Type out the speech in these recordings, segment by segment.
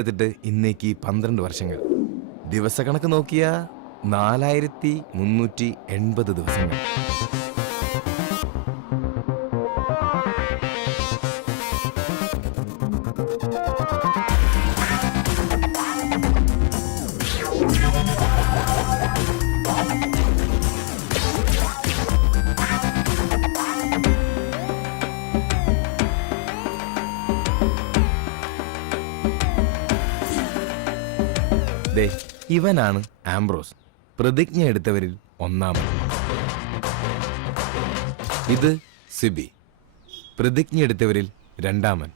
എടുത്തിട്ട് ഇന്നേക്ക് 12 വർഷങ്ങൾ. ദിവസക്കണക്ക് നോക്കിയാ 4380 ദിവസങ്ങൾ. ഇവനാണ് ആംബ്രോസ്, പ്രതിജ്ഞ എടുത്തവരിൽ ഒന്നാമൻ. ഇത് സിബി, പ്രതിജ്ഞ എടുത്തവരിൽ രണ്ടാമൻ.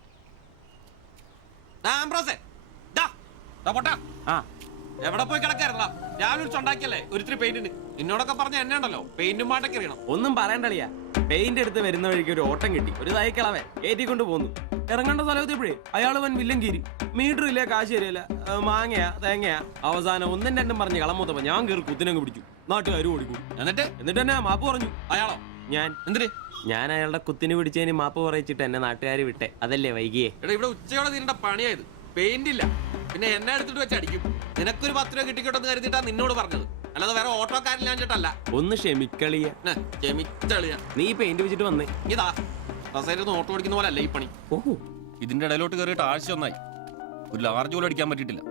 എവിടെ പോയി കിടക്കായിരുന്നാ? ഞാൻ ഉണ്ടാക്കിയല്ലേ ഒരിത്തിരി പെയിന്റിന്. നിന്നോടൊക്കെ പറഞ്ഞ എന്നെ ഉണ്ടല്ലോ പെയിന്റും പാട്ടൊക്കെ അറിയണം. ഒന്നും പറയണ്ടളിയാ. പെയിന്റ് എടുത്ത് വരുന്ന വഴിക്ക് ഒരു ഓട്ടം കിട്ടി. ഒരു തൈക്കളവൻ ഏറ്റിക്കൊണ്ട് പോന്നു. ഇറങ്ങേണ്ട സ്ഥലത്തെപ്പോഴേ അയാൾ വൻ വില്ലൻ കീരി. മീറ്റർ ഇല്ല, കാശ് തരില്ല, മാങ്ങയാ തേങ്ങയാ. അവസാനം ഒന്നും രണ്ടും പറഞ്ഞ് കളമൂത്തപ്പോ ഞാൻ കയറി കുത്തിനങ്ങ് പിടിച്ചു. നാട്ടുകാരും ഓടിക്കും. എന്നിട്ട് തന്നെ മാപ്പ് പറഞ്ഞു. അയാളോ? ഞാൻ. എന്തിന്? ഞാൻ അയാളുടെ കുത്തിന് പിടിച്ചതിന് മാപ്പ് പറയിച്ചിട്ട് എന്നെ നാട്ടുകാർ വിട്ടെ. അതല്ലേ വൈകിയേ? എടാ, ഇവിടെ ഉച്ചയോടെ നിന്റെ പണിയായത്. പെയിന്റ് ഇല്ല, പിന്നെ എന്നെ എടുത്തിട്ട് വെച്ച് അടിക്കും. നിനക്കൊരു 10 രൂപ കിട്ടിക്കോട്ടെന്ന് കരുതിട്ടാ നിന്നോട് പറഞ്ഞത്, അല്ലാതെ വേറെ ഓട്ടോക്കാരില്ലാഞ്ഞിട്ടല്ല. ഒന്ന് ക്ഷമിക്കളിയ. ക്ഷമിച്ചളിയ. നീ പെയിന്റ് വെച്ചിട്ട് വന്നേ. ഇതാ കസേരന്ന് ഓട്ടോ ഓടിക്കുന്ന പോലെ അല്ല ഈ പണി. ഓഹോ, ഇതിന്റെ ഇടയിലോട്ട് കയറിയിട്ട് ആഴ്ച ഒന്നായി. ഒരു ലാർജ് പോലും അടിക്കാൻ പറ്റിയിട്ടില്ല.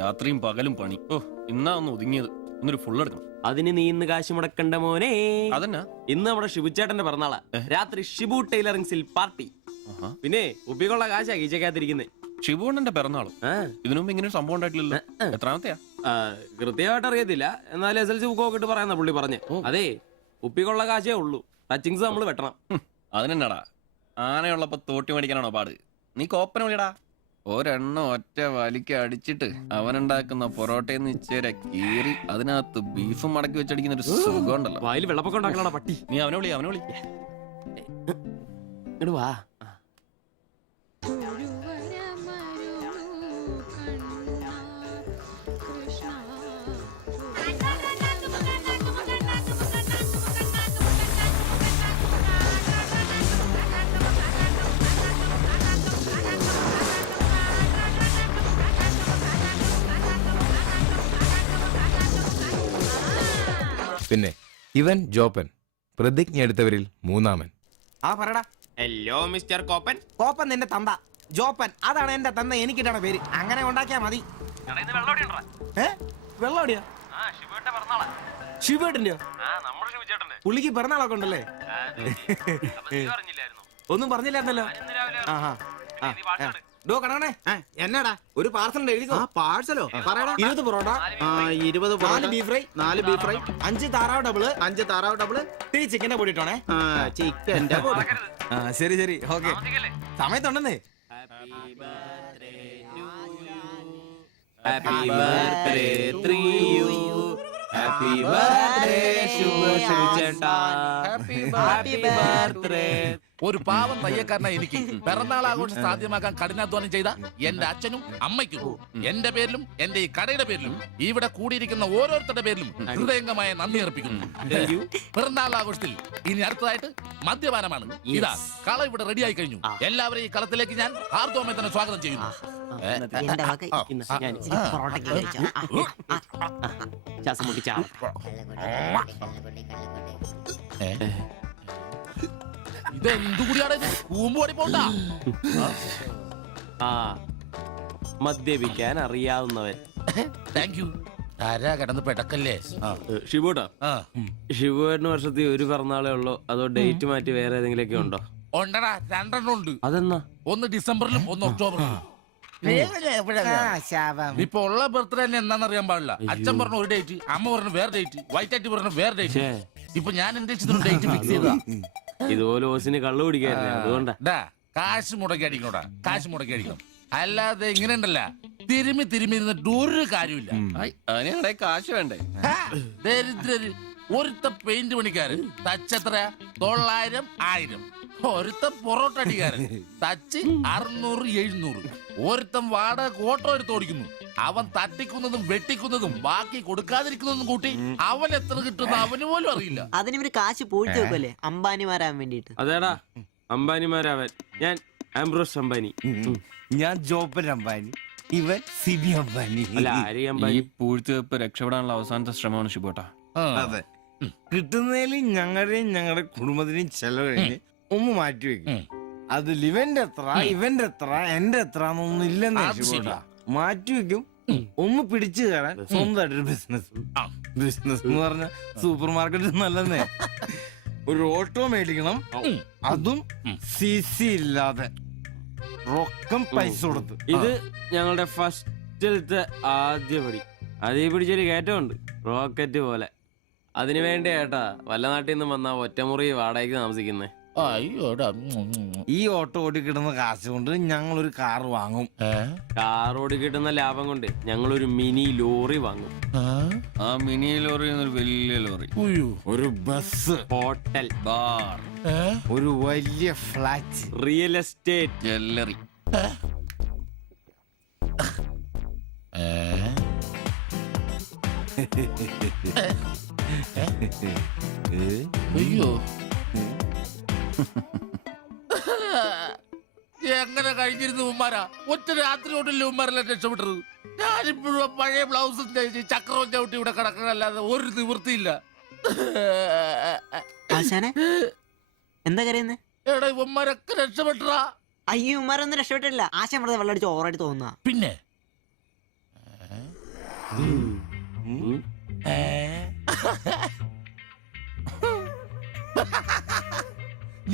രാത്രിയും പകലും പണി. ഓ, ഇന്നാ ഒന്ന് ഒതുങ്ങിയത്. ഇന്നൊരു ഫുൾ എടുക്കണം. അതിന് നീ ഇന്ന് കാശ് മുടക്കണ്ട മോനെ. അതെന്നാ? ഇന്ന് നമ്മുടെ ഷിബുച്ചേട്ടന്റെ പിറന്നാളാ. രാത്രി ഷിബു ടൈലറിംഗ്സിൽ പാർട്ടി. പിന്നെ ഉപ്പിക്കുള്ള കാശാ കീച്ചക്കാത്തിരിക്കുന്നേ. ഷിബുണ്ണന്റെ പിറന്നാളും ഇതിനു മുമ്പ് ഇങ്ങനെ സംഭവം ഉണ്ടായിട്ടില്ലല്ലോ. എത്രാമത്തെയാ? കൃത്യമായിട്ട് അറിയത്തില്ല, എന്നാലും SLC ബുക്കൊക്കെ ഇട്ട് പറയുന്ന പുള്ളി പറഞ്ഞേ. അതെ, ഉപ്പിക്കുള്ള കാശേ ഉള്ളൂ. ടച്ചിങ്സ് നമ്മൾ വെട്ടണം. അതിനെന്നാടാ, ആനയുള്ളപ്പോ തോട്ടി മേടിക്കാനാണോ പാട്? നീ കോപ്പന വിളിയടാ. ഒരെണ്ണം ഒറ്റ വലിക്ക് അടിച്ചിട്ട് അവനുണ്ടാക്കുന്ന പൊറോട്ടയെന്ന് ഇച്ചേരെ കീറി അതിനകത്ത് ബീഫും മടക്കി വെച്ചടിക്കുന്ന ഒരു സുഖം ഉണ്ടല്ലോ. വായിൽ വെള്ളപ്പൊക്കം ഉണ്ടാക്കണ പട്ടി. നീ അവനെ വിളി. ഇങ്ങട് വാ. പിന്നെ ഇവൻ ജോപ്പൻ, പ്രതിജ്ഞ എടുത്തവരിൽ മൂന്നാമൻ. ആ പറടാ. Hello mister കോപ്പൻ. കോപ്പൻ നിന്റെ തന്ത. ജോപ്പൻ അതാണ് എന്റെ തന്ത. എനിക്കിട്ടാണ് പേര്. അങ്ങനെ ഉണ്ടാക്കിയാ മതി. വെള്ളോടിയാ? ശിവേട്ടന്റെയോ? പുള്ളിക്ക് പിറന്നാളൊക്കെ ഉണ്ടല്ലേ? ഒന്നും പറഞ്ഞില്ലായിരുന്നല്ലോ. കണക്കണേ, എന്നാടാ ഒരു പാർസൽ എഴുതിക്കോ. പാഴ്സലോ? 20 parotta, 20 4 beef fry, 4 beef fry, 5 താറാവ് ഡബിള്, 5 താറാവ് ഡബിള്, ഈ ചിക്കന്റെ പൊടി ഇട്ടോണേ. ചിക്കന്റെ പൊടി. ശരി ഓക്കെ. സമയത്തുണ്ടെന്നേ. Happy birthday to you. Happy birthday ശുഭചേട്ടാ. Happy birthday. ഒരു പാവം തയ്യക്കാരനാ എനിക്ക് പിറന്നാൾ ആഘോഷം സാധ്യമാക്കാൻ കഠിനാധ്വാനം ചെയ്ത എന്റെ അച്ഛനും അമ്മയ്ക്കും എന്റെ പേരിലും എന്റെ ഈ കടയുടെ പേരിലും ഇവിടെ കൂടിയിരിക്കുന്ന ഓരോരുത്തരുടെ പേരിലും ഹൃദയംഗമായ നന്ദി അർപ്പിക്കുന്നു. പിറന്നാൾ ആഘോഷത്തിൽ ഇനി അടുത്തതായിട്ട് മദ്യപാനമാണ്. ഇതാ കള ഇവിടെ റെഡിയായി കഴിഞ്ഞു. എല്ലാവരെയും ഈ കളത്തിലേക്ക് ഞാൻ ആർദ്രമായി തന്നെ സ്വാഗതം ചെയ്യുന്നു. മദ്യപിക്കാൻ അറിയാവുന്നവൻ. Thank you. ആരാ കിടന്ന് പെടക്കല്ലേ? ഷിബുട്ടാ, ഷിബുവേട്ടന് വർഷത്തിൽ ഒരു പിറന്നാളേ ഉള്ളൂ, അതോ ഡേറ്റ് മാറ്റി വേറെ ഏതെങ്കിലുമൊക്കെ ഉണ്ടോ? ഉണ്ടടാ, 2 ഉണ്ട്. അതെന്നാ? ഒന്ന് ഡിസംബറിലും ഒന്ന് ഒക്ടോബറിലും. ഇപ്പൊ ഉള്ള ബർത്ത്ഡേ തന്നെ എന്താണെന്ന് അറിയാൻ പാടില്ല. അച്ഛൻ പറഞ്ഞു ഒരു ഡേറ്റ്, അമ്മ പറഞ്ഞു വേറെ ഡേറ്റ്, വൈറ്റ് ആയിട്ട് പറഞ്ഞു വേറെ ഡേറ്റ്. ഇപ്പൊ ഞാൻ എന്റെ ഡേറ്റ് ഫിക്സ് ചെയ്താ. ഇതുപോലെ ഓസിന് കള്ളു പിടിക്കാറില്ല, അതുകൊണ്ടാ. കാശ് മുടക്കി അടിക്കണോടാ, കാശ് മുടക്കി അടിക്കണം. അല്ലാതെ ഇങ്ങനെ ഉണ്ടല്ല തിരുമ്മി ഇരുന്നിട്ട് ഒരു കാര്യമില്ല. അതിനെ കാശ് വേണ്ടേ? ദരിദ്രര്. ഒരുത്ത പെയിന്റ് പണിക്കാരൻ തച്ചെത്ര 900 1000. ഒരുത്ത പൊറോട്ട അടിക്കാരൻ തച്ച് 600 700. ഒരുത്തൻ വാടക ഓട്ടോ എടുത്ത് ഓടിക്കുന്നു. അവൻ തട്ടിക്കുന്നതും വെട്ടിക്കുന്നതും ബാക്കി കൊടുക്കാതിരിക്കുന്നതും കൂട്ടി അവൻ എത്ര കിട്ടുന്ന അവന് പോലും അറിയില്ല. അതിന് കാശ് പൂഴ്ത്തി വെക്കല്ലേ അംബാനിമാരാൻ വേണ്ടിട്ട്. അതേടാ, അംബാനിമാരാവൻ. ഞാൻ ആംബ്രോസ് അംബാനി. ഞാൻ ജോപ്പൻ അംബാനി. ഇവൻ സിബി അംബാനി. അല്ല ആര് ഈ അമ്പാനി? പൂഴ്ത്തിവെപ്പ് രക്ഷപ്പെടാനുള്ള അവസാനത്തെ ശ്രമമാണ് ഷിബോട്ടാ. അതെ, കിട്ടുന്നതിൽ ഞങ്ങളുടെയും ഞങ്ങളുടെ കുടുംബത്തിന്റെയും ചെലവ് കഴിഞ്ഞ് ഒന്ന് മാറ്റി വെക്കും. അതിൽ ഇവന്റെ എത്ര ഇവന്റെ എത്ര എന്റെ എത്ര എന്നൊന്നും ഇല്ലെന്ന് അത് ശരിയാ. മാറ്റി വെക്കും. ഒന്ന് പിടിച്ചു കയറാൻ സ്വന്തമായിട്ടൊരു ബിസിനസ്. ബിസിനസ് എന്ന് പറഞ്ഞ സൂപ്പർ മാർക്കറ്റ് നല്ലതേ. ഒരു ഓട്ടോ മേടിക്കണം, അതും CC ഇല്ലാതെ റൊക്കം പൈസ കൊടുത്ത്. ഇത് ഞങ്ങളുടെ ഫസ്റ്റിലത്തെ ആദ്യ പടി. അതീ പിടിച്ചൊരു കയറ്റമുണ്ട്, റോക്കറ്റ് പോലെ. അതിനു വേണ്ടി ഏട്ടാ വല്ല നാട്ടിൽ നിന്ന് വന്ന ഒറ്റമുറി വാടകയ്ക്ക് താമസിക്കുന്നേ. അയ്യോടാ. ഈ ഓട്ടോ ഓടി കിട്ടുന്ന കാശ് കൊണ്ട് ഞങ്ങൾ ഒരു കാർ വാങ്ങും. കാറോട് കിട്ടുന്ന ലാഭം കൊണ്ട് ഞങ്ങളൊരു മിനി ലോറി വാങ്ങും. ആ മിനി ലോറി ഒരു വലിയ ലോറി, ഒരു ബസ്, ഹോട്ടൽ, ബാർ, ഒരു വലിയ ഫ്ലാറ്റ്, റിയൽ എസ്റ്റേറ്റ്, ജ്വല്ലറി. അയ്യോ, എങ്ങനെ കഴിഞ്ഞിരുന്നു ഉമ്മാരാ? ഒറ്റ രാത്രി കൊണ്ടല്ലേ ഉമ്മാരെല്ലാം രക്ഷപ്പെട്ടത്. ഞാനിപ്പോഴും പഴയ ബ്ലൗസും ചക്രവും ചവിട്ടി ഇവിടെ കിടക്കണല്ലാതെ ഒരു നിവൃത്തിയില്ല. ആശാനെ എന്താ കരയുന്നേ? എടാ ഉമ്മാരൊക്കെ രക്ഷപ്പെട്ടടാ. അയ്യോ ഉമ്മാരൊന്നും രക്ഷപ്പെട്ടില്ല. ആശാൻ വെറുതെ വെള്ളടിച്ച് ഓവറായിട്ട് തോന്നുക. പിന്നെ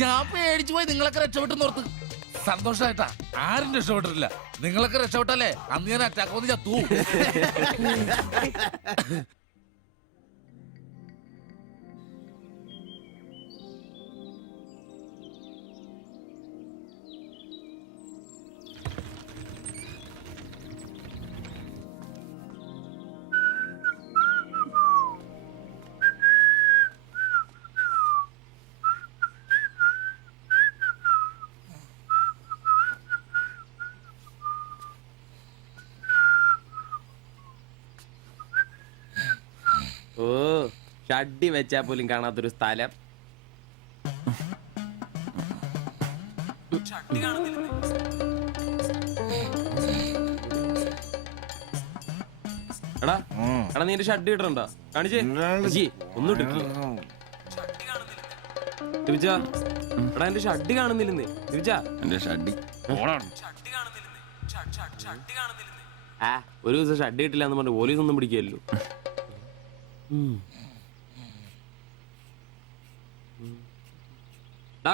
ഞാൻ പേടിച്ചു പോയി. നിങ്ങളൊക്കെ രക്ഷപ്പെട്ടെന്ന് ഓർത്ത് സന്തോഷായിട്ടാ. ആരും രക്ഷപ്പെട്ടിട്ടില്ല. നിങ്ങളൊക്കെ രക്ഷപ്പെട്ടല്ലേ അന്ന് ഞാൻ അറ്റാക്ക് വന്ന് ചത്തു. ഓ ഷഡ്ഡി വെച്ചാ പോലും കാണാത്തൊരു സ്ഥലം. എടാ എടാ നീ എന്റെ ഷഡ്ഡി ഇട്ടിട്ടുണ്ടോ? കാണിച്ചേ. ഒന്നും ഇട്ടിട്ടില്ല. തിരിച്ചാ എടാ എന്റെ ഷഡ്ഡി കാണുന്നില്ലെന്നേ. തിരിച്ചാ എന്റെ ഷഡ്ഡി ആ ഒരു ദിവസം ഷഡ്ഡി ഇട്ടില്ല എന്ന് പറഞ്ഞ് പോലീസ് ഒന്നും പിടിക്കുകയല്ലോ.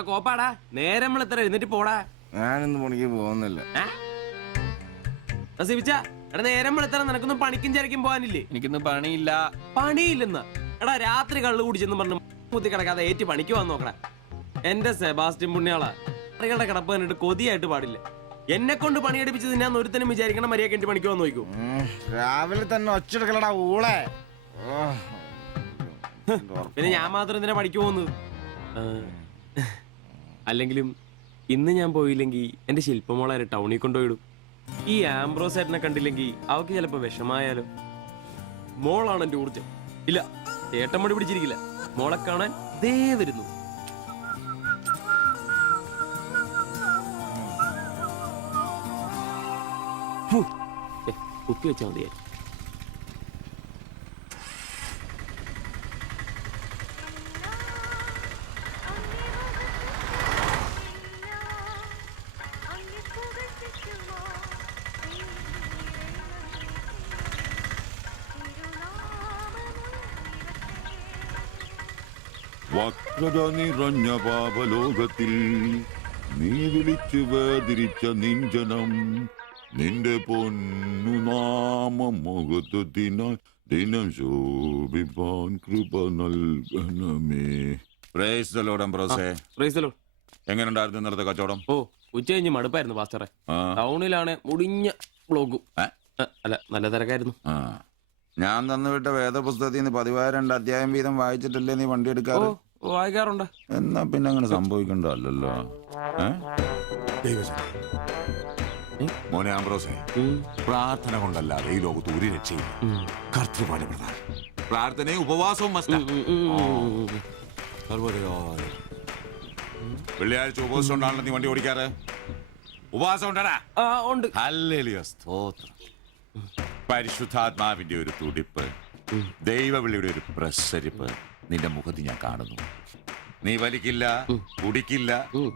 കോപ്പാടാ നേരെ നമ്മൾ എത്ര എഴുന്നേറ്റ് പോടാ. ഞാനിന്ന് പണിക്ക് പോകുന്നില്ല. എടാ നേരം വെളുത്തറ നിനക്കൊന്നും പണിക്കും ചരക്കും പോകാനില്ലേ? എനിക്കിന്ന് പണിയില്ല. പണിയില്ലെന്നാ? എടാ രാത്രി കള്ളു കുടിച്ചെന്ന് പറഞ്ഞ് മുത്തി കിടക്കാതെ ഏറ്റ് പണിക്ക് വന്ന് നോക്കടാ. എന്റെ സെബാസ്റ്റ്യൻ പുണ്യാളാ, കറികളുടെ കിടപ്പ് കണ്ടിട്ട് കൊതിയായിട്ട് പാടില്ല. എന്നെ കൊണ്ട് പണിയെടുപ്പിച്ച് ഞാൻ ഒരുത്തനും വിചാരിക്കണം മര്യാദ എന്റെ പണിക്ക് വന്ന് നോക്കൂ. രാവിലെ തന്നെ ഒച്ചെടുക്കലടാ ഊളെ. പിന്നെ ഞാൻ മാത്രം എന്തിനാ പണിക്ക് പോകുന്നത്? അല്ലെങ്കിലും ഇന്ന് ഞാൻ പോയില്ലെങ്കിൽ എന്റെ ശില്പമോളെ ടൗണിൽ കൊണ്ടുപോയിടും. ഈ ആംബ്രോസ് ഏട്ടനെ കണ്ടില്ലെങ്കിൽ അവക്ക് ചിലപ്പോ വിഷമായാലോ. മോളാണ് എന്റെ ഊർജം. ഇല്ല ചേട്ടൻ മടി പിടിച്ചിരിക്കില്ല. മോളെ കാണാൻ ദേ വരുന്നു. കുത്തി വെച്ചാ മതിയായി. വക്രത നിറഞ്ഞ പാപലോകത്തിൽ നീ വിളിച്ചു വേദിരിച്ച നിഞ്ചനം നിന്റെ പൊന്നു നാമം മുഖത്തിനായി ദിനം ശോഭിപ്പാൻ കൃപ നൽകണമേ. പ്രൈസ് ദി ലോർഡ് അംബ്രോസേ. Praise the Lord. എങ്ങനെയുണ്ടായിരുന്നു ഇന്നലത്തെ കച്ചവടം? ഓ ഉച്ച കഴിഞ്ഞ് മടുപ്പായിരുന്നു പാസ്റ്ററെ. ടൗണിലാണ് മുടിഞ്ഞ ബ്ലോഗും. അല്ല നല്ല തിരക്കായിരുന്നു. ഞാൻ തന്നുവിട്ട വേദപുസ്തകത്തിൽ നിന്ന് 12 അധ്യായം വീതം വായിച്ചിട്ടല്ലേ നീ വണ്ടി എടുക്കാറ്? വായിക്കാറുണ്ട്. എന്നാ പിന്നെ അങ്ങനെ സംഭവിക്കണ്ടല്ലോ. മോനെ ആംബ്രോസേ, പ്രാർത്ഥന കൊണ്ടല്ലാതെ ഈ ലോകത്ത് ഒരു രക്ഷയില്ല. കർത്തൃപാല പ്രധാനം. പ്രാർത്ഥനയും ഉപവാസവും വെള്ളിയാഴ്ച ഉപവാസം കൊണ്ടാണല്ലോ നീ വണ്ടി ഓടിക്കാറ്. ഉപവാസം ഉണ്ടടാ? ആ ഉണ്ട്. ഹല്ലേലൂയ, സ്തോത്രം. പരിശുദ്ധാത്മാവിന്റെ ഒരു തുടിപ്പ്, ദൈവവിളിയുടെ ഒരു പ്രസരിപ്പ് നിന്റെ മുഖത്ത് ഞാൻ കാണുന്നു. നീ വലിക്കില്ല, കുടിക്കില്ല,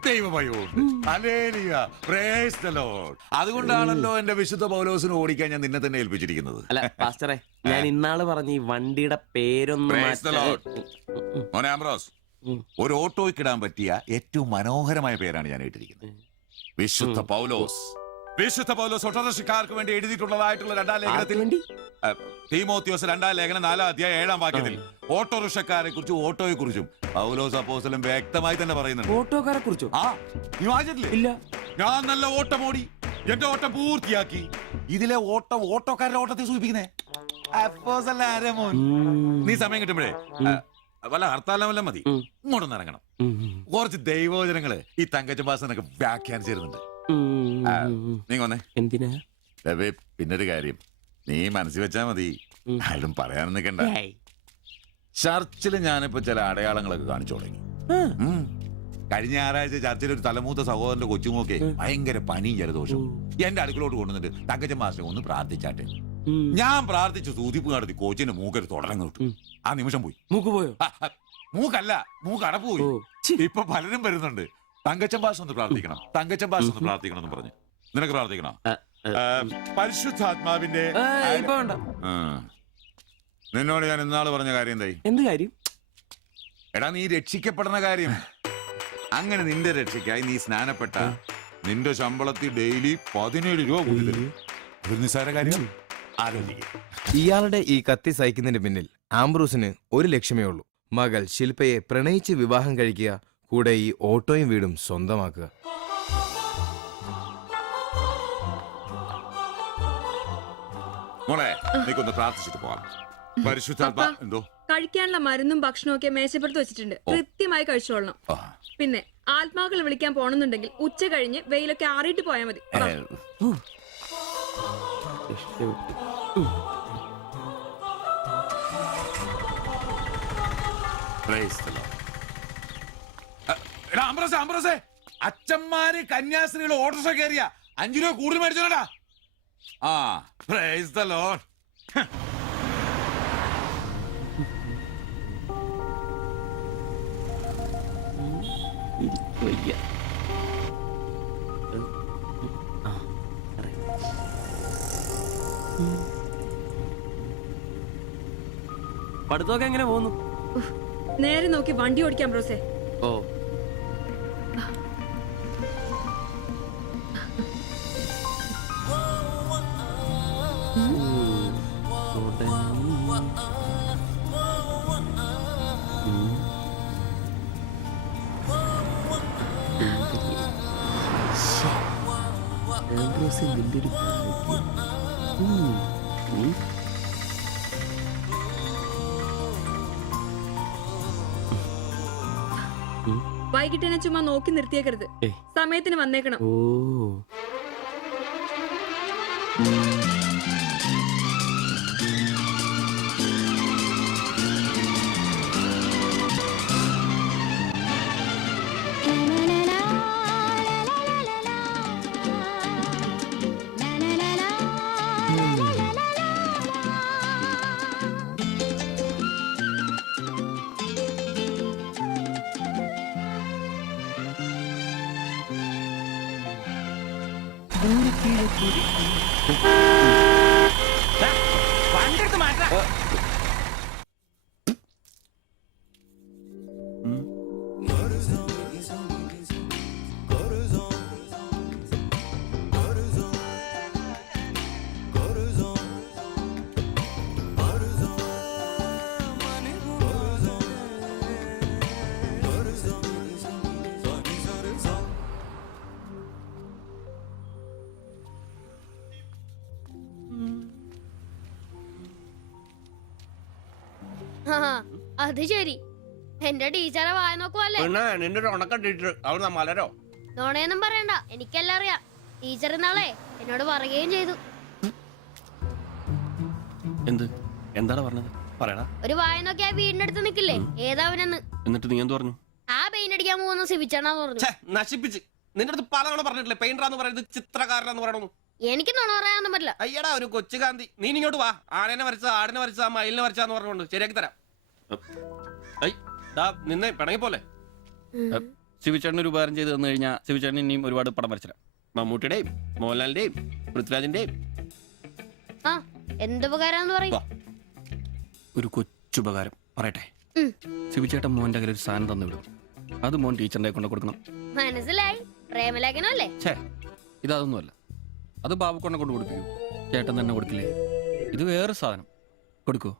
ദൈവഭയമുണ്ട്. Hallelujah, praise the Lord. അതുകൊണ്ടാണല്ലോ എന്റെ വിശുദ്ധ പൗലോസിനെ ഓടിക്കാൻ ഞാൻ നിന്നെ തന്നെ ഏൽപ്പിച്ചിരിക്കുന്നത്. അല്ല പാസ്റ്ററെ, ഞാൻ ഇന്നാള് പറഞ്ഞ ഈ വണ്ടിയുടെ പേരൊന്നും Praise the Lord. മോനെ ആംബ്രോസ്, ഒരു ഓട്ടോയ്ക്കിടാൻ പറ്റിയ ഏറ്റവും മനോഹരമായ പേരാണ് ഞാൻ ഇട്ടിരിക്കുന്നത്. വിശുദ്ധ പൗലോസ്. വിശുദ്ധ പൗലോസ് ഓട്ടോറിക്ഷക്കാർക്ക് വേണ്ടി എഴുതിയിട്ടുള്ളതായിട്ടുള്ള 2-ാം ലേഖനത്തിൽ, തീമോത്തിയോസ് 2-ാം ലേഖനം 4-ാം അധ്യായം 7-ാം വാക്യത്തിൽ ഓട്ടോറിക്ഷക്കാരെ കുറിച്ചും ഓട്ടോയെ കുറിച്ചും പൗലോസ് അപ്പോസ്തലൻ വ്യക്തമായി തന്നെ പറയുന്നുണ്ട്. ഓട്ടോക്കാരെ കുറിച്ചോ? ആ, നീ വായിച്ചിട്ടില്ലേ? ഇല്ല. ഞാൻ നല്ല ഓട്ടം ഓടി, എന്റെ ഓട്ടം പൂർത്തിയാക്കി. ഇതിലെ ഓട്ടം ഓട്ടോക്കാരുടെ ഓട്ടത്തെ സൂചിപ്പിക്കുന്നേ. അപ്പോസ്തലൻ ആരാ മോൻ? നീ സമയം കിട്ടുമ്പോഴേ വല്ല ഹർത്താലം വല്ല മതി, ഇങ്ങോട്ടൊന്ന് ഇറങ്ങണം. കുറച്ച് ദൈവവചനങ്ങള് ഈ തങ്കച്ചൻ ഭാഷനൊക്കെ വ്യാഖ്യാനിച്ചിരുന്നുണ്ട്. നീ വന്നേ. എന്തിനാ? പിന്നൊരു കാര്യം നീ മനസ്സിൽ വെച്ചാ മതി, ആരും പറയാനും നിൽക്കണ്ട. ചർച്ചിൽ ഞാനിപ്പോ ചില അടയാളങ്ങളൊക്കെ കാണിച്ചു തുടങ്ങി. കഴിഞ്ഞ ഞായറാഴ്ച ചർച്ചിൽ ഒരു തലമൂത്ത സഹോദരന്റെ കൊച്ചുമോക്കെ ഭയങ്കര പനിയും ജലദോഷവും എന്റെ അടുക്കളോട്ട് കൊണ്ടുവന്നിട്ട് തങ്കച്ചൻ മാസ്റ്റർ ഒന്ന് പ്രാർത്ഥിച്ചാട്ടെ. ഞാൻ പ്രാർത്ഥിച്ചു, സൂതിപ്പ് നടത്തി കോച്ചിന്റെ മൂക്കൊരു തുടങ്ങി വിട്ടു. ആ നിമിഷം പോയി. മൂക്ക് പോയോ? മൂക്കല്ല, മൂക്ക് അടപ്പ് പോയി. ഇപ്പൊ പലരും വരുന്നുണ്ട്, തങ്കച്ചൻ ഭാഷ ഒന്ന് പ്രാർത്ഥിക്കണം, തങ്കച്ചൻ ഭാഷ ഒന്ന് പ്രാർത്ഥിക്കണം എന്ന് പറഞ്ഞു. നിനക്ക് പ്രാർത്ഥിക്കണോ? പരിശുദ്ധാത്മാവിന്റെ ഇപ്പൊ വേണ്ട. നിന്നോട് ഞാൻ ഇന്നാള് പറഞ്ഞ കാര്യം എന്തായി? എന്ത് കാര്യം? എടാ, നീ രക്ഷിക്കപ്പെടുന്ന കാര്യം. അങ്ങനെ നിന്റെ രക്ഷയ്ക്കായി നീ സ്നാനപ്പെട്ട നിന്റെ ശമ്പളത്തിൽ ഡെയിലി 17 രൂപ കൂടി തരും. ഒരു നിസ്സാര കാര്യം ആലോചിക്കുക. ഇയാളുടെ ഈ കത്തി സഹിക്കുന്നതിന് പിന്നിൽ ആംബ്രൂസിന് ഒരു ലക്ഷ്യമേ ഉള്ളൂ: മകൾ ശില്പയെ പ്രണയിച്ച് വിവാഹം കഴിക്കുക, കൂടെ ഈ ഓട്ടോയും വീടും സ്വന്തമാക്കുക. മോളെ, നീക്കൊന്ന് പ്രാർത്ഥിച്ചിട്ട് പോവാം. പരിശുദ്ധാത്മാ. എന്തോ? കഴിക്കാനുള്ള മരുന്നും ഭക്ഷണവും ഒക്കെ മേശപ്പുറത്ത് വെച്ചിട്ടുണ്ട്, കൃത്യമായി കഴിച്ചോളണം. പിന്നെ ആത്മാക്കൾ വിളിക്കാൻ പോണെന്നുണ്ടെങ്കിൽ ഉച്ച കഴിഞ്ഞ് വെയിലൊക്കെ ആറിയിട്ട് പോയാൽ മതി. അച്ഛന്മാര് കന്യാസ്ത്രീകൾ ഓട്ടോറിക്ഷ കയറിയ 5 രൂപ കൂടുതൽ മേടിച്ചോടാ. ആ, പ്രൈസ് ദി ലോർഡ്. പഠിത്തമൊക്കെ എങ്ങനെ പോകുന്നു? നേരെ നോക്കി വണ്ടി ഓടിക്കാൻ ബ്രോസേ. ഓ, വൈകിട്ട് എന്നെ ചുമ്മാ നോക്കി നിർത്തിയേക്കരുത്, സമയത്തിന് വന്നേക്കണം. ഓ. വണ്ടെടുത്ത് മാറ്റാ. അത് ശരി, എന്റെ ടീച്ചറെ വായ നോക്കുവല്ലേ? നിന്റെ ഒരു ഉണക്കം ടീച്ചർ അവിടെ മലരോ? നോണയൊന്നും പറയണ്ട, എനിക്കെല്ലാം അറിയാം. ടീച്ചർ നാളെ എന്നോട് പറയുകയും ചെയ്തു. എന്ത്? എന്താണ് പറഞ്ഞത്? പറയടാ. ഒരു വായ നോക്കി ആ വീടിന്റെ അടുത്ത് നിക്കില്ലേ, ഏതാവനെന്ന്. എന്നിട്ട് നീ എന്ത് പറഞ്ഞു? ആ പെയിന്റ് അടിക്കാൻ പോകുന്ന സിവിച്ചാണെന്ന് പറഞ്ഞു. നശിപ്പിച്ച് നിന്റെ അടുത്ത് പലതവണ പറഞ്ഞിട്ടില്ലേ പെയിന്ററാന്ന് പറയുന്നത് ചിത്രകാരനാന്ന് പറയണമെന്ന്. എനിക്ക് നുണ പറയാനൊന്നും പറ്റില്ല. അയ്യടാ ഒരു കൊച്ചു കാന്തി, നീ ഇങ്ങോട്ട് വാ. ആനേനെ വരച്ച, ആടിനെ വരച്ച, മയിലിനെ വരച്ചാന്ന് പറഞ്ഞുകൊണ്ട് ശരിയാക്കി തരാം. നിന്നെ പിണങ്ങി പോലെ. ശിവചേട്ടന് ഒരു ഉപകാരം ചെയ്ത് തന്നു കഴിഞ്ഞാൽ ശിവചേട്ടൻ ഇനിയും ഒരുപാട് പടം വരച്ചിടാം. മമ്മൂട്ടിയുടെയും മോഹൻലാലിന്റെയും പൃഥ്വിരാജിന്റെയും. ആ എന്തുപകാരാന്ന് പറയും. ഒരു കൊച്ചുപകാരം പറയട്ടെ. ശിവചേട്ടൻ മോന്റെ കയ്യിൽ ഒരു സാധനം തന്നു വിടും. അത് മോൻ ടീച്ചറിന്റെ കൊണ്ട് കൊടുക്കണം. മനസ്സിലായി, പ്രേമലേഖനല്ലേ? ഛേ, ഇതൊന്നുമല്ല. അത് ബാബുക്കൊണ്ടെ കൊണ്ട് കൊടുപ്പിക്കൂ. ചേട്ടൻ തന്നെ കൊടുക്കില്ലേ? ഇത് വേറെ സാധനം. കൊടുക്കൂ.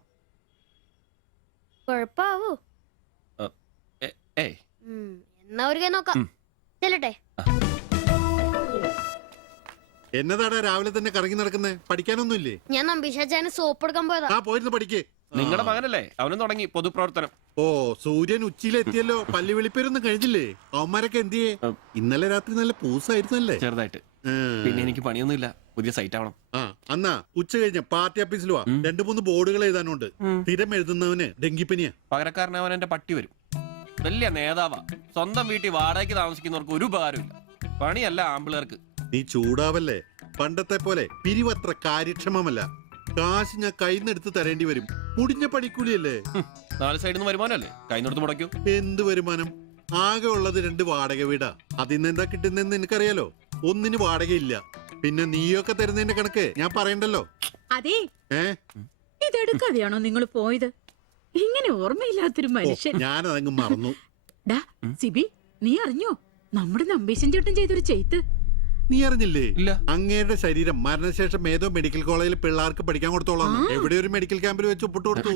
കൊഴപ്പാവൂ? ഏയ്, എന്നാ ഒരു കൈ നോക്കാം. ചെല്ലട്ടെ. എന്നതാടാ രാവിലെ തന്നെ കറങ്ങി നടക്കുന്നേ? പഠിക്കാനൊന്നുമില്ലേ? ഞാൻ നമ്പീശാച്ചാന് സോപ്പ് എടുക്കാൻ പോയതാ. ആ പോയിരുന്നു പഠിക്കേ. നിങ്ങളുടെ മകനല്ലേ, അവനും തുടങ്ങി പൊതുപ്രവർത്തനം. ഓ സൂര്യൻ ഉച്ചയിലെത്തിയല്ലോ. പല്ലി വിളിപ്പേരൊന്നും കഴിഞ്ഞില്ലേ? അവന്മാരൊക്കെ എന്തിയേ? ഇന്നലെ രാത്രി നല്ല പൂസായിരുന്നല്ലേ? ചെറുതായിട്ട്. പിന്നെ എനിക്ക് പണിയൊന്നുമില്ല, പുതിയ സൈറ്റ് ആവണം. ആ എന്നാ ഉച്ച കഴിഞ്ഞ പാർട്ടി ഓഫീസിൽ വാ. 2-3 ബോർഡുകൾ എഴുതാനുണ്ട്. സ്ഥിരം എഴുതുന്നവന് ഡെങ്കിപ്പനിയാ. പകരക്കാരനവൻ എന്റെ പട്ടി വരും. വലിയ നേതാവാ. സ്വന്തം വീട്ടിൽ വാടകയ്ക്ക് താമസിക്കുന്നവർക്ക് ഒരു ഉപകാരമില്ല. പണിയല്ല ആമ്പിളേർക്ക്. നീ ചൂടാവല്ലേ. പണ്ടത്തെ പോലെ പിരിവത്ര കാര്യക്ഷമമല്ല. കാശ് ഞാൻ കൈന്നെടുത്ത് തരേണ്ടി വരും. മുടിഞ്ഞ പണിക്കൂലിയല്ലേ? 4 സൈഡിൽ നിന്ന് വരുമാനമല്ലേ, കൈന്നെടുത്ത് മുടക്കൂ. എന്ത് വരുമാനം? ആകെ ഉള്ളത് 2 വാടക വീടാ. അതിന്ന് എന്താ കിട്ടുന്നെന്ന് എനിക്കറിയാലോ. ഒന്നിന് വാടകയില്ല. പിന്നെ നീയൊക്കെ തരുന്നതിന്റെ കണക്ക് ഞാൻ പറയണ്ടല്ലോ. അതെ, ഇതെടുക്കാതെയാണോ നിങ്ങൾ പോയത്? ഇങ്ങനെ ഓർമ്മയില്ലാത്തൊരു മനുഷ്യൻ. ഞാനതങ്ങ് മറന്നു. ഡാ സിബി, നീ അറിഞ്ഞോ നമ്മുടെ നമ്പീശൻ ചേട്ടൻ ചെയ്തൊരു ചെയ്ത്ത്? നീ അറിഞ്ഞില്ലേ? ഇല്ല. അങ്ങയുടെ ശരീരം മരണശേഷം ഏതോ മെഡിക്കൽ കോളേജിൽ പിള്ളേർക്ക് പഠിക്കാൻ കൊടുത്തോളാം. എവിടെ ഒരു മെഡിക്കൽ ക്യാമ്പിൽ വെച്ച് ഒപ്പിട്ട് കൊടുത്തു.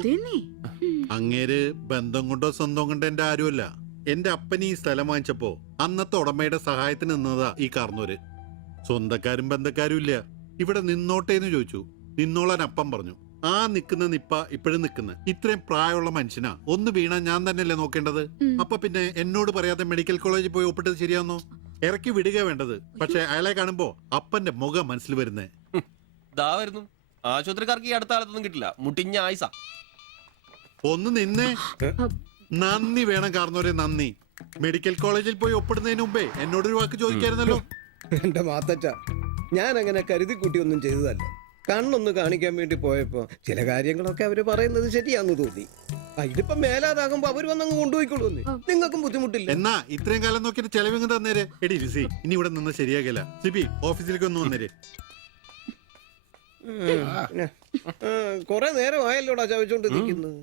അങ്ങേര് ബന്ധം കൊണ്ടോ സ്വന്തം കൊണ്ടോ എന്റെ ആരുമല്ല. എന്റെ അപ്പൻ ഈ സ്ഥലം വാങ്ങിച്ചപ്പോ അന്നത്തെ ഉടമയുടെ സഹായത്തിന് നിന്നതാ ഈ കാർന്നൂര്. സ്വന്തക്കാരും ബന്ധക്കാരും ഇല്ല. ഇവിടെ നിന്നോട്ടേന്ന് ചോദിച്ചു. നിന്നോളാൻ അപ്പം പറഞ്ഞു. ആ നിക്കുന്ന നിപ്പ ഇപ്പോഴും നിക്കുന്ന ഇത്രയും പ്രായമുള്ള മനുഷ്യനാ. ഒന്ന് വീണാ ഞാൻ തന്നെയല്ലേ നോക്കേണ്ടത്? അപ്പൊ പിന്നെ എന്നോട് പറയാതെ മെഡിക്കൽ കോളേജിൽ പോയി ഒപ്പിട്ടത് ശരിയാന്നോ? ഇറക്കി വിടുക വേണ്ടത്. പക്ഷെ അയാളെ കാണുമ്പോ അപ്പന്റെ മുഖം മനസ്സിൽ വരുന്നേ. ദാ വരുന്നു. ആശുപത്രിക്കാർക്ക് ഈ അടുത്ത കാലത്തൊന്നും കിട്ടില്ല. മുട്ടിഞ്ഞ ആയിസ. ഒന്ന് നിന്നേ. നന്ദി വേണം കാർന്നോരെ, നന്ദി. മെഡിക്കൽ കോളേജിൽ പോയി ഒപ്പിടുന്നതിന് മുമ്പേ എന്നോടൊരു വാക്ക് ചോദിക്കായിരുന്നല്ലോ. എന്റെ മാത്തച്ച, ഞാൻ അങ്ങനെ കരുതി കൂട്ടി ഒന്നും ചെയ്തതല്ല. കണ്ണൊന്ന് കാണിക്കാൻ വേണ്ടി പോയപ്പോ ചില കാര്യങ്ങളൊക്കെ അവര് പറയുന്നത് ശരിയാന്ന് തോന്നി. ഇതിപ്പോ മേലാതാകുമ്പോ അവര് വന്നങ്ങ് കൊണ്ടുപോയിക്കോളൂ. നിങ്ങൾക്കും ബുദ്ധിമുട്ടില്ല. എന്നാ ഇത്രയും കാലം നോക്കിയിട്ട് ചെലവിങ് തന്നേരെ. എടി ലിസി, ഇനി ഇവിടെ നിന്ന് ശരിയാകില്ല. സിബി, ഓഫീസിലേക്ക് ഒന്ന് വന്നേരെ. കൊറേ നേരം ആയല്ലോടാ ചവച്ചോണ്ട് നിൽക്കുന്നത്.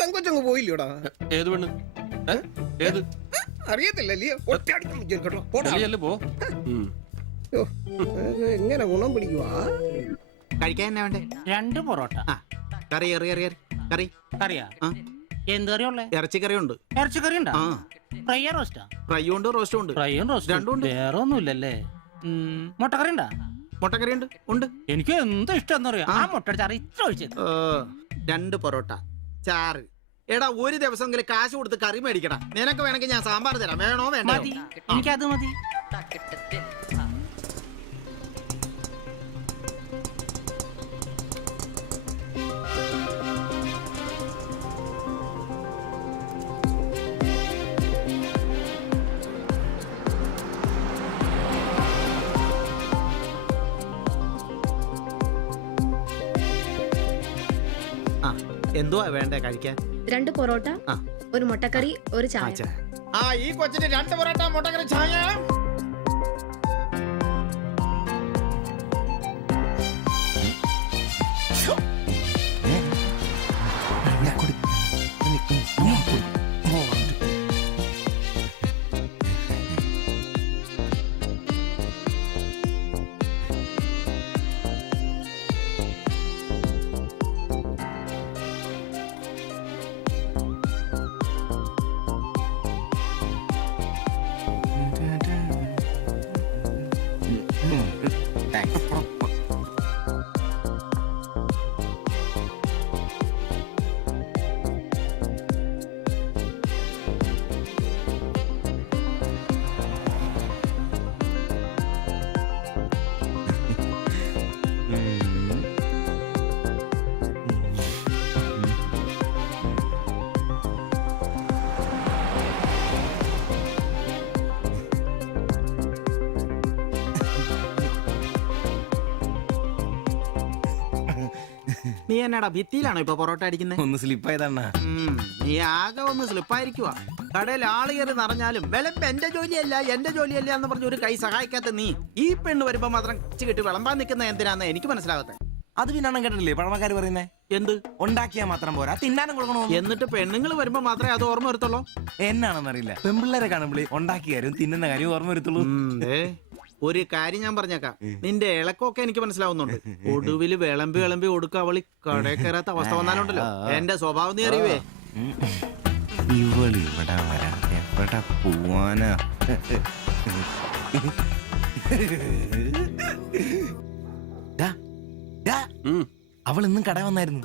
പെങ്കൊച്ചങ്ങ് പോയില്ലോടാ. ഏത് പെണ്ണ്? ഏത്? അറിയത്തില്ലല്ലേ? പോ. എങ്ങനെ ഗുണം പിടിക്കുവാ? കഴിക്കാൻ എന്നാ വേണ്ടേ? 2 പൊറോട്ട. കറി കറി കറിയാ? എന്ത് കറിയുള്ളേ? ഇറച്ചിക്കറി ഉണ്ട്. ഇറച്ചിക്കറി ഉണ്ടോ? ഫ്രൈയാ റോസ്റ്റാ? ഫ്രൈയും ഉണ്ട് റോസ്റ്റും ഉണ്ട്. ഫ്രൈയും റോസ്റ്റും രണ്ടും ഉണ്ട്. വേറെ ഒന്നുമില്ലല്ലേ? മുട്ടക്കറി ഉണ്ടാ? മുട്ടക്കറി ഉണ്ട്. ഉണ്ട്. എനിക്ക് എന്ത് ഇഷ്ടം അറിയാം. ആ മുട്ട ചാറ് ഇത്ര ഒഴിച്ചത്. 2 പൊറോട്ട, ചാറ്. എടാ ഒരു ദിവസമെങ്കിലും കാശ് കൊടുത്ത് കറി മേടിക്കടാ. നിനക്ക് വേണമെങ്കിൽ ഞാൻ സാമ്പാർ തരാം. വേണോ വേണ്ടോ? മതി, എനിക്കത് മതി. എന്തുവാ വേണ്ടേ കഴിക്കാൻ? 2 പൊറോട്ട, ഒരു മുട്ടക്കറി, ഒരു ചായ. ഈ കൊച്ചിന് 2 പൊറോട്ട, മുട്ടക്കറി, ചായ. നീ എന്നാടാ ഭിത്തിയിലാണോ ഇപ്പൊ പൊറോട്ട അടിക്കുന്നത്? ഒന്ന് സ്ലിപ്പായതാണ്. നീ ആകെ ഒന്ന് സ്ലിപ്പായിരിക്കുവാ. കടയിൽ ആള് കയറി നിറഞ്ഞാലും വിളമ്പ് എന്റെ ജോലിയല്ല എന്ന് പറഞ്ഞ ഒരു കൈ സഹായിക്കാത്ത നീ ഈ പെണ്ണ് വരുമ്പോ മാത്രം കിട്ടി വിളമ്പാൻ നിൽക്കുന്ന എന്തിനാന്ന് എനിക്ക് മനസ്സിലാകത്തെ. അത് പിന്നെ കേട്ടില്ലേ പഴമക്കാര് പറയുന്നേ? എന്ത് ഉണ്ടാക്കിയാ മാത്രം പോരാ, തിന്നാനും കൊടുക്കണോ? എന്നിട്ട് പെണ്ണുങ്ങൾ വരുമ്പോ മാത്രമേ അത് ഓർമ്മ വരുത്തുള്ളൂ. എന്നാണെന്നറിയില്ല, പെൺപിള്ളേരെ കാണുമ്പോൾ ഉണ്ടാക്കിയ കാര്യം തിന്നുന്ന കാര്യം ഓർമ്മ വരുത്തുള്ളൂ. ഒരു കാര്യം ഞാൻ പറഞ്ഞേക്കാം, നിന്റെ ഇളക്കമൊക്കെ എനിക്ക് മനസ്സിലാവുന്നുണ്ട്. ഒടുവില് വിളമ്പി കൊടുക്ക അവളി കടയിൽ കയറാത്ത അവസ്ഥ വന്നാലുണ്ടല്ലോ എന്റെ സ്വഭാവം നീ അറിയുവേ. ഇവിടെ വരാ, എവിടെ പോവാനാ? അവൾ ഇന്നും കട വന്നായിരുന്നു.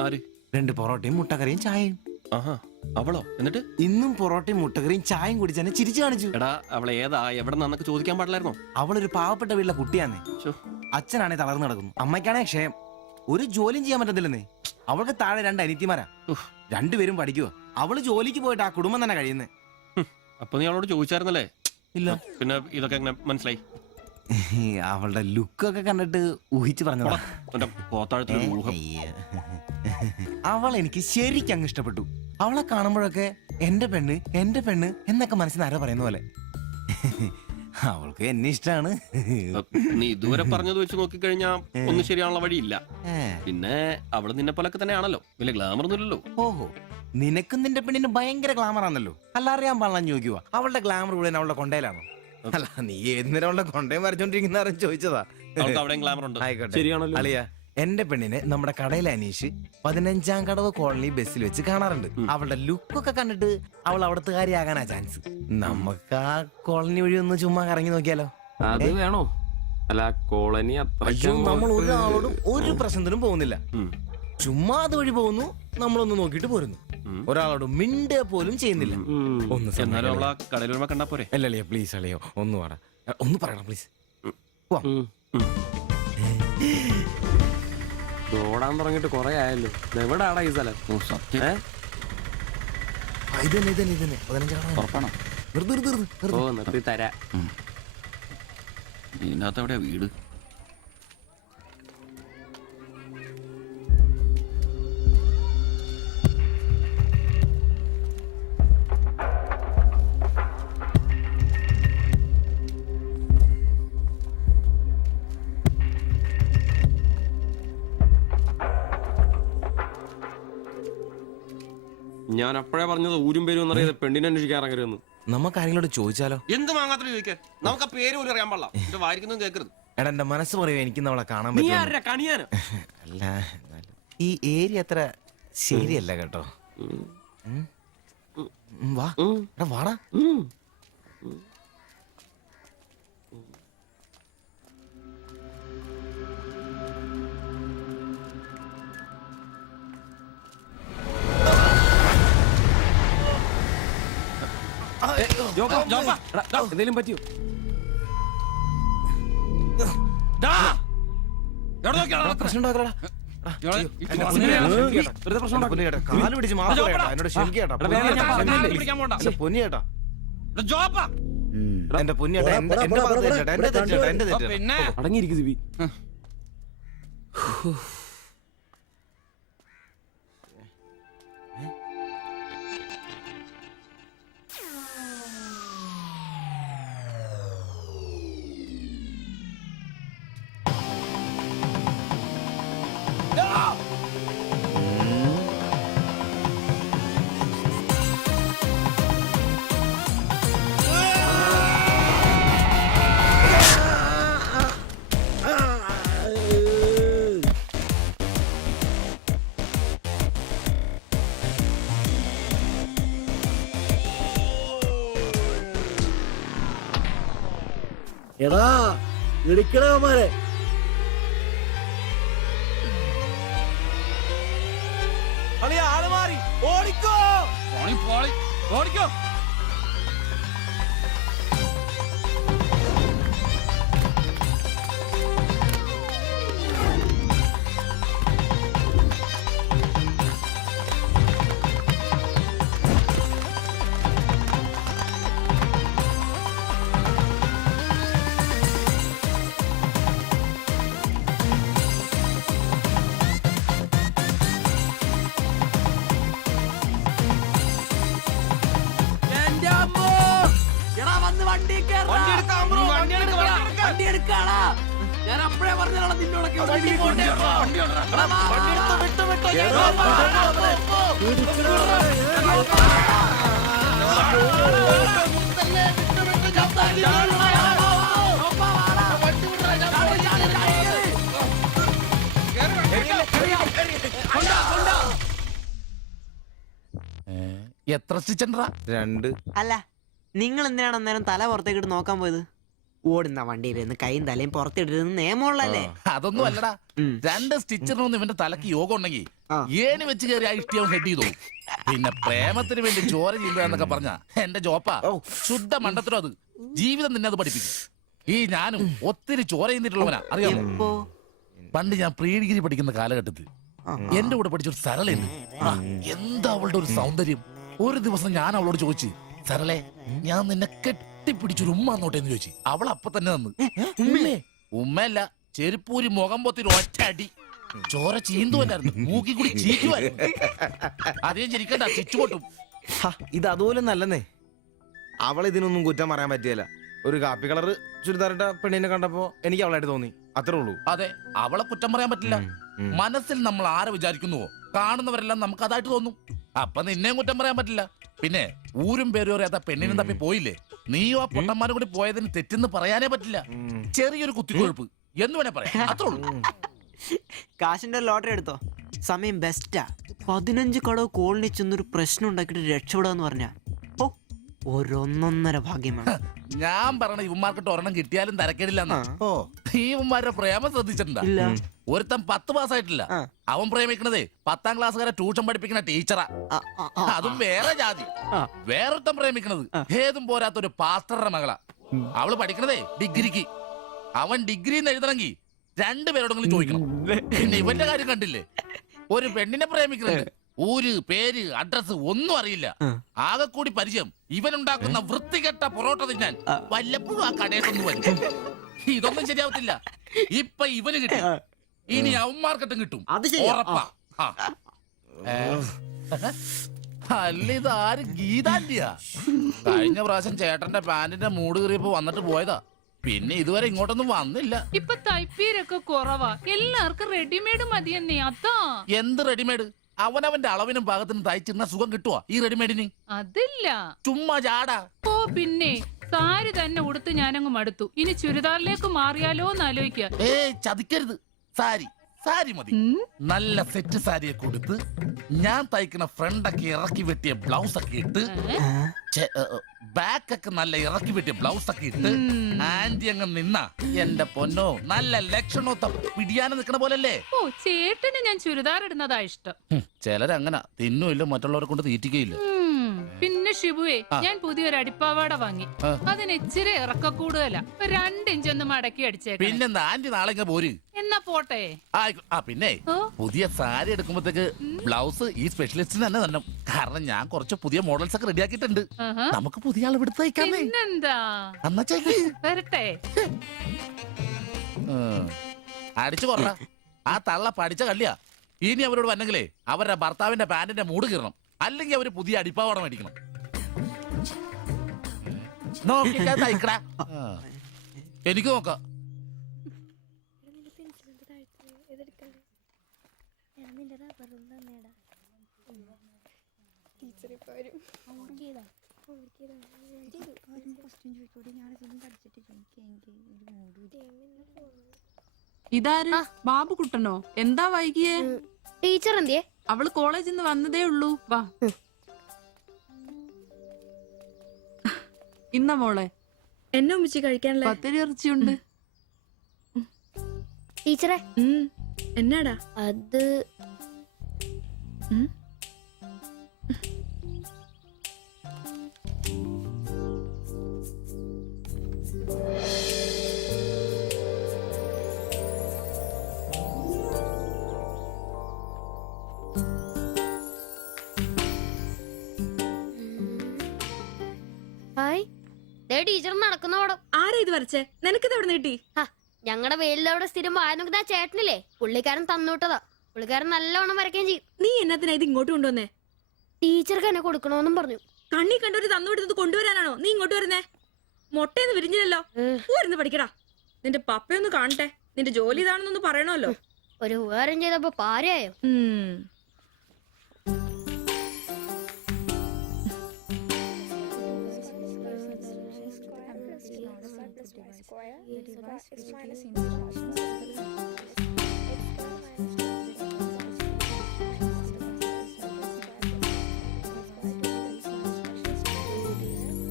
ആര്? 2 പൊറോട്ടയും മുട്ടക്കറിയും ചായയും. അവളോ? എന്നിട്ട് ഇന്നും പൊറോട്ടയും മുട്ടക്കറിയും ചായയും കുടിച്ചെന്നെ ചിരിച്ചു കാണിച്ചു. എടാ അവളെ ഏതാ എവിടെ നിന്നൊക്കെ ചോദിക്കാൻ പാടില്ലായിരുന്നോ? അവളൊരു പാവപ്പെട്ട വീട്ടിലെ കുട്ടിയാന്നേ. അച്ഛനാണെ തളർന്നു നടക്കുന്നു, അമ്മയ്ക്കാണെ ക്ഷയം. ഒരു ജോലിയും ചെയ്യാൻ പറ്റത്തില്ലെന്നേ. അവൾക്ക് താഴെ 2 അനിയത്തിമാരാ, 2 പേരും പഠിക്കുക. അവള് ജോലിക്ക് പോയിട്ട് ആ കുടുംബം തന്നെ കഴിയുന്നേ. അപ്പൊ നീ അവളോട് ചോദിച്ചായിരുന്നല്ലേ? ഇല്ല. പിന്നെ ഇതൊക്കെ എങ്ങനെ മനസ്സിലായി? അവളുടെ ലുക്കൊക്കെ കണ്ടിട്ട് ഊഹിച്ചു പറഞ്ഞതാ. അവൾ എനിക്ക് ശരിക്കും അങ്ങ് ഇഷ്ടപ്പെട്ടു. അവളെ കാണുമ്പോഴൊക്കെ എന്റെ പെണ്ണ് എന്നൊക്കെ മനസ്സിൽ ആരോ പറയുന്ന പോലെ. അവൾക്ക് എന്നെ ഇഷ്ടാണ്. നീ ഇതുവരെ പറഞ്ഞത് വെച്ച് നോക്കിക്കഴിഞ്ഞാ ഒന്നും ശരിയാണുള്ള വഴിയില്ല. പിന്നെ അവള് നിന്നെ പോലൊക്കെ തന്നെയാണല്ലോ, വലിയ ഗ്ലാമർ ഒന്നുമില്ലല്ലോ. ഓഹോ, നിനക്കും നിന്റെ പെണ്ണിന് ഭയങ്കര ഗ്ലാമർ ആണല്ലോ. അല്ലറിയാൻ പാടില്ല ചോദിക്കുക, അവളുടെ ഗ്ലാമർ മുഴുവൻ അവളുടെ കൊണ്ടയിലാണോ? അല്ല, നീ ഏതിനും അവളുടെ കൊണ്ടയും വരച്ചോണ്ടിരിക്കുന്ന ചോദിച്ചതാ. ആയിക്കോട്ടെ, ശരിയാണല്ലോ. അളിയ, എന്റെ പെണ്ണിനെ നമ്മുടെ കടയിലെ അനീഷ് 15ാം കടവ് കോളനി ബസ്സിൽ വെച്ച് കാണാറുണ്ട്. അവളുടെ ലുക്കൊക്കെ കണ്ടിട്ട് അവൾ അവിടുത്തെ കാര്യമാകാനാ ചാൻസ്. നമുക്ക് ആ കോളനി വഴി ഒന്ന് ചുമ്മാ കറങ്ങി നോക്കിയാലോ? അത് വേണോ? അല്ല, കോളനി അയ്യോ, നമ്മൾ ഒരാളോടും ഒരു പ്രശ്നത്തിനും പോകുന്നില്ല. ചുമ്മാ അത് വഴി പോകുന്നു, നമ്മളൊന്ന് നോക്കിട്ട് പോരുന്നു. ഒരാളോട് മിണ്ട പോലും ചെയ്യുന്നില്ല. അല്ലല്ലേ, പ്ലീസ് അളിയോ, ഒന്ന് വാടാ, ഒന്ന് പറയണം പ്ലീസ്. ഓടാൻ തുടങ്ങിട്ട് കൊറേ ആയല്ലോ. എവിടാടാ ഈ സ്ഥലം? നിർത്തി തരാ. ഇതിനകത്ത് എവിടെയാ വീട്? ഞാൻ അപ്പോഴേ പറഞ്ഞത് ഊരും പേരും എന്നറിയാതെ പെണ്ണിനെ അന്വേഷിക്കാൻ ഇറങ്ങരുതെന്ന്. നമുക്ക് ആരെങ്കിലും ചോദിച്ചാലോ? എന്ത് മാങ്ങാത്ര ചോദിക്കാൻ? നമുക്ക് ആ പേര് പോലും അറിയാൻ പാടില്ല. എന്റെ വായിരിക്കുന്നതും കേൾക്കരുത്. എടാ, എന്റെ മനസ്സ് പറയുക, എനിക്ക് നമ്മളെ കാണാൻ നീ പറ്റും. ആരാ കണിയാനോ? അല്ല, ഈ ഏരിയ അത്ര ശരിയല്ല കേട്ടോ. വാ, എടാ വാടാ. എന്തെങ്കിലും പറ്റിയോ? പ്രശ്നം ഉണ്ടാക്കലടാ. കാല് പിടിച്ച് എന്നോട് ക്ഷമിക്കേട്ടാ. പൊന്നിയേട്ടാ, എന്റെ പൊന്നിയേട്ടാ, എന്റെ ഭാഗത്ത് തെറ്റേട്ടാ, എന്റെ തെറ്റേട്ടാ, എന്റെ തെറ്റേട്ടാ. അടങ്ങിയിരിക്കും സിബി. എടാ, ഇടിക്കണവന്മാരെ. ആള് മാറി, ഓടിക്കോ. ഓടിക്കോ. എടുക്കാടാ. ഞാൻ അപ്പഴേ പറഞ്ഞാണ് നിന്നോടൊക്കെ ഇവിടെ വീട്ടിൽ എത്ര സ്റ്റിച്ചൻഡ്രാ? 2. അല്ല നിങ്ങൾ എന്തിനാണ് അന്നേരം തല പുറത്തേക്കിട്ട് നോക്കാൻ പോയത്? ഓടുന്ന വണ്ടിയിലിരുന്ന് കൈയും തലയും പുറത്തിട്ടിരുന്ന് നിയമമുള്ളല്ലേ? അതൊന്നും അല്ലടാ. 2 സ്റ്റിച്ചറിനൊന്നും ഇവന്റെ തലക്ക് യോഗം ഉണ്ടെങ്കിൽ ഏണി വെച്ച് കയറി ആ ഇഷ്ടിയം ഹെഡ് ചെയ്തു. പിന്നെ പ്രേമത്തിന് വേണ്ടി ചോര ചെയ്യുക എന്നൊക്കെ പറഞ്ഞ എന്റെ ജോപ്പാ ശുദ്ധ മണ്ടത്തിലും. അത് ജീവിതം നിന്നെ അത് പഠിപ്പിക്കും. ഈ ഞാനും ഒത്തിരി ചോര ചെയ്യുന്നിട്ടുള്ളവനാ, അറിയാമോ? പണ്ട് ഞാൻ പ്രീ ഡിഗ്രി പഠിക്കുന്ന കാലഘട്ടത്തിൽ എന്റെ കൂടെ പഠിച്ചൊരു സരളയുണ്ട്. എന്താ അവളുടെ ഒരു സൗന്ദര്യം! ഒരു ദിവസം ഞാൻ അവളോട് ചോദിച്ചു, സരളെ ഞാൻ നിന്നെ കെട്ടിപ്പിടിച്ചൊരു ഉമ്മ എന്നോട്ടെ എന്ന് ചോദിച്ചു. അവൾ അപ്പൊ തന്നെ തന്നു. ഉമ്മയല്ല, ചെരുപ്പൂരി മുഖം പൊത്തി ഒറ്റ അടി. ചോര ചീന്തുവല്ലായിരുന്നു, മൂക്കി കൂടി ചീറ്റുമായിരുന്നു. അതേ ചിരിക്കണ്ട, ചിച്ചുപൊട്ടും. ഇത് അതുപോലെ നല്ലെന്നേ. അവളിതിനൊന്നും കുറ്റം പറയാൻ പറ്റിയല്ല. ഒരു കാപ്പി കളർ ചുരിദാറിട്ട പെണ്ണിനെ കണ്ടപ്പോ എനിക്ക് അവളായിട്ട് തോന്നി, അത്രേ ഉള്ളൂ. അതെ, അവളെ കുറ്റം പറയാൻ പറ്റില്ല. മനസ്സിൽ നമ്മൾ ആരെ വിചാരിക്കുന്നുവോ കാണുന്നവരെല്ലാം നമുക്ക് അതായിട്ട് തോന്നും. അപ്പൊ നിന്നെയും കുറ്റം പറയാൻ പറ്റില്ല. പിന്നെ ഊരും പേരും അറിയാത്ത പെണ്ണിനും തപ്പി പോയില്ലേ, നീയോ ആ പൊട്ടന്മാരും കൂടി പോയതിന് തെറ്റെന്ന് പറയാനേ പറ്റില്ല. ചെറിയൊരു കുത്തിക്കൊഴുപ്പ് എന്ന് വേണേ പറയാം, അത്രേ ഉള്ളൂ. കാശിന്റെ ലോട്ടറി എടുത്തോ, സമയം ബെസ്റ്റാ. 15 കടവ് കോളനി ചെന്നൊരു പ്രശ്നം ഉണ്ടാക്കിട്ട് രക്ഷപ്പെടാന്ന് പറഞ്ഞ ഒരൊന്നൊന്നര ഭാഗ്യമാണ്. ഞാൻ പറഞ്ഞ ഇവന്മാർക്കിട്ട് ഒരെണ്ണം കിട്ടിയാലും തരക്കേടില്ലെന്ന്. ഈ ഇവന്മാരുടെ പ്രേമം ശ്രദ്ധിച്ചിട്ടുണ്ടോ? ഒരുത്തൻ 10 പാസ്സായിട്ടില്ല, അവൻ പ്രേമിക്കണതേ 10ാം ക്ലാസ്സുകാരെ ട്യൂഷൻ പഠിപ്പിക്കുന്ന ടീച്ചറാ. അതും വേറെ ജാതി. വേറൊരുത്തൻ പ്രേമിക്കണത് ഏതും പോരാത്തൊരു പാസ്റ്ററുടെ മകളാ. അവള് പഠിക്കണതേ ഡിഗ്രിക്ക്. അവൻ ഡിഗ്രി എഴുതണമെങ്കിൽ 2 പേരോടെങ്കിലും ചോദിക്കണം. പിന്നെ ഇവന്റെ കാര്യം കണ്ടില്ലേ, ഒരു പെണ്ണിനെ പ്രേമിക്കുന്നുണ്ട്, ഊര് പേര് അഡ്രസ് ഒന്നും അറിയില്ല. ആകെ കൂടി പരിചയം ഇവനുണ്ടാക്കുന്ന വൃത്തികെട്ട പൊറോട്ട തിന്നാൻ വല്ലപ്പോഴും ആ കടയിലൊന്നും വരും. ഇതൊന്നും ശരിയാവത്തില്ല. ഇപ്പൊ ഇവന് കിട്ടി, ഇനി അവന്മാർക്കിട്ടും കിട്ടും, ഉറപ്പാ. അല്ല, ഇത് ആര് ഗീതാന്റിയാ? കഴിഞ്ഞ പ്രാവശ്യം ചേട്ടന്റെ പാന്റിന്റെ മൂട് കീറിയപ്പോ വന്നിട്ട് പോയതാ. പിന്നെ ഇതുവരെ ഇങ്ങോട്ടൊന്നും വന്നില്ല. ഇപ്പൊ തയ്പ്പീരൊക്കെ കുറവാ, എല്ലാവർക്കും റെഡിമെയ്ഡ് മതി തന്നെ. അതാ. എന്ത് റെഡിമെയ്ഡ്? അവനവന്റെ അളവിനും പാകത്തിനും തയ്ച്ചിരുന്ന സുഖം കിട്ടുവാ ഈ റെഡിമെയ്ഡിന്? അതില്ല, ചുമ്മാ ജാടാ. ഓ പിന്നെ സാരി തന്നെ ഉടുത്ത് ഞാനങ്ങ് മടുത്തു. ഇനി ചുരിദാറിലേക്ക് മാറിയാലോ എന്ന് ആലോചിക്കുക. ചതിക്കരുത്. സാരി സാരി മതി. നല്ല സെറ്റ് സാരിയെ കൊടുത്ത് ഞാൻ തയ്ക്കുന്ന ഫ്രണ്ടൊക്കെ ഇറക്കി വെട്ടിയ ബ്ലൗസ് ഒക്കെ ഇട്ട്, ബാക്കൊക്കെ നല്ല ഇറക്കി വെട്ടിയ ബ്ലൗസ് ഒക്കെ ഇട്ട് ആന്റി അങ്ങ് നിന്ന എന്റെ പൊന്നോ നല്ല ലക്ഷണോ പിടിയാനെ നിക്കണ പോലല്ലേ. ഓ, ചേട്ടന് ഞാൻ ചുരിദാർ ഇടുന്നതാ ഇഷ്ടം. ചിലരങ്ങനെ തിന്നുമില്ല, മറ്റുള്ളവരെ കൊണ്ട് തീറ്റിക്കയില്ല. പിന്നെ ഷിബുവേ, ഞാൻ പുതിയൊരു അടിപ്പാവാട വാങ്ങി. അതിന് ഇച്ചിരി ഇറക്ക കൂടുതലാ. 2 ഇഞ്ച് ഒന്ന് മടക്കി അടിച്ചേക്കാം. പിന്നെന്താ, ആന്റി നാളെ പോര്. എന്നാ പോട്ടെ. പിന്നെ പുതിയ സാരി എടുക്കുമ്പോഴത്തേക്ക് ബ്ലൗസ് ഈ സ്പെഷ്യലിസ്റ്റിന് തന്നെ തന്നെ. കാരണം ഞാൻ കുറച്ച് പുതിയ മോഡൽസ് ഒക്കെ റെഡിയാക്കിയിട്ടുണ്ട്. നമുക്ക് പുതിയ ആൾ എടുത്ത് തയ്ക്കാന്നേ. പിന്നെന്താ, വരട്ടെ. അടിച്ചു കൊറ. ആ തള്ള പഠിച്ച കള്ളിയാ. ഇനി അവരോട് വന്നെങ്കിലേ അവരുടെ ഭർത്താവിന്റെ പാന്റിന്റെ മൂട് കീറണം, അല്ലെങ്കിൽ അവര് പുതിയ അടിപ്പാവട മേടിക്കണം. നോക്കിക്കാ തയ്ക്കടാ. എനിക്ക് നോക്കാം. ഇതാര്? ബാബുക്കുട്ടനോ? എന്താ വൈകിയേ? ടീച്ചർ എന്തിയെ? അവള് കോളേജിൽ നിന്ന് വന്നതേ ഉള്ളൂ. വാ. ഇന്ന മോളെ എന്നെ ഉമ്മിച്ച് കഴിക്കാനല്ലേ? പത്തിരി ഇറച്ചിയുണ്ട്. ടീച്ചറെ എന്നാടാ അത്? ടീച്ചർ നടക്കുന്ന പടം. ആരാ ഇത് വരച്ചേ? നിനക്കിത് എവിടെ കിട്ടി? ഞങ്ങളുടെ വെയിലവിടെ സ്ഥിരം വായനോക്കുന്ന ചേട്ടനില്ലേ, പുള്ളിക്കാരൻ തന്നുവിട്ടതാ. പുള്ളിക്കാരൻ നല്ലവണ്ണം വരയ്ക്കുകയും ചെയ്യും. നീ എന്നാത്തിനാ ഇത് ഇങ്ങോട്ട് കൊണ്ടുവന്നേ? ടീച്ചർക്ക് എന്നെ കൊടുക്കണോന്നും പറഞ്ഞു. കണ്ണി കണ്ടൊരു തന്നുവിടുന്നത് കൊണ്ടുവരാനാണോ നീ ഇങ്ങോട്ട് വരുന്നേ? മൊട്ടയെന്ന് വിരിഞ്ഞില്ലല്ലോ. പോരുന്ന് പഠിക്കടാ. നിന്റെ പപ്പയൊന്ന് കാണട്ടെ. നിന്റെ ജോലി ഇതാണെന്നൊന്ന് പറയണമല്ലോ. ഒരു ഉപകാരം ചെയ്തപ്പോ പാരയായോ?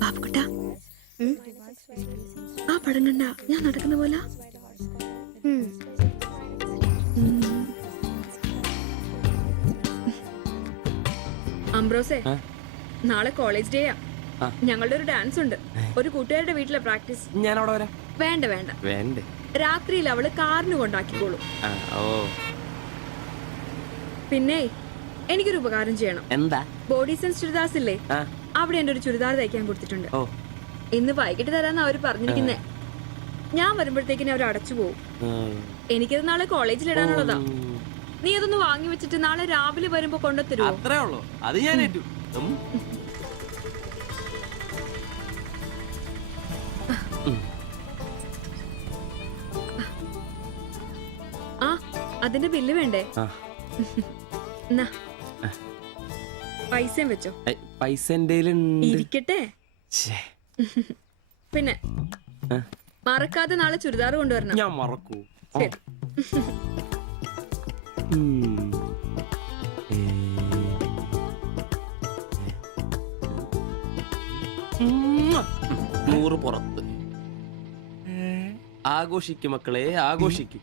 ബാബുക്കുട്ടാ, ആ പടം കണ്ട ഞാൻ നടക്കുന്ന പോലെ. അംബ്രോസേ, നാളെ കോളേജ് ഡേയാ. ഞങ്ങളുടെ ഒരു ഡാൻസ് ഉണ്ട്. ഒരു കൂട്ടുകാരുടെ വീട്ടിലെ പ്രാക്ടീസ്. ഞാൻ അവിടെ വരാം. വേണ്ട വേണ്ട, വേണ്ടേ? രാത്രിയിൽ അവള് കാറിന് കൊണ്ടാക്കിക്കോളും. ഓ, പിന്നെ എനിക്കൊരു ഉപകാരം ചെയ്യണം. എന്താ? ബോഡി സെൻസ് ചുരിദാർസ് ഇല്ലേ, അവിടെ എന്റെ ഒരു ചുരിദാർ തയ്ക്കാൻ കൊടുത്തിട്ടുണ്ട്. ഇന്ന് വൈകിട്ട് തരാന്ന് അവര് പറഞ്ഞിരിക്കുന്നേ. ഞാൻ വരുമ്പോഴത്തേക്കിനെ അവർ അടച്ചു പോകും. എനിക്കത് നാളെ കോളേജിൽ ഇടാനുള്ളതാ. നീ അതൊന്ന് വാങ്ങി വെച്ചിട്ട് നാളെ രാവിലെ വരുമ്പോ കൊണ്ടുത്തരുമോ? അത്രേ ഉള്ളൂ. അത് ഞാൻ ഏറ്റു. ആ, അതിന്റെ ബില്ല് വേണ്ടേ? എന്നാ, പൈസയും വെച്ചോ. പൈസ എന്റെ ഇരിക്കട്ടെ. പിന്നെ മറക്കാതെ നാളെ ചുരിദാർ കൊണ്ടുവരണം. ഞാൻ മറക്കൂ. ശരി. നൂറ് പുറത്ത്. ആഘോഷിക്കും മക്കളെ, ആഘോഷിക്കും.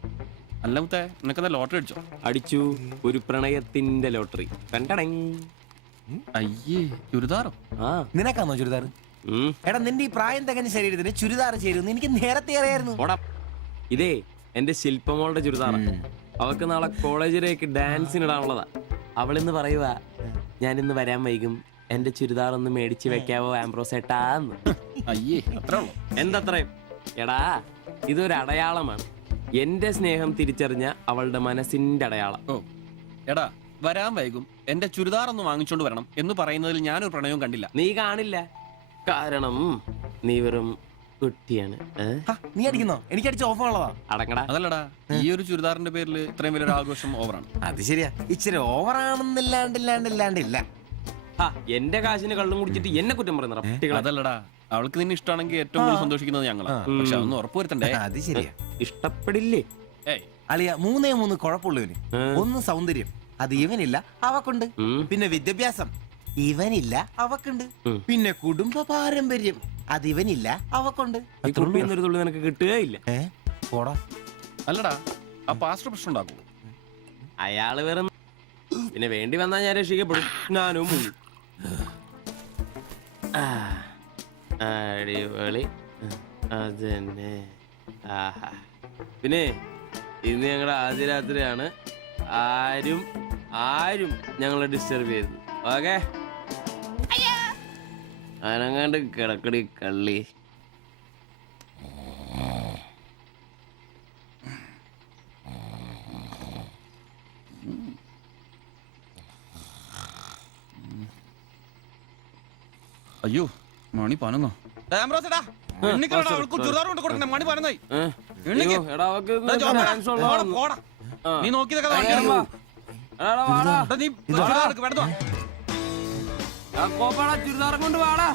അല്ല മുത്തേ, നിനക്കെന്താ ലോട്ടറി അടിച്ചോ? അടിച്ചു, ഒരു പ്രണയത്തിന്റെ ലോട്ടറി. അയ്യേ, ചുരിദാറോ? നിനക്കാന്നോ ചുരിദാർ? എടാ, നിന്റെ ഈ പ്രായം തികഞ്ഞ ശരീരത്തിന് ചുരിദാർ ചേരുന്നു എനിക്ക് നേരത്തെ അറിയായിരുന്നു. ഇതേ എന്റെ ശില്പമോളുടെ ചുരിദാറാണ്. അവൾക്ക് നാളെ കോളേജിലേക്ക് ഡാൻസിനിടാനുള്ളതാ. അവളിന്ന് പറയുക, ഞാനിന്ന് വരാൻ വൈകും, എന്റെ ചുരിദാർ ഒന്ന് മേടിച്ച് വെക്കാവോ ആംബ്രോസേട്ടാന്ന്. അയ്യേ, അത്രേ ഉള്ളൂ. എന്തത്രയും? എടാ, ഇതൊരു അടയാളമാണ്. എന്റെ സ്നേഹം തിരിച്ചറിഞ്ഞ അവളുടെ മനസ്സിന്റെ അടയാളം. ഓ എടാ, വരാൻ വൈകും, എന്റെ ചുരിദാർ ഒന്ന് വാങ്ങിച്ചോണ്ട് വരണം എന്ന് പറയുന്നതിൽ ഞാനൊരു പ്രണയവും കണ്ടില്ല. നീ കാണില്ല, കാരണം നീ വെറും കുട്ടിയാണ്. നീ അടിക്കുന്നോ? എനിക്ക് അടിച്ച ഓഫ് ഉള്ളതാ. അടങ്ങടാ. അതല്ലടാ, ഈ ഒരു ചുരിദാറിന്റെ പേരിൽ ഇത്രയും വലിയൊരു ആഘോഷം ഓവറാണ്. അത് ശരിയാ, ഇച്ചിരി ഓവറാണെന്നില്ലാണ്ടില്ല. എന്റെ കാശിന് കള്ളും കുടിച്ചിട്ട് എന്നെ കുറ്റം പറയുന്ന. അതല്ലടാ, അവൾക്ക് നിന്നെ ഇഷ്ടമാണെങ്കിൽ ഏറ്റവും കൂടുതൽ സന്തോഷിക്കുന്നത് ഞങ്ങളാ. പക്ഷെ അതൊന്നും ഉറപ്പുവരുത്തണ്ടേ. അത് ശരിയാ. ഇഷ്ടപ്പെടില്ലേ അളിയ? 3 കുഴപ്പമുള്ളവന്. ഒന്ന് സൗന്ദര്യം, അത് ഇവനില്ല, അവക്കുണ്ട്. പിന്നെ വിദ്യാഭ്യാസം, ഇവനില്ല, അവക്കുണ്ട്. പിന്നെ കുടുംബ പാരമ്പര്യം, അത് ഇവനില്ല, അവക്കുണ്ട്. നിനക്ക് കിട്ടുകയില്ല. അല്ലടാ, ആ പാസ്റ്റർ പ്രശ്നം ഉണ്ടാക്കൂ. അയാള് വേറെ. പിന്നെ വേണ്ടി വന്നാൽ ഞാൻ രക്ഷിക്കപ്പെടും. ഞാനും അടിപൊളി. അതന്നെ. ആഹാ. പിന്നെ ഇന്ന് ഞങ്ങളുടെ ആദ്യ രാത്രിയാണ്. ആരും ഞങ്ങളെ ഡിസ്റ്റർബ് ചെയ്തു. ഓക്കെ, അനങ്ങാണ്ട് കിടക്കടി കള്ളി. അയ്യോ, മണി 11. നീ നോക്കിയതൊക്കെ ചുരിദാറും കൊണ്ട് വാടാ.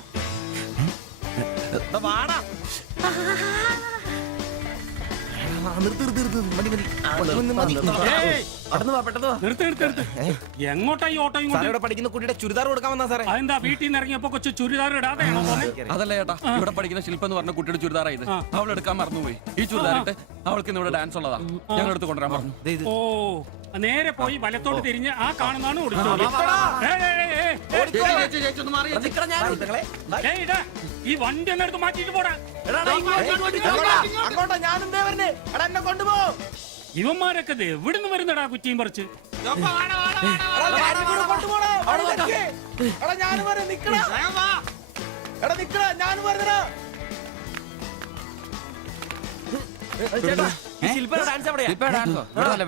എങ്ങോട്ടാ ഈ ഓട്ടോ? പഠിക്കുന്ന കുട്ടിയുടെ ചുരിദാർ കൊടുക്കാമെന്നാ സാറേ. അതെന്താ വീട്ടിൽ നിന്ന് ഇറങ്ങിയപ്പോ കൊച്ചു ചുരിദാർ ഇടാതെ? അതല്ല ചേട്ടാ, ഇവിടെ പഠിക്കുന്ന ശില്പം എന്ന് പറഞ്ഞ കുട്ടിയുടെ ചുരിദാറാ ഇത്. അവൾ എടുക്കാൻ മറന്നുപോയി. ഈ ചുരിദാറിട്ട് അവൾക്ക് ഇവിടെ ഡാൻസ് ഉള്ളതാ. ഞങ്ങൾ എടുത്ത് കൊണ്ടുവരാൻ പറഞ്ഞു. ഓ, നേരെ പോയി വലത്തോട്ട് തിരിഞ്ഞ് ആ കാണുന്നതാണ് ഈ വണ്ടി ഒന്ന് എടുത്ത് മാറ്റിട്ട് പോടാ. ഇവന്മാരൊക്കെ എവിടുന്ന് വരുന്നടാ കുറ്റിയും പറിച്ച്?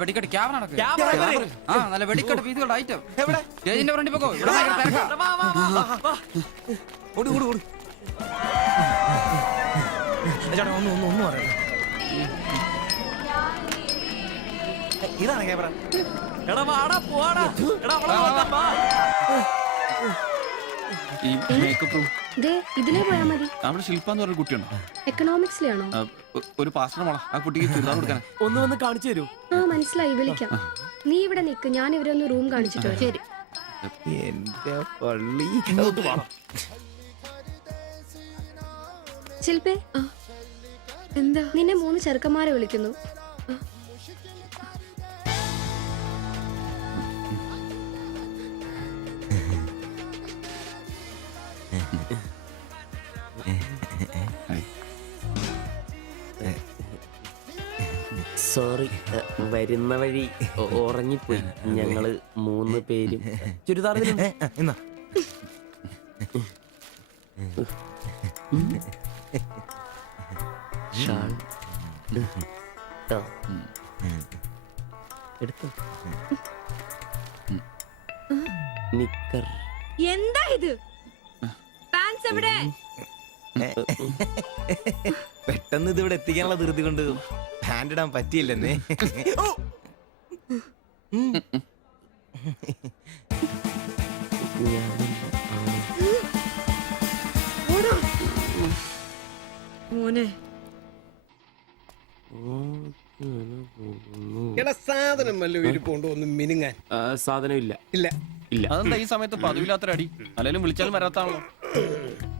വെടിക്കെട്ട് ക്യാമറ നല്ല വെടിക്കെട്ട് പീസുകളുടെ ഐറ്റം സ്റ്റേജിന്റെ ഫ്രണ്ടിൽ പോകോ. ഒന്നും പറയാം. ഇതാണ് ക്യാമറ. എടാ വാടാ പോവാടാ. എടാ അവളെ നോക്കാം, വാ. ഈ മേക്കപ്പ് റൂം ഇതിലേ പോയാ മതി. അവിടെ ശില്പ എന്ന് പറഞ്ഞ കുട്ടിയുണ്ടോ? എക്കണോമിക്സിലാണോ? ഒരു പാസ്റ്റർ മോളാ ആ കുട്ടിക്ക് ചുരിദാർ കൊടുക്കാൻ. ഒന്ന് വന്ന് കാണിച്ചു തരൂ. ആ മനസ്സിലായി, വിളിക്കാം. നീ ഇവിടെ നിക്ക്, ഞാൻ ഇവരൊന്ന് റൂം കാണിച്ചിട്ട് വരാം. ശരി. എന്റെ പള്ളി. ശില്പേ, എന്താ? നിന്നെ 3 ചെറുക്കന്മാരെ വിളിക്കുന്നു. സോറി, വരുന്ന വഴി ഉറങ്ങിപ്പോയി. ഞങ്ങള് 3 പേരും ചുരിദാർ എന്നാ നിക്കർ. എന്താ ഇത്? പാൻസ് എവിടെ? പെട്ടെന്ന് ഇത് ഇവിടെ എത്തിക്കാനുള്ള ധൃതി കൊണ്ട് പാൻറ് ഇടാൻ പറ്റിയില്ലെന്നേ. മോനെ, എടാ സാധനം വല്ല ഇരിപ്പുണ്ടോ ഒന്ന് മിനുങ്ങാൻ? സാധനം ഇല്ല. ഇല്ല ഇല്ല. അതെന്താ ഈ സമയത്ത് പതിവില്ലാത്തൊരടി? അല്ലെങ്കിലും വിളിച്ചാലും വരാത്താണല്ലോ.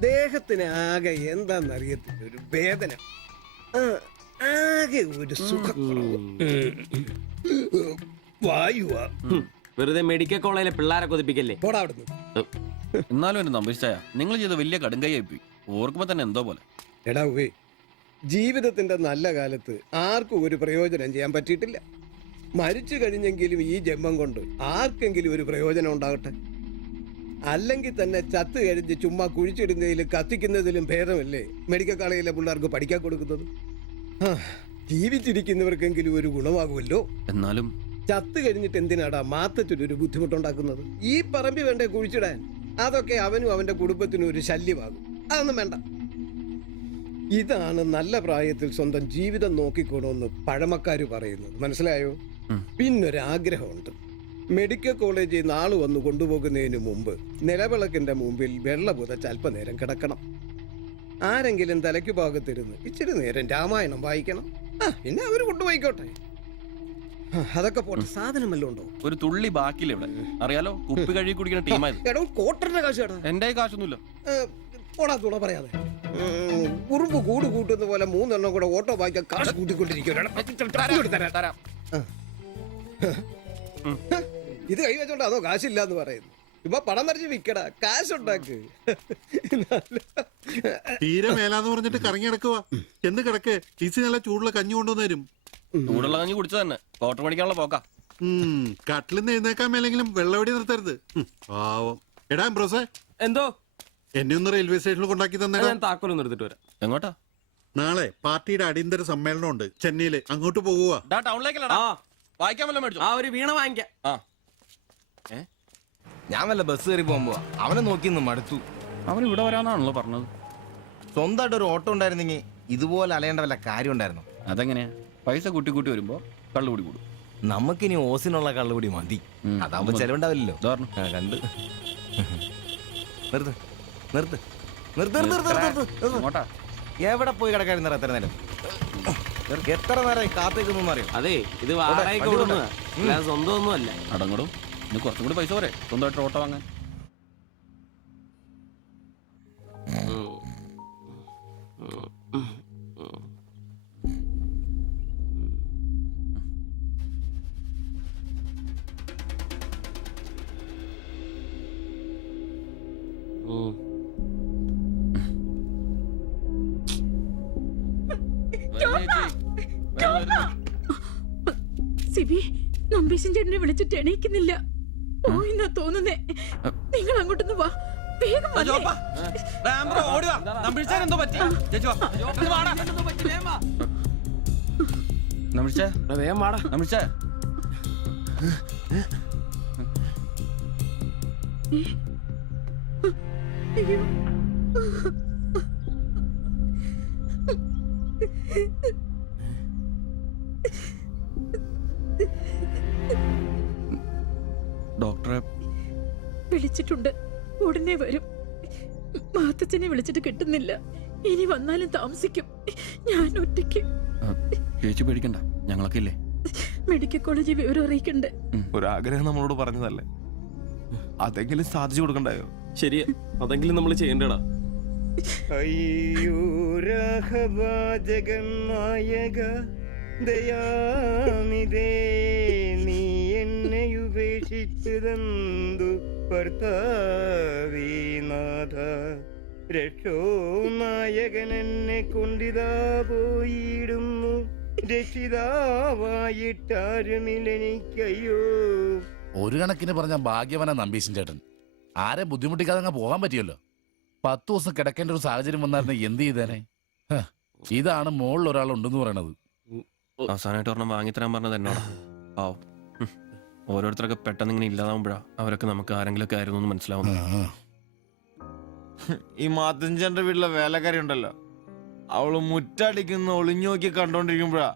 ദേഹത്തിന് ആകെ എന്താന്നറിയത്തില്ല, ഒരു വേദന, ആകെ ഒരു സുഖം. വായുവാ. വെറുതെ മെഡിക്കൽ കോളേജിലെ പിള്ളേരെ കൊതിപ്പിക്കല്ലേ. പോടാ അവിടുന്ന്. എന്നാലും എന്നെ നമ്പരിച്ചായ നിങ്ങൾ ചെയ്ത വലിയ കടുങ്കയായി പോയി. ഓർക്കുമ്പോ തന്നെ എന്തോ പോലെ. എടാ ഉവേ, ജീവിതത്തിന്റെ നല്ല കാലത്ത് ആർക്കും ഒരു പ്രയോജനം ചെയ്യാൻ പറ്റിയിട്ടില്ല. മരിച്ചു കഴിഞ്ഞെങ്കിലും ഈ ജന്മം കൊണ്ട് ആർക്കെങ്കിലും ഒരു പ്രയോജനം ഉണ്ടാകട്ടെ. അല്ലെങ്കിൽ തന്നെ ചത്ത് കഴിഞ്ഞ് ചുമ്മാ കുഴിച്ചിടുന്നതിലും കത്തിക്കുന്നതിലും ഭേദമല്ലേ മെഡിക്കൽ കോളേജിലെ പിള്ളേർക്ക് പഠിക്കാൻ കൊടുക്കുന്നത്. ജീവിച്ചിരിക്കുന്നവർക്കെങ്കിലും ഒരു ഗുണമാകുമല്ലോ. എന്നാലും ചത്ത് കഴിഞ്ഞിട്ട് എന്തിനാടാ മാത്തച്ചൊരു ബുദ്ധിമുട്ടുണ്ടാക്കുന്നത്? ഈ പറമ്പി വേണ്ടേ കുഴിച്ചിടാൻ? അതൊക്കെ അവനും അവന്റെ കുടുംബത്തിനും ഒരു ശല്യമാകും. അതൊന്നും വേണ്ട. ഇതാണ് നല്ല പ്രായത്തിൽ സ്വന്തം ജീവിതം നോക്കിക്കോണമെന്ന് പഴമക്കാര് പറയുന്നത്, മനസ്സിലായോ? പിന്നൊരാഗ്രഹമുണ്ട്. മെഡിക്കൽ കോളേജിൽ നാള് വന്ന് കൊണ്ടുപോകുന്നതിന് മുമ്പ് നിലവിളക്കിന്റെ മുമ്പിൽ വെള്ള പുതച്ച് അല്പനേരം കിടക്കണം. ആരെങ്കിലും തലയ്ക്ക് ഭാഗത്തിരുന്ന് ഇച്ചിരി നേരം രാമായണം വായിക്കണം. പിന്നെ അവര് കൊണ്ടുപോയിക്കോട്ടെ. അതൊക്കെ പോട്ടെ, സാധനം വല്ലതും ഉണ്ടോ? ഒരു തുള്ളി ബാക്കിയില്ല ഇവിടെ. അറിയാലോ, കുപ്പി കഴുകി കുടിക്കുന്ന ടീമായത്. എടോ കോട്ടറിന്റെ കാശ് കേട്ടോ. എന്റെ കാശൊന്നുമില്ല. ഓടാ തുണ പറയാതെ. ഉറുമ്പ് കൂട് കൂട്ടുന്ന പോലെ 3 എണ്ണം കൂടെ ഓട്ടോ വായിക്കാൻ കാശ് കൂട്ടിക്കൊണ്ടിരിക്കും. ഇത് കൈവച്ചോണ്ട് അതോ കാശില്ല എന്ന് പറയുന്നു. ഇപ്പൊ പണം നിറച്ച് വിക്കടാ, കാശുണ്ടാക്ക്. തീരെ മേലാന്ന് പറഞ്ഞിട്ട് കറങ്ങി കിടക്കുക. എന്ന് കിടക്ക്, ടീച്ചർ നല്ല ചൂടുള്ള കഞ്ഞി കൊണ്ടുവന്ന് തരും. ചൂടുള്ള കഞ്ഞി കുടിച്ചു തന്നെ കോട്ടർ മേടിക്കാനുള്ള പോക്കാ. കട്ടിലിന്ന് എഴുന്നേക്കാൻ മേലെങ്കിലും വെള്ളവടി നിർത്തരുത്. പാവം. എടാ ബ്രോസേ, എന്തോ എന്നെ ഒന്ന് റെയിൽവേ സ്റ്റേഷനിൽ കൊണ്ടാക്കി തന്നെ. താക്കോലൊന്നും എടുത്തിട്ട് വരാം. എങ്ങോട്ടാ? നാളെ പാർട്ടിയുടെ അടിയന്തര സമ്മേളനം ഉണ്ട് ചെന്നൈയില്. അങ്ങോട്ട് പോകുക. ടൗണിലേക്കല്ലടാ. വായിക്കാൻ വല്ല മേടിച്ചു. ഒരു വീണ വാങ്ങിക്കാം. ഞാൻ വല്ല ബസ് കയറി പോകുമ്പോ അവനെ നോക്കി മടുത്തു. അവൻ ഇവിടെ വരാന്നാണല്ലോ പറഞ്ഞത്. സ്വന്തമായിട്ട് ഒരു ഓട്ടോ ഉണ്ടായിരുന്നെങ്കിൽ ഇതുപോലെ അലയേണ്ട വല്ല കാര്യം ഉണ്ടായിരുന്നു. അതെങ്ങനെയാ? പൈസ കൂട്ടി കൂട്ടി വരുമ്പോ കള്ളുകൂടി കൂടും. നമുക്കിനി ഓസിനുള്ള കള്ളുകൂടി മതി. അതാവുമ്പോ ചെലവുണ്ടാവില്ലല്ലോ. കണ്ട് നിർത്ത് നിർത്ത് നിർത്ത് നിർത്ത്. എവിടെ പോയി കിടക്കായിരുന്നു എത്ര നേരം? എത്ര നേരം കാത്തേക്കൊന്നും അറിയാം. അതെ, ഇത് വാടകയ്ക്ക് കൊടുക്കുന്നതാ, അല്ലാതെ സ്വന്തം ഒന്നും അല്ല. അടങ്ങടും. ഇനി കുറച്ചും കൂടി പൈസ പോരെ സ്വന്തമായിട്ട് ഓട്ടോ വാങ്ങാൻ. സിബി, നമ്പീശൻ ചേട്ടനെ വിളിച്ചിട്ട് എണീക്കുന്നില്ല. പോയിന്നാ തോന്നുന്നേ. നിങ്ങൾ അങ്ങോട്ടൊന്ന് വാ, വേഗം നമ്പിച്ചാ ഡോക്ടറെ വിളിച്ചിട്ടുണ്ട്, ഉടനെ വരും. മാത്തച്ഛനെ വിളിച്ചിട്ട് കിട്ടുന്നില്ല. ഇനി വന്നാലും താമസിക്കും. ഞാൻ ഒറ്റയ്ക്ക്. ചേച്ചി പേടിക്കണ്ട, ഞങ്ങളൊക്കെ ഇല്ലേ. മെഡിക്കൽ കോളേജിൽ വിവരം അറിയിക്കണ്ടേ? ഒരാഗ്രഹം നമ്മളോട് പറഞ്ഞതല്ലേ, അതെങ്കിലും സാധിച്ചു കൊടുക്കണ്ടായോ? ശരിയാ, അതെങ്കിലും നമ്മൾ ചെയ്യണ്ടടാ. അയ്യോ ജഗന്നായക ദയാനിധേ, നീ എന്നെ ഉപേക്ഷിച്ചതെന്തു ഭർത്താവീനാഥ. രക്ഷോ നായകൻ എന്നെ കൊണ്ടിതാ പോയിടുന്നു, രക്ഷിതാവായിട്ടാരുമില്ലെനിക്കയ്യോ. ഒരു കണക്കിന് പറഞ്ഞ ഭാഗ്യവനാ നമ്പീശൻ ചേട്ടൻ. ആരെ ബുദ്ധിമുട്ടിക്കാതെ അങ്ങ് പോകാൻ പറ്റിയല്ലോ. 10 ദിവസം കിടക്കേണ്ട ഒരു സാഹചര്യം വന്നായിരുന്നു എന്ത് ചെയ്തേനെ? ഇതാണ് മുകളിൽ ഒരാളുണ്ടെന്ന് പറയണത്. അവസാനമായിട്ട് ഒരെണ്ണം വാങ്ങിത്തരാൻ പറഞ്ഞത് എന്നോടാ. പാവം. ഓരോരുത്തരൊക്കെ പെട്ടെന്ന് ഇങ്ങനെ ഇല്ലാതാവുമ്പോഴാ അവരൊക്കെ നമുക്ക് ആരെങ്കിലുമൊക്കെ ആയിരുന്നു എന്ന് മനസ്സിലാവുന്നത്. ഈ മാത്തഞ്ചന്റെ വീട്ടിലെ വേലക്കാരി ഉണ്ടല്ലോ, അവള് മുറ്റടിക്കുന്ന ഒളിഞ്ഞു നോക്കി കണ്ടോണ്ടിരിക്കുമ്പോഴാ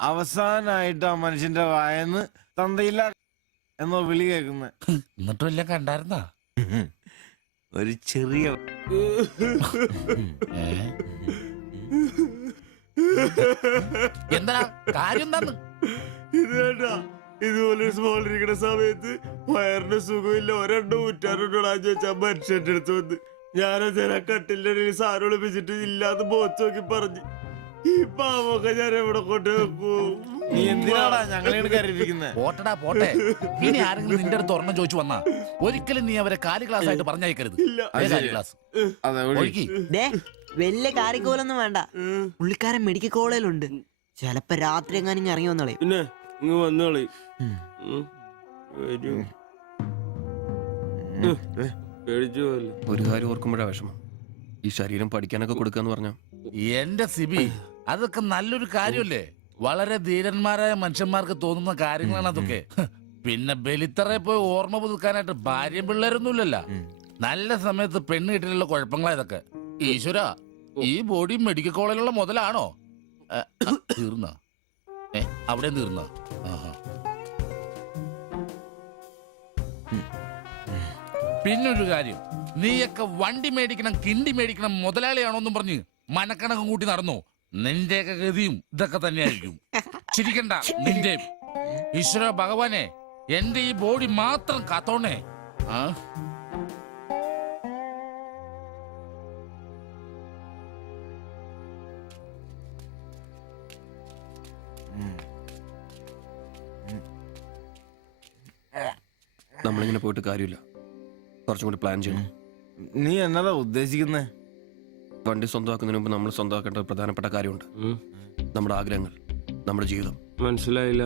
അവസാനായിട്ട് ആ മനുഷ്യന്റെ വായന്ന് തന്തയില്ല എന്നോ വിളി കേൾക്കുന്നത്. എന്നിട്ടും എല്ലാം കണ്ടായിരുന്നാ? ഒരു ചെറിയ എന്താ കാര്യം? എന്താന്ന് ഇത് വേണ്ട, ഇതുപോലെ സ്മോൾ ഇരിക്കുന്ന സമയത്ത് വയറിന് സുഖമില്ല, ഒരെണ്ണം ഊറ്റാറുണ്ടോടാന്ന് ചോദിച്ചാ മനുഷ്യന്റെ അടുത്ത് വന്ന് ഞാനത് കട്ടിലിന്റെ ഇടയിൽ സാറ് വിളിപ്പിച്ചിട്ട് ഇല്ലാതെ ബോച്ച് നോക്കി പറഞ്ഞു. ഈ പാവൊക്കെ ഞാൻ എവിടെ കൊണ്ട് വെക്കൂ? നീ എന്തിനാടാ ഞങ്ങളെയാണ് കരയിപ്പിക്കുന്നത്? പോട്ടടാ പോട്ടെ. ഇനി ആരെങ്കിലും നിന്റെ അടുത്ത് ഒരെണ്ണം ചോദിച്ചു വന്നാ ഒരിക്കലും നീ അവരെ കാലി ക്ലാസ് ആയിട്ട് പറഞ്ഞയക്കരുത്. ക്ലാസ് വലിയ കാരിക്കോലൊന്നും വേണ്ട. പുള്ളിക്കാരൻ മെഡിക്കൽ കോളേജിലുണ്ട്. ചിലപ്പോ രാത്രി എങ്ങാനും ഇറങ്ങി വന്നോളെ. പിന്നെ ഇങ്ങ് വന്നോളി. ഒരു കാര്യം ഓർക്കുമ്പോഴാ വിഷമം. ഈ ശരീരം പഠിക്കാനൊക്കെ കൊടുക്കാന്ന് പറഞ്ഞ എന്റെ സിബി, അതൊക്കെ നല്ലൊരു കാര്യമല്ലേ? വളരെ ധീരന്മാരായ മനുഷ്യന്മാർക്ക് തോന്നുന്ന കാര്യങ്ങളാണ് അതൊക്കെ. പിന്നെ ബലിത്തറയെ പോയി ഓർമ്മ പുതുക്കാനായിട്ട് ഭാര്യയും പിള്ളേരൊന്നുമില്ലല്ലോ. നല്ല സമയത്ത് പെണ്ണ് കിട്ടിയുള്ള കുഴപ്പങ്ങളാ ഇതൊക്കെ. ഈശ്വര, ഈ ബോഡി മെഡിക്കൽ കോളേജിലുള്ള മുതലാണോ? തീർന്ന അവിടെ തീർന്ന. പിന്നൊരു കാര്യം, നീയൊക്കെ വണ്ടി മേടിക്കണം, കിണ്ടി മേടിക്കണം, മുതലാളിയാണോന്നും പറഞ്ഞ് മനക്കണക്കും കൂട്ടി നടന്നു. നിന്റെയൊക്കെ ഗതിയും ഇതൊക്കെ തന്നെയായിരിക്കും. ചിരിക്കണ്ട നിന്റെ. ഈശ്വര ഭഗവാനെ, എന്റെ ഈ ബോഡി മാത്രം കാത്തോണേ. നമ്മളിങ്ങനെ പോയിട്ട് കാര്യമില്ല, കുറച്ചും കൂടി പ്ലാൻ ചെയ്യണം. നീ എന്നതാ ഉദ്ദേശിക്കുന്നേ? വണ്ടി സ്വന്തമാക്കുന്നതിന് മുമ്പ് നമ്മൾ സ്വന്തമാക്കേണ്ട ഒരു പ്രധാനപ്പെട്ട കാര്യമുണ്ട്. നമ്മുടെ ആഗ്രഹങ്ങൾ, നമ്മുടെ ജീവിതം. മനസ്സിലായില്ല.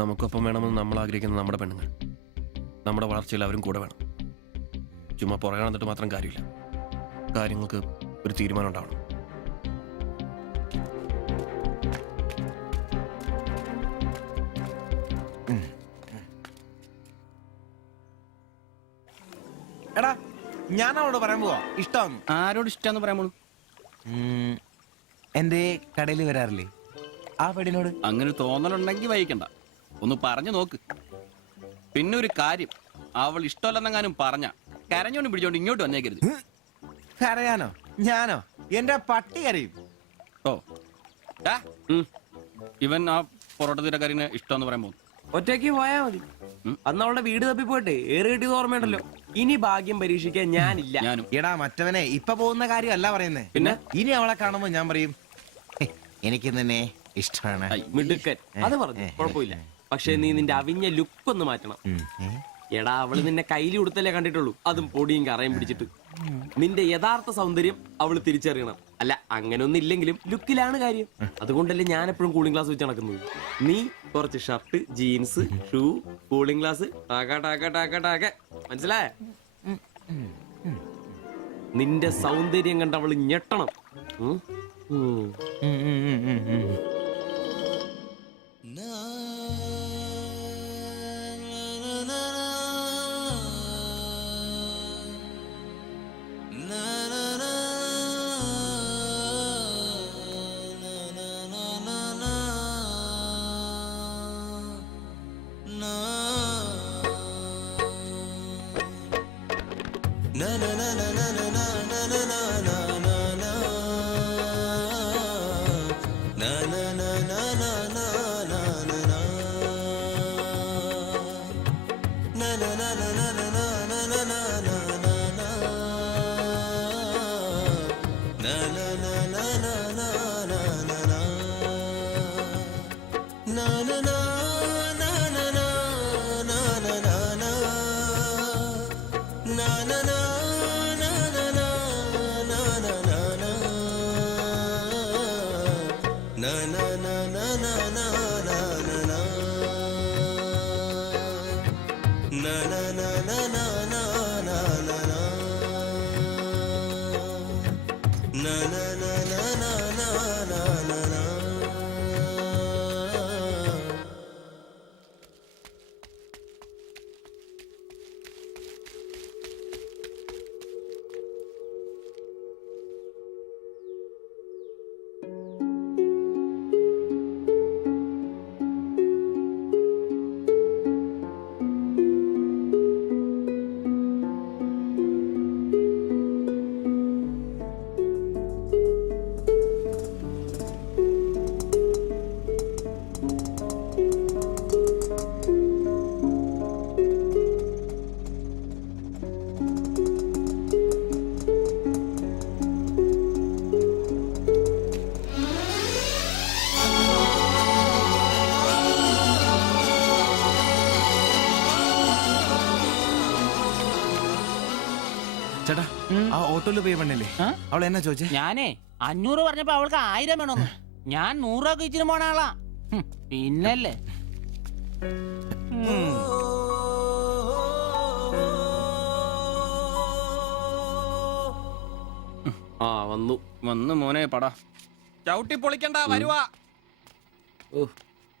നമുക്കൊപ്പം വേണമെന്ന് നമ്മൾ ആഗ്രഹിക്കുന്ന നമ്മുടെ പെണ്ണുങ്ങൾ. നമ്മുടെ വളർച്ചയിൽ അവരും കൂടെ വേണം. ചുമ്മാ പുറകെ നടന്നിട്ട് മാത്രം കാര്യമില്ല. കാര്യങ്ങൾക്ക് ഒരു തീരുമാനം ഉണ്ടാവണം. എടാ, ഞാൻ അവളോട് പറയാൻ പോവാ ഇഷ്ടം. ആരോട് ഇഷ്ടമെന്ന് പറയാൻ പോണു? എന്റെ കടയിൽ വരാറില്ലേ ആ പെടിനോട്? അങ്ങനെ തോന്നലുണ്ടെങ്കിൽ വഹിക്കണ്ട, ഒന്ന് പറഞ്ഞു നോക്ക്. പിന്നെ ഒരു കാര്യം, അവൾ ഇഷ്ടമല്ലെന്നെങ്ങാനും പറഞ്ഞ കരഞ്ഞോണ്ട് പിടിച്ചോണ്ട് ഇങ്ങോട്ട് വന്നേക്കരുത്. കരയാനോ? ഞാനോ? എന്റെ പട്ടി കരയും. ഓ, ഇവൻ ആ പൊറോട്ട തീരക്കാരിനെ ഇഷ്ടമെന്ന് പറയാൻ പോകുന്നു. ഒറ്റയ്ക്ക് പോയാ മതി. അന്ന് അവളുടെ വീട് തപ്പി പോയിട്ട് ഏറ് കിട്ടിയത് ഓർമ്മയുണ്ടല്ലോ. ഇനി ഭാഗ്യം പരീക്ഷിക്കാൻ ഞാനില്ല. എടാ മറ്റവനെ ഇപ്പൊ പോകുന്ന കാര്യമല്ല പറയുന്നേ. പിന്നെ ഇനി അവളെ കാണുമ്പോ ഞാൻ പറയും എനിക്ക് നിന്നെ ഇഷ്ടമാണ്. മിടുക്കൻ, അത് പറഞ്ഞു കുഴപ്പമില്ല. പക്ഷെ നീ നിന്റെ അവിഞ്ഞ ലുക്ക് ഒന്ന് മാറ്റണം. എടാ, അവള് നിന്നെ കയ്യിൽ കൊടുത്തല്ലേ കണ്ടിട്ടുള്ളൂ, അതും പൊടിയും കറയും പിടിച്ചിട്ട്. നിന്റെ യഥാർത്ഥ സൗന്ദര്യം അവള് തിരിച്ചറിയണം. അല്ല, അങ്ങനെ ഒന്നും ഇല്ലെങ്കിലും ലുക്കിലാണ് കാര്യം. അതുകൊണ്ടല്ലേ ഞാൻ എപ്പോഴും കൂളിംഗ് ഗ്ലാസ് വെച്ച് നടക്കുന്നത്. നീ കുറച്ച് shirt, jeans, shoe, cooling glass, മനസ്സിലായ? നിന്റെ സൗന്ദര്യം കണ്ട് അവള് ഞെട്ടണം. ചേട്ടാ ആ ഓട്ടോയില് പോയി പെണ്ണല്ലേ അവൾ എന്നാ ചോദിച്ചേ? ഞാനേ 500 പറഞ്ഞപ്പോ അവൾക്ക് 1000 വേണമെന്ന്. ഞാൻ 100 ഒക്കെ ഇച്ചിരി പോണ ആളാ. പിന്നല്ലേ ആ വന്നു വന്നു മോനെ പടാ ചവിട്ടി പൊളിക്കണ്ട വരുവാ.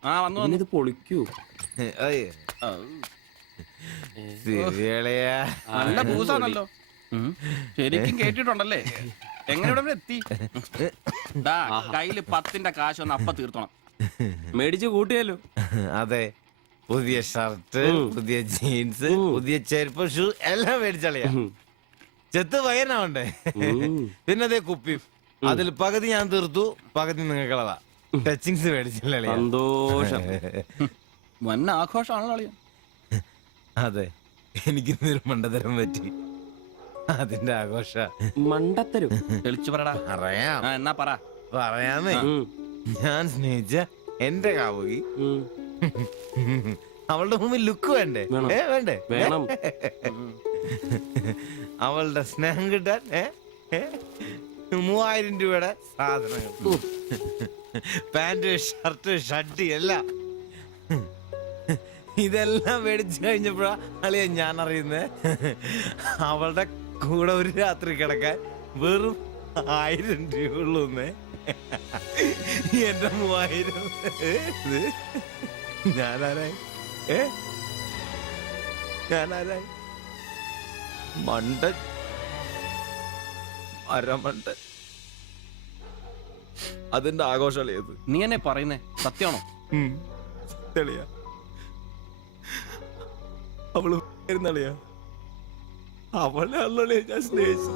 ആ വന്നു വന്നു. ഇത് പൊളിക്കൂ. നല്ല പൂസാണല്ലോ. ശരിക്കും കേട്ടിട്ടുണ്ടല്ലേ? എങ്ങനെ ഇവിടെ എത്തി? കയ്യില് 10ന്റെ കാശ് ഒന്ന് അപ്പ തീർത്തോണം. മേടിച്ച് കൂട്ടിയല്ലോ. അതെ, പുതിയ ഷർട്ട്, പുതിയ ജീൻസ്, പുതിയ ചെരുപ്പ്, ഷൂ എല്ലാം മേടിച്ചളിയാ. ചെത്ത് വയനാവണ്ടേ? പിന്നെ അതേ കുപ്പി, അതിൽ പകുതി ഞാൻ തീർത്തു, പകുതി നിങ്ങൾക്കുള്ളതാ. ടച്ചിങ്സ് മേടിച്ചില്ലേ? സന്തോഷം. വൻ ആഘോഷമാണല്ലോ അളിയാ. അതെ, എനിക്ക് ഇന്നൊരു മണ്ടതരം പറ്റി, അതിന്റെ ആഘോഷ. മണ്ടത്തരും തെളിച്ചു പറടാ. അറിയാം. എന്നാ പറ. പറയാമേ. ഞാൻ സ്നേഹിച്ച എന്റെ കാമുകി അവളുടെ മുമ്പിൽ ലുക്ക് വേണ്ടേ? വേണ്ടേ? വേണം. അവളുടെ സ്നേഹം കിട്ടാൻ 3000 രൂപയുടെ സാധനങ്ങൾ, പാന്റ്, ഷർട്ട്, ഷഡ്ഡി എല്ലാം. ഇതെല്ലാം മേടിച്ചു കഴിഞ്ഞപ്പോഴാ അളിയ ഞാൻ അറിയുന്നേ, അവളുടെ കൂടെ ഒരു രാത്രി കിടക്കാൻ വെറും 1000 രൂപ ഉള്ളൂന്നേ. എന്റെ 3000 ഞാനാരായി? ഞാനാരായി? മണ്ടൻ, അരമണ്ടൻ. അതിന്റെ ആഘോഷളിയത്. നീ എന്നെ പറയുന്നേ സത്യമാണോ? തെളിയാ അവള് ളിയാ അവളെ അല്ലേ ഞാൻ സ്നേഹിച്ചു.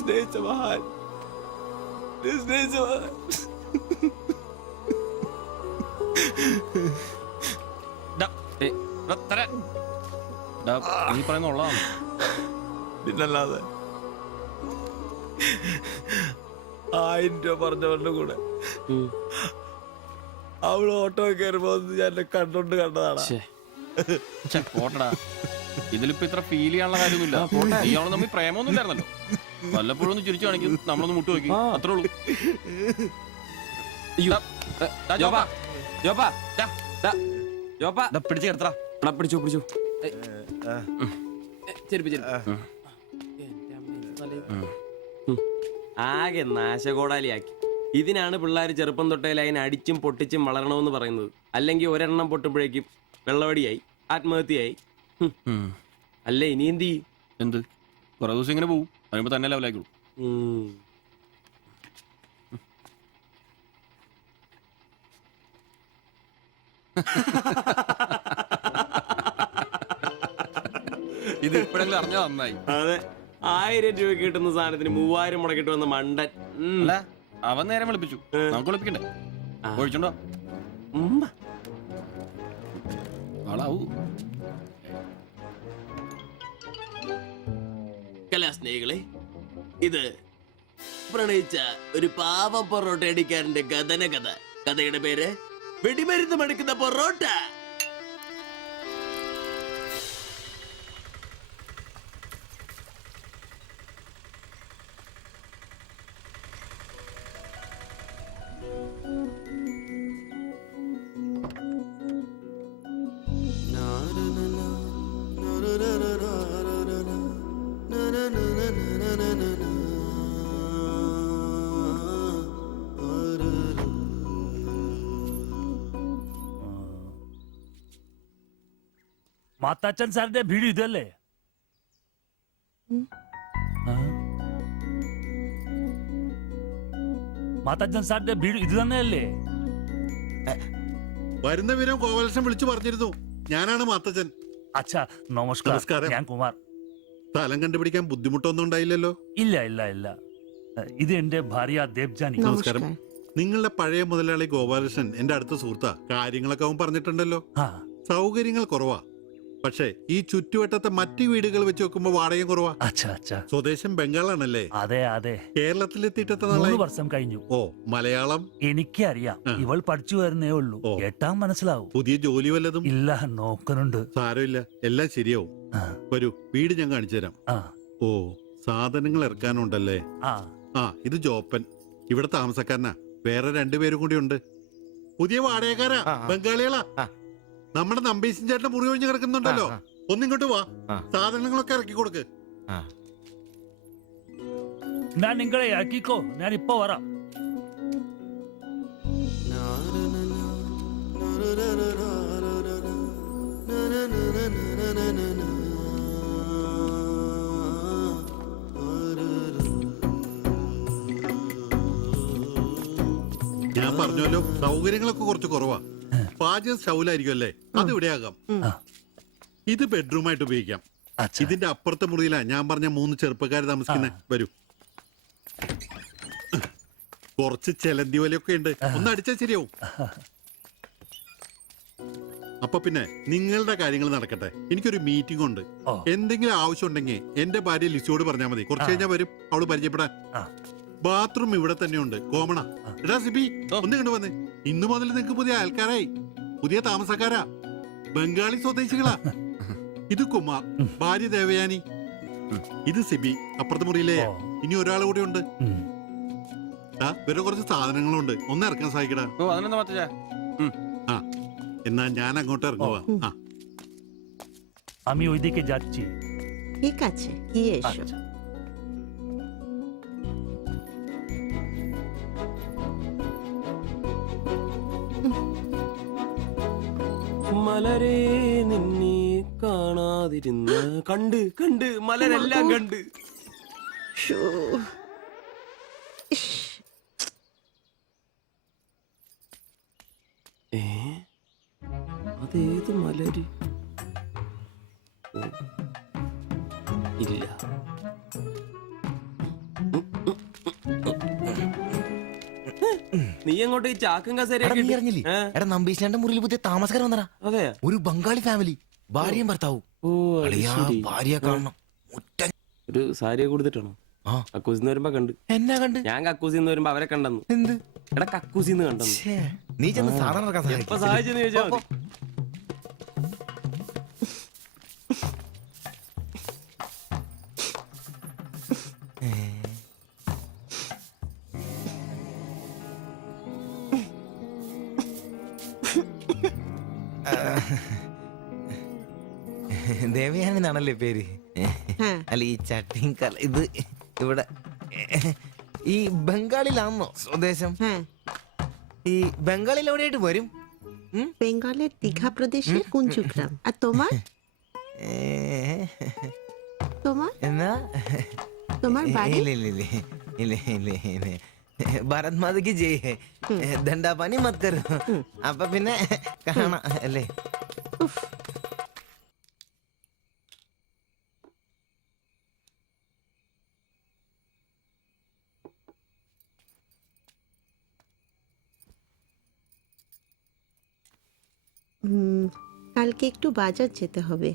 സ്നേഹിച്ച മഹാൻ, സ്നേഹിച്ച മഹാൻ. നീ പറയുന്ന ഉള്ളതാണ്. പിന്നല്ലാതെ 1000 രൂപ പറഞ്ഞവരുടെ കൂടെ അവള് ഓട്ടോ കയറുമ്പോ ഞാൻ കണ്ടോണ്ട് കണ്ടതാണ്. പോട്ടടാ, ഇതിലിപ്പോ ഇത്ര ഫീൽ ചെയ്യാനുള്ള കാര്യമൊന്നുമില്ല. ഇയാള് തമ്മിൽ പ്രേമൊന്നും ഇല്ലായിരുന്നല്ലോ. വല്ലപ്പോഴും ഒന്ന് ചിരിച്ചു കാണിക്കും, നമ്മളൊന്ന് മുട്ടു നോക്കി, അത്രേ ഉള്ളൂ. പിടിച്ചു കിടത്തടാ. പിടിച്ചോ പിടിച്ചോ. ആകെ നാശകോടാലിയാക്കി. ഇതിനാണ് പിള്ളേർ ചെറുപ്പം തൊട്ടേ ലൈൻ അടിച്ചും പൊട്ടിച്ചും വളരണമെന്ന് പറയുന്നത്. അല്ലെങ്കിൽ ഒരെണ്ണം പൊട്ടുമ്പോഴേക്കും വെള്ളവടിയായി, ആത്മഹത്യയായി. അല്ല ഇനി എന്ത് ചെയ്യും? എന്ത് കുറെ ദിവസം ഇങ്ങനെ പോവും, അതിനുമ്പോ തന്നെ ലെവലായിക്കോളൂ. ഇത് ഇപ്പോഴെങ്കിലും അറിഞ്ഞാ നന്നായി. അതെ, 1000 രൂപ കിട്ടുന്ന സാധനത്തിന് 3000 മുടക്കിട്ട് വന്ന മണ്ടൻ. അല്ല, അവൻ നേരം വിളിപ്പിച്ചു, നമുക്ക് വിളിപ്പിക്കണ്ടേ? ഒഴിച്ചുണ്ടോ? ആളാവൂ. കലാസ്നേഹികളെ, ഇത് പ്രണയിച്ച ഒരു പാവം പൊറോട്ട അടിക്കാരന്റെ കഥന കഥ. കഥയുടെ പേര് വെടിമരുന്ന് മടുക്കുന്ന പൊറോട്ട. മാത്താച്ചൻ സാറിന്റെ വീട് ഇതല്ലേ? മാത്താച്ചൻ സാറിന്റെ വീട് ഇത് തന്നെയല്ലേ? വരുന്ന വിവരം ഗോപാലകൃഷ്ണൻ വിളിച്ചു പറഞ്ഞിരുന്നു. ഞാനാണ് മാത്തച്ഛൻ. അച്ഛാ നമസ്കാരം, ഞാൻ കുമാർ. സ്ഥലം കണ്ടുപിടിക്കാൻ ബുദ്ധിമുട്ടൊന്നും ഉണ്ടായില്ലല്ലോ? ഇല്ല ഇല്ല ഇല്ല, ഇത് എന്റെ ഭാര്യ ദേവ്ജാനി. നമസ്കാരം. നിങ്ങളുടെ പഴയ മുതലാളി ഗോപാലകൃഷ്ണൻ എന്റെ അടുത്ത സുഹൃത്താ. കാര്യങ്ങളൊക്കെ അവൻ പറഞ്ഞിട്ടുണ്ടല്ലോ. സൗകര്യങ്ങൾ കുറവാ, പക്ഷേ ഈ ചുറ്റുവട്ടത്തെ മറ്റു വീടുകൾ വെച്ച് നോക്കുമ്പോ വാടകയും കുറവാ. സ്വദേശം ബംഗാളാണല്ലേ? അതെ അതെ. കേരളത്തിലെത്തിയിട്ട് 3 വർഷം കഴിഞ്ഞു. ഓ, മലയാളം എനിക്കറിയാം. ഇവൾ പഠിച്ചു വരുന്നേ ഉള്ളൂ, കേട്ടാ മനസ്സിലാവും. പുതിയ ജോലി വല്ലതും? ഇല്ല, നോക്കുന്നുണ്ട്. സാരമില്ല, എല്ലാം ശരിയാവും. വരൂ, വീട് ഞാൻ കാണിച്ചു തരാം. ഓ, സാധനങ്ങൾ ഇറക്കാനുണ്ടല്ലേ? ഇത് ജോപ്പൻ, ഇവിടെ താമസക്കാരനാ. വേറെ 2 പേരും കൂടി ഉണ്ട്. പുതിയ വാടകക്കാരാ, ബംഗാളികളാ. നമ്മുടെ നമ്പീശൻ ചേട്ടന്റെ മുറി ഒഴിഞ്ഞ് കിടക്കുന്നുണ്ടല്ലോ, ഒന്നിങ്ങോട്ട് വാ, സാധനങ്ങളൊക്കെ ഇറക്കി കൊടുക്ക്. ഞാൻ നിങ്ങളെ ഇറക്കിക്കോ, ഞാൻ ഇപ്പൊ വരാം. ഞാൻ പറഞ്ഞല്ലോ, സൗകര്യങ്ങളൊക്കെ കുറച്ച് കുറവാ. പാചകം സ്റ്റൗലായിരിക്കും അല്ലേ? അത് ഇവിടെയാകാം. ഇത് ബെഡ്റൂമായിട്ട് ഉപയോഗിക്കാം. ഇതിന്റെ അപ്പുറത്തെ മുറിയിലാ ഞാൻ പറഞ്ഞ 3 ചെറുപ്പക്കാർ താമസിക്കുന്നേ. വരൂ. കുറച്ച് ചെലന്തി വലയൊക്കെ ഉണ്ട്, ഒന്ന് അടിച്ചാൽ ശരിയാവും. അപ്പൊ പിന്നെ നിങ്ങളുടെ കാര്യങ്ങൾ നടക്കട്ടെ. എനിക്കൊരു മീറ്റിംഗ് ഉണ്ട്. എന്തെങ്കിലും ആവശ്യം ഉണ്ടെങ്കിൽ എന്റെ ഭാര്യ ലിസിയോട് പറഞ്ഞാൽ മതി. കുറച്ച് കഴിഞ്ഞാൽ വരും അവള് പരിചയപ്പെടാൻ. ബാത്റൂം ഇവിടെ തന്നെയുണ്ട്, കോമണ. എടാ സിബി, ഒന്ന് കണ്ടു വന്നേ. ഇന്നു മുതൽ നിങ്ങൾക്ക് പുതിയ ആൾക്കാരായി, പുതിയ താമസക്കാരാ, ബംഗാളി സ്വദേശികളാ. ഇത് കുമാർ, ഭാര്യ ദേവയാനി. ഇത് സിബി, അപ്പുറത്തെ മുറിയിലെ. ഇനി ഒരാൾ കൂടി ഉണ്ട്. വേറെ കുറച്ച് സാധനങ്ങളുണ്ട്, ഒന്ന് ഇറക്കാൻ സഹായിക്കടാ. എന്നാ ഞാൻ അങ്ങോട്ട് ഇറങ്ങുവാ. আমি ওইদিকে যাচ্ছি। ঠিক আছে, গিয়ে এসো। മലരെ നിന്നെ കാണാതിരുന്ന കണ്ട് കണ്ട് മലരെല്ലാം കണ്ട്. അതേത് മലര്? ഇല്ല. നീ അങ്ങോട്ട് ഈ ചാക്കും കസേരയൊക്കെ അറിഞ്ഞില്ലേ? എടാ, നമ്പീശന്റെ മുറിയിൽ പുതിയ താമസക്കാരൻ വന്നടാ. അതെ, ഒരു ബംഗാളി ഫാമിലി, ഭാര്യയും ഭർത്താവും. ഭാര്യ കാണണം. ഒരു സാരിയെ കൊടുത്തിട്ടാണോ? കക്കൂസിന്ന് വരുമ്പോ കണ്ട്. എന്നാ കണ്ട്? ഞാൻ കക്കൂസിന്ന് വരുമ്പോ അവരെ കണ്ടെന്നു. എന്ത്? എടാ, കക്കൂസിന്ന് കണ്ടെന്നു. നീ ചെന്ന് സാധാരണ എപ്പോ സഹായിച്ചെന്ന് ചോദിച്ചാ മതി. ദേവയാനി എന്നാണല്ലേ പേര്? അല്ല, ഈ ചട്ടിയും കല ഇത് ഇവിടെ ഈ ബംഗാളിലാണോ സ്വദേശം? ഈ ബംഗാളിൽ എവിടെയായിട്ട് വരും? বেঙ্গলের দীঘা প্রদেশের কুঞ্জগ্রাম। আর তোমার? তোমার എന്നാ তোমার বাড়ি? ഭാരത് മാതയ്ക്ക് ജയ്. ദണ്ഡാപാനി മത് കരോ. അപ്പൊ പിന്നെ കാണാം അല്ലേ? কালকে একটু বাজার যেতে হবে,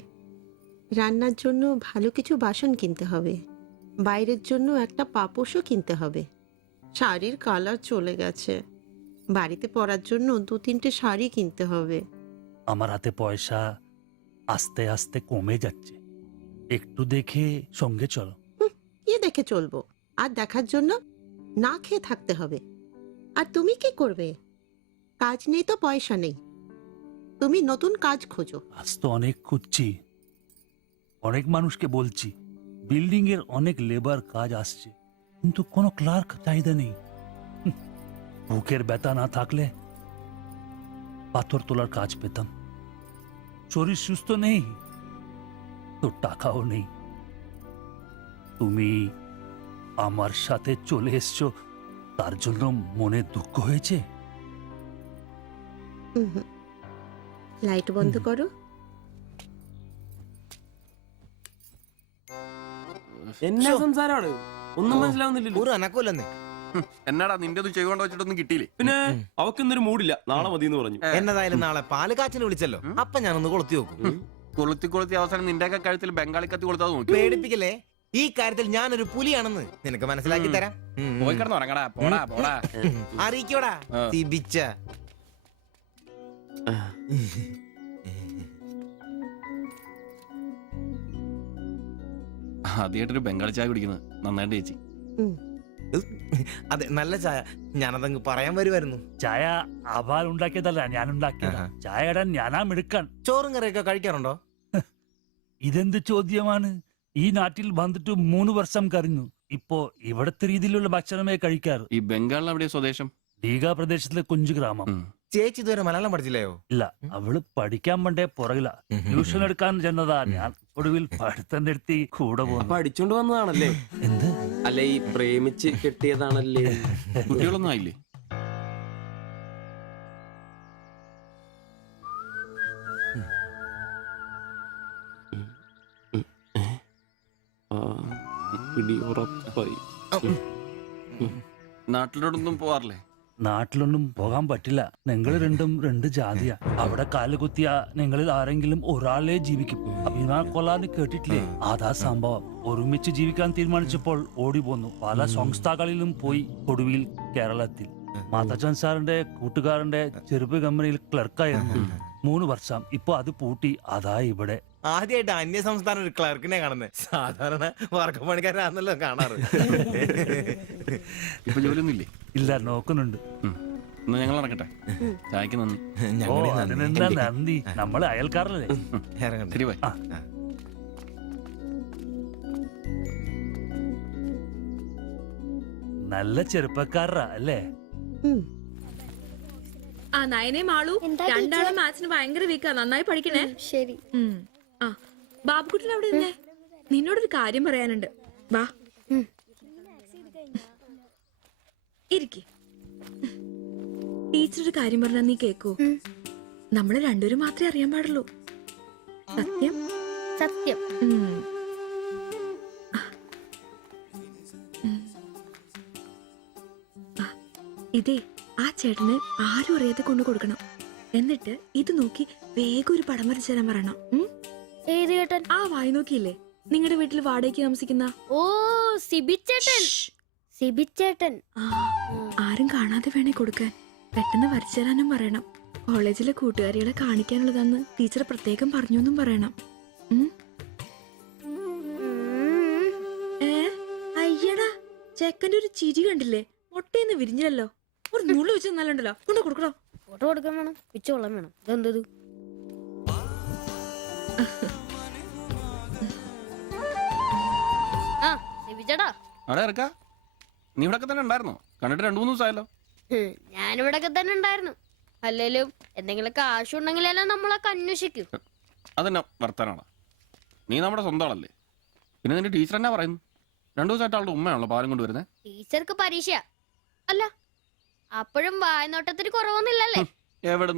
রান্নার জন্য ভালো কিছু বাসন কিনতে হবে, বাইরের জন্য একটা পাপোশও কিনতে হবে। শাড়ির কালার চলে গেছে, বাড়িতে পরার জন্য 2-3টে শাড়ি কিনতে হবে। আমার হাতে পয়সা আস্তে আস্তে কমে যাচ্ছে, একটু দেখে সঙ্গে চলো। কি দেখে চলবো? আর দেখার জন্য না খেয়ে থাকতে হবে। আর তুমি কি করবে? কাজ নেই তো পয়সা নেই, তুমি নতুন কাজ খোঁজো। আজ তো অনেক খুঁজছি, অনেক মানুষকে বলছি, বিল্ডিং এর অনেক লেবার কাজ আসছে, কিন্তু কোনো ক্লার্ক চাহিদা নেই। বুকের ব্যথা না থাকলে পাথর তোলার কাজ পেতাম। শরীর সুস্থ নেই তো টাকাও নেই। তুমি আমার সাথে চলে এসছো, তার জন্য মনে দুঃখ হয়েছে? লাইট বন্ধ করো। എന്നാ സംസാരമാണ് ഒന്നും മനസ്സിലാവുന്നില്ലല്ലോ. ഒരു അനക്കമില്ലെന്നേ. എന്നാടാ നിന്റെ ഒന്നും ചെയ്തുകൊണ്ട് വെച്ചിട്ടൊന്നും കിട്ടിയില്ലേ? പിന്നെ അവക്കൊന്നൊരു മൂടില്ല, നാളെ മതി എന്ന് പറഞ്ഞു. എന്നതായാലും നാളെ പാല് കാച്ചിന് വിളിച്ചല്ലോ, അപ്പൊ ഞാനൊന്ന് കൊളുത്തി നോക്കും. കൊളുത്തി അവസാനം നിന്റെയൊക്കെ കഴുത്തിൽ ബംഗാളി കത്തി കൊളുത്താതെ നോക്കി. പേടിപ്പിക്കല്ലേ, ഈ കാര്യത്തിൽ ഞാനൊരു പുലിയാണെന്ന് നിനക്ക് മനസ്സിലാക്കി തരാം. പോയി കിടന്ന് ഉറങ്ങടാ, പോടാ പോടാ. അറിയിക്കോടാ തിബിച്ച. ആദ്യമായിട്ടൊരു ബംഗാളി ചായ കുടിക്കുന്നത് നന്നായിട്ട് ചേച്ചി. അതെ, നല്ല ചായ. ഞാനതങ്ങ് പറയാൻ വരുമായിരുന്നു. ചായ അപാൽ ഉണ്ടാക്കിയതല്ല, ഞാൻ ഉണ്ടാക്കിയതാ. ചായ ഇടാൻ ഞാനാ മിടുക്കാൻ. ചോറും കറിയൊക്കെ കഴിക്കാറുണ്ടോ? ഇതെന്ത് ചോദ്യമാണ്? ഈ നാട്ടിൽ വന്നിട്ട് 3 വർഷം കഴിഞ്ഞു. ഇപ്പോ ഇവിടത്തെ രീതിയിലുള്ള ഭക്ഷണമേ കഴിക്കാറ്. ഈ ബംഗാളിൽ എവിടെയാ സ്വദേശം? ഡീഗ പ്രദേശത്തിലെ കുഞ്ചു ഗ്രാമം. ചേച്ചി ഇതുവരെ മലയാളം പഠിച്ചില്ലയോ? ഇല്ല, അവള് പഠിക്കാൻ വേണ്ടേ പുറകില. ട്യൂഷൻ എടുക്കാൻ ചെന്നതാ. ഞാൻ ഒടുവിൽ പഠിത്തം നിർത്തി കൂടെ അപ്പൊ പോകുന്നു. അടിച്ചോണ്ട് വന്നതാണല്ലേ? എന്ത്? അല്ല, ഈ പ്രേമിച്ച് കെട്ടിയതാണല്ലേ? കുട്ടികളൊന്നും ആയില്ലേ? പിടി ഉറപ്പായി. നാട്ടിലോടൊന്നും പോവാറില്ലേ? നാട്ടിലൊന്നും പോകാൻ പറ്റില്ല. നിങ്ങൾ രണ്ടും 2 ജാതിയാ. അവിടെ കാലുകുത്തിയ നിങ്ങളിൽ ആരെങ്കിലും ഒരാളെ ജീവിക്കും. അഭിമാന കൊല്ലാന്ന് കേട്ടിട്ടില്ലേ? അതാ സംഭവം. ഒരുമിച്ച് ജീവിക്കാൻ തീരുമാനിച്ചപ്പോൾ ഓടി പോന്നു. പല സംസ്ഥാകളിലും പോയി. ഒടുവിൽ കേരളത്തിൽ മാത്തച്ചൻ സാറിന്റെ കൂട്ടുകാരന്റെ ചെറുപ്പ് കമ്പനിയിൽ ക്ലർക്കായിരുന്നു 3 വർഷം. ഇപ്പൊ അത് പൂട്ടി. അതാ ഇവിടെ. ആദ്യമായിട്ട് അന്യ സംസ്ഥാന ഒരു ക്ലർക്കിനെ കാണുന്നത്. സാധാരണ വർഗപ്പണിക്കാരാണല്ലോ കാണാറ്. ഇപ്പൊ ജോലിയൊന്നും ഇല്ലേ? ഇല്ല, നോക്കുന്നുണ്ട്. എന്നാ ഞങ്ങൾ നടക്കട്ടെ. ചായക്ക് നന്ദി. ഓ, അതിനെന്താ നന്ദി, നമ്മള് അയൽക്കാരല്ലേ. ശരി ബൈ. നല്ല ചെറുപ്പക്കാരാ അല്ലേ? ആ നയനെ മാളു രണ്ടാളും മാത്സിന് ഭയങ്കര വീക്കാ. നന്നായി പഠിക്കണേ. ശരി. ആ ബാബുക്കുട്ടൻ അവിടെ നിന്നേ, നിന്നോടൊരു കാര്യം പറയാനുണ്ട്. വാ ഇരിക്കെ. ടീച്ചർ ഒരു കാര്യം പറഞ്ഞാ നീ കേക്കൂ. നമ്മള് രണ്ടുപേരും മാത്രമേ അറിയാൻ പാടുള്ളൂ. സത്യം സത്യം. ഇതേ ആ ചേട്ടന് ആരും അറിയാതെ കൊണ്ടു കൊടുക്കണം. എന്നിട്ട് ഇത് നോക്കി വേഗം ഒരു പടം വരച്ചു തരാൻ പറയണം. ഏത് ചേട്ടൻ? ആ വായി നോക്കിയില്ലേ, നിങ്ങളുടെ വീട്ടിൽ വാടകയ്ക്ക് താമസിക്കുന്ന? ഓ, സിബിച്ചേട്ടൻ. സിബിച്ചേട്ടൻ. ആരും കാണാതെ വേണേ കൊടുക്കാൻ. പെട്ടെന്ന് വരച്ചു തരാനും പറയണം. കോളേജിലെ കൂട്ടുകാരികളെ കാണിക്കാനുള്ളതാന്ന് ടീച്ചർ പ്രത്യേകം പറഞ്ഞു എന്നും പറയണം. അയ്യടാ, ചെക്കന്റെ ഒരു ചിരി കണ്ടില്ലേ? മുട്ടയെന്ന് വിരിഞ്ഞല്ലോ. ഒരു നുള്ളു വെച്ച് നല്ലുണ്ടല്ലോ. കൊണ്ട് കൊടുക്കണോ? ഫോട്ടോ കൊടുക്കാൻ വേണം, പിച്ചോളം വേണം. ഇതെന്തത്? ആ സിബിച്ചേട്ടാ. അവിടെ ഇറക്കാ. നീ ഇവിടെ തന്നെ ഉണ്ടായിരുന്നോ? കണ്ടിട്ട് 2-3 ദിവസമായല്ലോ. ഞാനിവിടൊക്കെ തന്നെ ഉണ്ടായിരുന്നു. അല്ലേലും എന്തെങ്കിലും കാശുണ്ടെങ്കിലല്ലേ നമ്മളൊക്കെ അന്വേഷിക്കും. അതെന്നാ വർത്താനാണ്? നീ നമ്മുടെ സ്വന്തം ആളല്ലേ. പിന്നെ നിന്റെ ടീച്ചർ എന്നാ പറയുന്നു? 2 ദിവസമായിട്ട് ആളുടെ ഉമ്മയാണല്ലോ പാലും കൊണ്ട് വരുന്നത്. ടീച്ചർക്ക് പരീക്ഷ അല്ല, അപ്പോഴും വായനോട്ടത്തിന് കുറവൊന്നുമില്ലല്ലേ? എവിടെ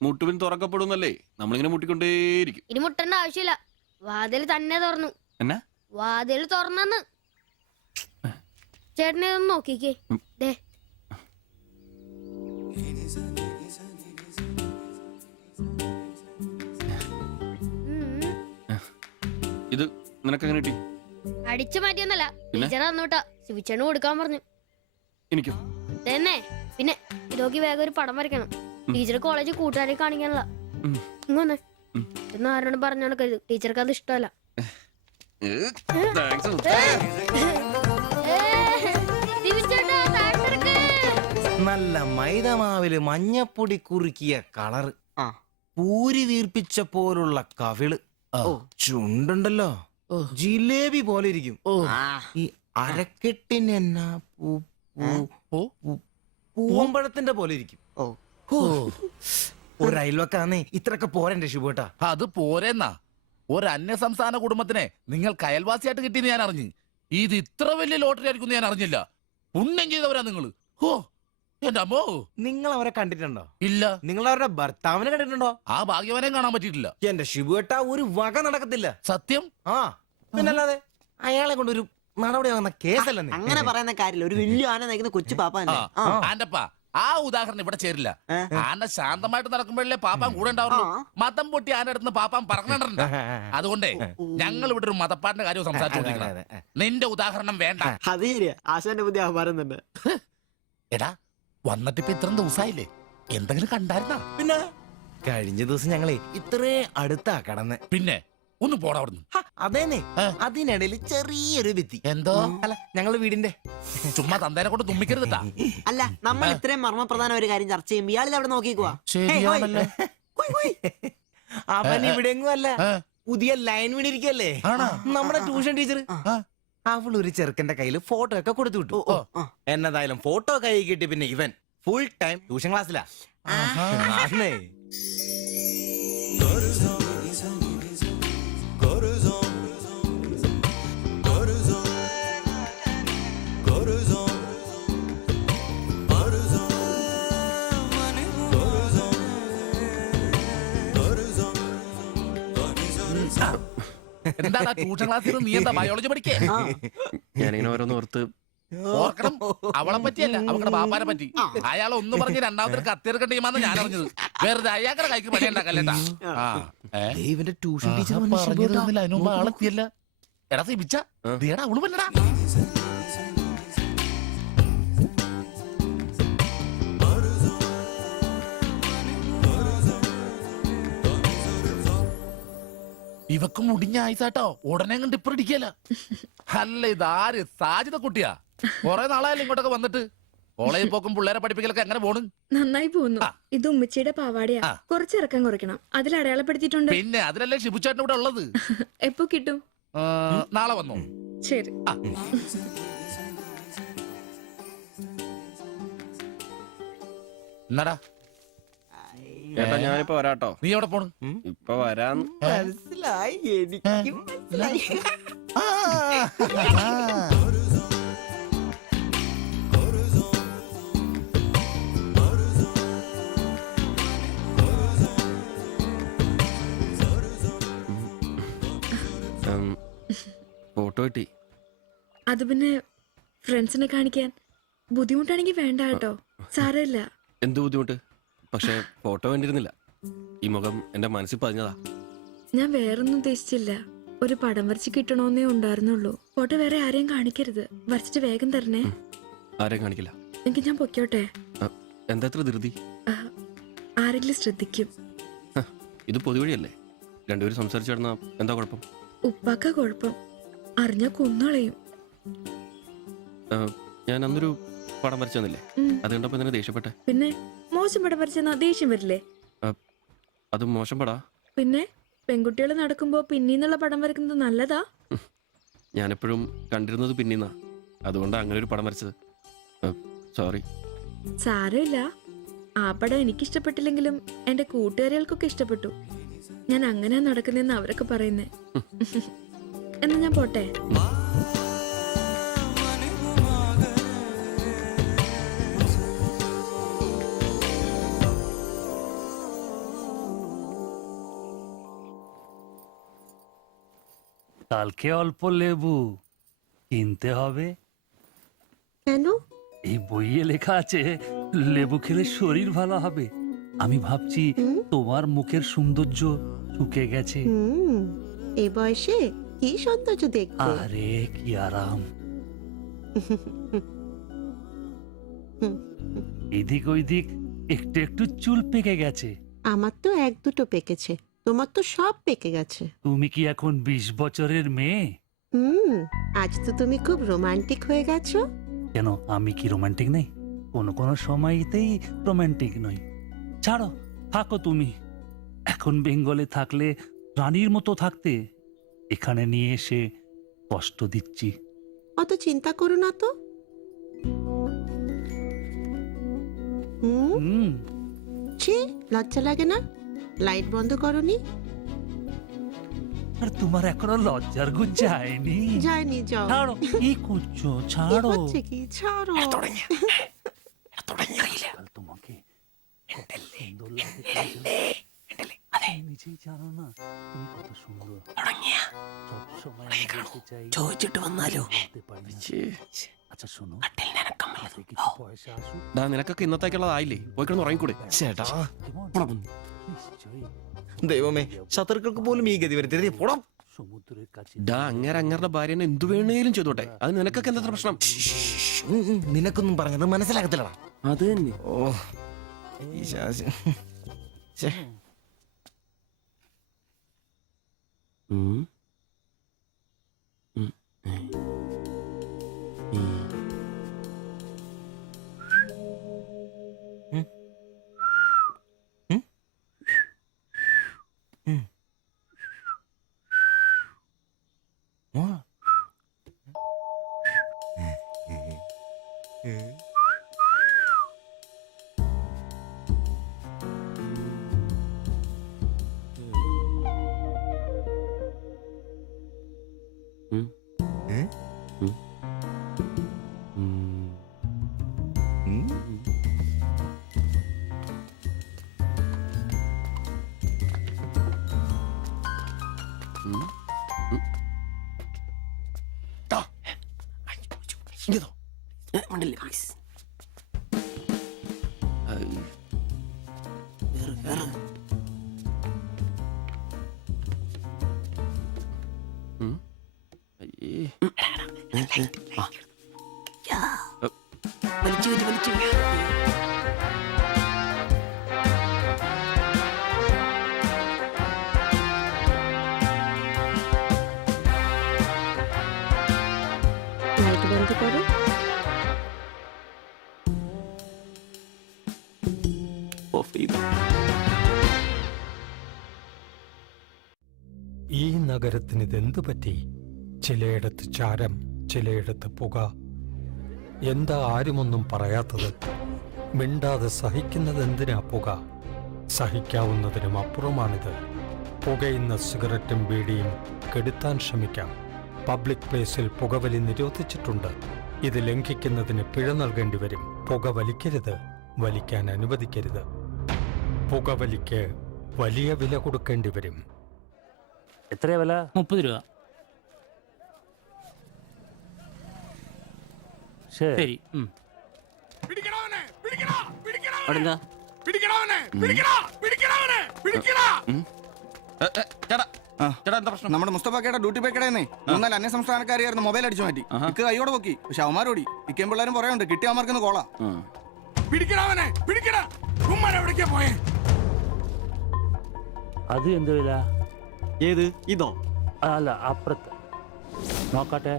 മുട്ടുവിൻ തുറക്കപ്പെടുന്നല്ലേ, നമ്മളിങ്ങനെ മുട്ടിക്കൊണ്ടേയിരിക്കും. ഇനി മുട്ടേണ്ട ആവശ്യമില്ല, വാതിൽ തന്നെ തുറന്നു. എന്നാ വാതിൽ തുറന്നെന്ന്. ചേട്ടനെ ഒന്ന് നോക്കിക്കേ. ദേ നിനക്കെങ്ങനെ കിട്ടി? അടിച്ചു മാറ്റിയൊന്നല്ല, പിന്നെ? ടീച്ചർ തന്നോട്ടാ. ശിവിച്ചേണ് കൊടുക്കാൻ പറഞ്ഞു. എനിക്കോ? തന്നെ പിന്നെ ഇതൊക്കെ വേഗം ഒരു പടം വരയ്ക്കണം. ടീച്ചർ കോളേജിൽ കൂട്ടുകാരെ കാണിക്കാനുള്ള. ഇങ്ങനെ എന്ന് ആരോടും പറഞ്ഞു നടക്കരുത്, ടീച്ചർക്ക് അത് ഇഷ്ടമല്ല. താങ്ക്സ്. നല്ല മൈദമാവില് മഞ്ഞപ്പൊടി കുറുക്കിയ കളറ്, പൂരി വീർപ്പിച്ച പോലുള്ള കവിള്, ചുണ്ടുണ്ടല്ലോ ജിലേബി പോലെ ഇരിക്കും. ഈ അരക്കെട്ടിന് എന്നാ പൂവമ്പഴത്തിന്റെ പോലെ ഇരിക്കും. ഒരു അയൽവക്കാന്നേ ഇത്രയൊക്കെ പോരെന്റെ ശുഭേട്ടാ. അത് പോരെന്നാ, ഒരു അന്യ സംസ്ഥാന കുടുംബത്തിനെ നിങ്ങൾക്ക് അയൽവാസിയായിട്ട് കിട്ടിയെന്ന് ഞാൻ അറിഞ്ഞു. ഇത് ഇത്ര വലിയ ലോട്ടറി ആയിരിക്കും ഞാൻ അറിഞ്ഞില്ല. പുണ്യം ചെയ്തവരാ നിങ്ങള്. ഓ എന്റെ അമ്മോ. നിങ്ങൾ അവരെ കണ്ടിട്ടുണ്ടോ? ഇല്ല. നിങ്ങൾ അവരുടെ ഭർത്താവിനെ കണ്ടിട്ടുണ്ടോ? ആ ഭാഗ്യവനെയും കാണാൻ പറ്റിയിട്ടില്ല. എന്റെ ശിബുവേട്ട ഒരു വക നടക്കത്തില്ല. സത്യം. ആ പിന്നല്ലാതെ അയാളെ കൊണ്ട് ഒരു നടപടി വന്ന കേസല്ല. അങ്ങനെ പറയുന്ന കാര്യമില്ല. ഒരു വലിയ ആന നയിക്കുന്ന കൊച്ചു പാപ്പല്ലേ. ആന്റപ്പാ, ആ ഉദാഹരണം ഇവിടെ ചേരില്ല. ആന ശാന്തമായിട്ട് നടക്കുമ്പോഴല്ലേ പാപ്പാൻ കൂടെ ഉണ്ടാവുള്ളൂ. മതം പൊട്ടി ആന അടുത്ത് പാപ്പാൻ പറഞ്ഞിട്ടുണ്ട്. അതുകൊണ്ടേ ഞങ്ങൾ ഇവിടെ ഒരു മതപ്പാടിന്റെ കാര്യം സംസാരിച്ചോണ്ടിരിക്കണം. നിന്റെ ഉദാഹരണം വേണ്ട. അത് ശരിയാ, ആശാന്റെ ബുദ്ധി ആഹാരം തന്നെ. എടാ വന്നിട്ട് ഇപ്പൊ ഇത്രയും ദിവസമായില്ലേ, എന്തെങ്കിലും കണ്ടായിരുന്നാ? പിന്നെ കഴിഞ്ഞ ദിവസം ഞങ്ങളെ ഇത്രേ അടുത്താ കടന്ന്. പിന്നെ ഒന്ന് പോടാ അവിടുന്ന്. അതേന്നെ, അതിനിടയിൽ ചെറിയൊരു ഭിത്തി. എന്തോ അല്ല ഞങ്ങള് വീടിന്റെ. ചുമ്മാ തന്തേനെ കൊണ്ട് തുമ്മിക്കരുതട്ടാ. അല്ല, നമ്മൾ ഇത്രയും മർമ്മപ്രധാന ഒരു കാര്യം ചർച്ച ചെയ്യുമ്പോ ഇയാളിൽ അവിടെ നോക്കിക്കുവാ. ശരിയാണല്ലോ. അവൻ ഇവിടെ എങ്ങും അല്ല, പുതിയ ലൈൻ വീണിരിക്കല്ലേ നമ്മുടെ ട്യൂഷൻ ടീച്ചർ. അവൾ ഒരു ചെറുക്കന്റെ കയ്യില് ഫോട്ടോ ഒക്കെ കൊടുത്തു വിട്ടു. എന്നതായാലും ഫോട്ടോ കൈ കിട്ടി. പിന്നെ ഇവൻ ഫുൾ ടൈം ട്യൂഷൻ ക്ലാസ്സിലാ. എന്താ ട്യൂഷൻ ക്ലാസ്സിൽ നീ എന്താ ബയോളജി പഠിക്കേ? ഞാനിങ്ങനെ ഓരോന്ന് ഓർത്ത് ഓർക്കണം. അവളെ പറ്റിയല്ല, അവളുടെ ബാപ്പാനെ പറ്റി. അയാൾ ഒന്ന് പറഞ്ഞ് രണ്ടാമത്തെ കത്തിയെടുക്കേണ്ട ടീമാന്ന് ഞാൻ അറിഞ്ഞത്. വെറുതെ അയാളുടെ കൈക്ക് പണി ഉണ്ടാക്കല്ലേട്ടാ. ഇവന്റെ ട്യൂഷൻ ടീച്ചർ പറഞ്ഞിരുന്നില്ല, അതിനുമ്പ് ആളെത്തിയല്ല. എടാ സിബിച്ച നീടാ അവള് പറ്റടാ. ഇവക്ക് മുടിഞ്ഞ ആയിസാട്ടോ, ഉടനെ കണ്ട് ഇപ്പൊ ഇടിക്കല. അല്ല ഇതാര് സാജിത കുട്ടിയാ? കൊറേ നാളായാലും ഇങ്ങോട്ടൊക്കെ വന്നിട്ട്. കോളേജിൽ പോക്കും പിള്ളേരെ പഠിപ്പിക്കലൊക്കെ എങ്ങനെ പോണു? നന്നായി പോകുന്നു. ഇത് ഉമ്മച്ചിയുടെ പാവാടയാ, കുറച്ചിറക്കം കുറയ്ക്കണം. അതിൽ അടയാളപ്പെടുത്തിയിട്ടുണ്ട്. പിന്നെ അതിലല്ലേ ഷിബുച്ചേട്ടൻ ഇവിടെ ഉള്ളത്. എപ്പോ കിട്ടും? നാളെ വന്നോ? ശരി. എന്നടാ ചേട്ടാ ഞാനിപ്പോ വരാട്ടോ. നീ എവിടെ പോണു? ഇപ്പൊ വരാൻ മനസ്സിലായി, എനിക്കും മനസ്സിലായി. ഫോട്ടോ കിട്ടി. അത് പിന്നെ ഫ്രണ്ട്സിനെ കാണിക്കാൻ ബുദ്ധിമുട്ടാണെങ്കിൽ വേണ്ട കേട്ടോ, സാരമില്ല. എന്ത് ബുദ്ധിമുട്ട്? പക്ഷെ ഫോട്ടോ വേണ്ടിയിരുന്നില്ല. ഈ മുഖം എന്റെ മനസ്സിൽ പതിഞ്ഞതാ. ഞാൻ വേറൊന്നും ഉദ്ദേശിച്ചില്ല. ഒരു പടം വരച്ച് കിട്ടണോന്നേ ഉണ്ടായിരുന്നുള്ളൂ. ഫോട്ടോ വേറെ ആരെയും കാണിക്കരുത്. വരച്ചിട്ട് വേഗം തരണേ. ആരെയും കാണിക്കില്ല. എനിക്ക് ഞാൻ പൊക്കോട്ടെ? എന്താ ഇത്ര ധൃതി? ആരെങ്കിലും ശ്രദ്ധിക്കും. ഇത് പൊതുവഴിയല്ലേ, രണ്ടുപേരും സംസാരിച്ചു കിടന്നാ എന്താ കുഴപ്പം? ഉപ്പാക്ക കുഴപ്പം, അറിഞ്ഞ കൊന്നളയും. ഞാൻ അന്നൊരു പടം വരച്ചു തന്നില്ലേ, അത് കണ്ടപ്പോ എന്തിനാ ദേഷ്യപ്പെട്ടെ? പിന്നെ മോശം പടം വരച്ചെന്നാ ദേഷ്യം വരില്ലേ? അത് മോശം പടാ. പിന്നെ പെൺകുട്ടികൾ നടക്കുമ്പോ പിന്നീന്നുള്ള പടം വരക്കുന്നത് നല്ലതാ. ഞാനെപ്പോഴും കണ്ടിരുന്നത് പിന്നീന്നാ, അതുകൊണ്ടാ അങ്ങനെ ഒരു പടം വരച്ചത്. സോറി. സാരമില്ല. ആ പടം എനിക്കിഷ്ടപ്പെട്ടില്ലെങ്കിലും എന്റെ കൂട്ടുകാരികൾക്കൊക്കെ ഇഷ്ടപ്പെട്ടു. ഞാൻ അങ്ങനെയാ നടക്കുന്നതെന്ന് അവരൊക്കെ പറയുന്നേ. എന്നാ ഞാൻ പോട്ടെ. কালকে অল্প লেবু কিনতে হবে। কেন? এই বইয়ে লেখা আছে লেবু খেলে শরীর ভালো হবে। আমি ভাবছি তোমার মুখের সৌন্দর্য শুকে গেছে। এই বয়সে কি সৌন্দর্য দেখবে। আরে কি আরাম। এদিক ওইদিক একটু একটু চুল পেকে গেছে। আমার তো এক দুটো পেকেছে, তোমার তো সব পেকে গেছে। তুমি কি এখন 20 বছরের মেয়ে? আজ তো তুমি খুব রোমান্টিক হয়ে গেছো। কেন, আমি কি রোমান্টিক নেই? কোনো কোনো সময়তেই রোমান্টিক নই। ছাড়ো, থাকো তুমি। এখন বেঙ্গলে থাকলে রানীর মতো থাকতে, এখানে নিয়ে এসে কষ্ট দিচ্ছি। অত চিন্তা করো না তো। ছি, লজ্জা লাগে না? লাইট বন্ধ করনি? আর তোমার এখনো লজ্জার গুণ যায়নি? যায়নি, যাও। ছাড়ো, কি করছো? ছাড়ো। হচ্ছে কি? ছাড়ো। তোমাকে সুন্দর লাগে, নিজেই জানো না তুমি কত সুন্দর। সবসময় আমি বলতে চাই, ചോദിച്ചിട്ട് വന്നാലോ? বলতে পারি না। আচ্ছা শোনো, কিছু পয়সা আসুক। നിനക്കൊക്കെ ഇന്നത്തേക്കുള്ളതായില്ലേ? പോയി കിടന്ന് ഉറങ്ങിക്കൂടെ? ചേട്ടാ, নিশ্চয়ই ദൈവമേ, ശത്രുക്കൾക്ക് പോലും ഈ ഗതി വരുത്തരുതേ. പോടാ. সমুদ্রের কাছে അങ്ങേരുടെ ഭാര്യനെ എന്തു വേണേലും ചെയ്തോട്ടെ, അത് നിനക്കൊക്കെ എന്താ പ്രശ്നം? നിനക്കൊന്നും പറഞ്ഞത് മനസ്സിലാകത്തില്ലടാ. അത് തന്നെ. ഓ, ഈ ശാസി. ഛെ. লাইট বন্ধ করো। ഈ നഗരത്തിന് ഇതെന്തു പറ്റി? ചിലയിടത്ത് ചാരം, ചിലയിടത്ത് പുക. എന്താ ആരുമൊന്നും പറയാത്തത്? മിണ്ടാതെ സഹിക്കുന്നത് എന്തിനാ പുക? സഹിക്കാവുന്നതിനും അപ്പുറമാണിത്. പുകയുന്ന സിഗരറ്റും ബീഡിയും കെടുത്താൻ ശ്രമിക്കാം. പബ്ലിക് പ്ലേസിൽ പുകവലി നിരോധിച്ചിട്ടുണ്ട്. ഇത് ലംഘിക്കുന്നതിന് പിഴ നൽകേണ്ടി വരും. പുക വലിക്കരുത്, വലിക്കാൻ അനുവദിക്കരുത്. പുകവലിക്ക് വലിയ വില കൊടുക്കേണ്ടി വരും. എത്രയാ വില? 30 രൂപ. ശരി. അവിടെന്താ? നമ്മുടെ മുസ്തഫാക്കയുടെ ഡ്യൂട്ടി പേക്കടേന്നേ 3-4 അന്യ സംസ്ഥാനക്കാരെയായിരുന്നു മൊബൈൽ അടിച്ചു മാറ്റി. ഇക്ക് കൈയോടെ പൊക്കി, പക്ഷെ അവന്മാരോടി. ഇക്കേം പിള്ളേരും പറയാനുണ്ട്, കിട്ടിയ അവന്മാർക്കൊന്ന് കോളാ. അത് എന്ത് വില? ഏത്? ഇതോ? അല്ല, അപ്പുറത്ത് നോക്കട്ടെ.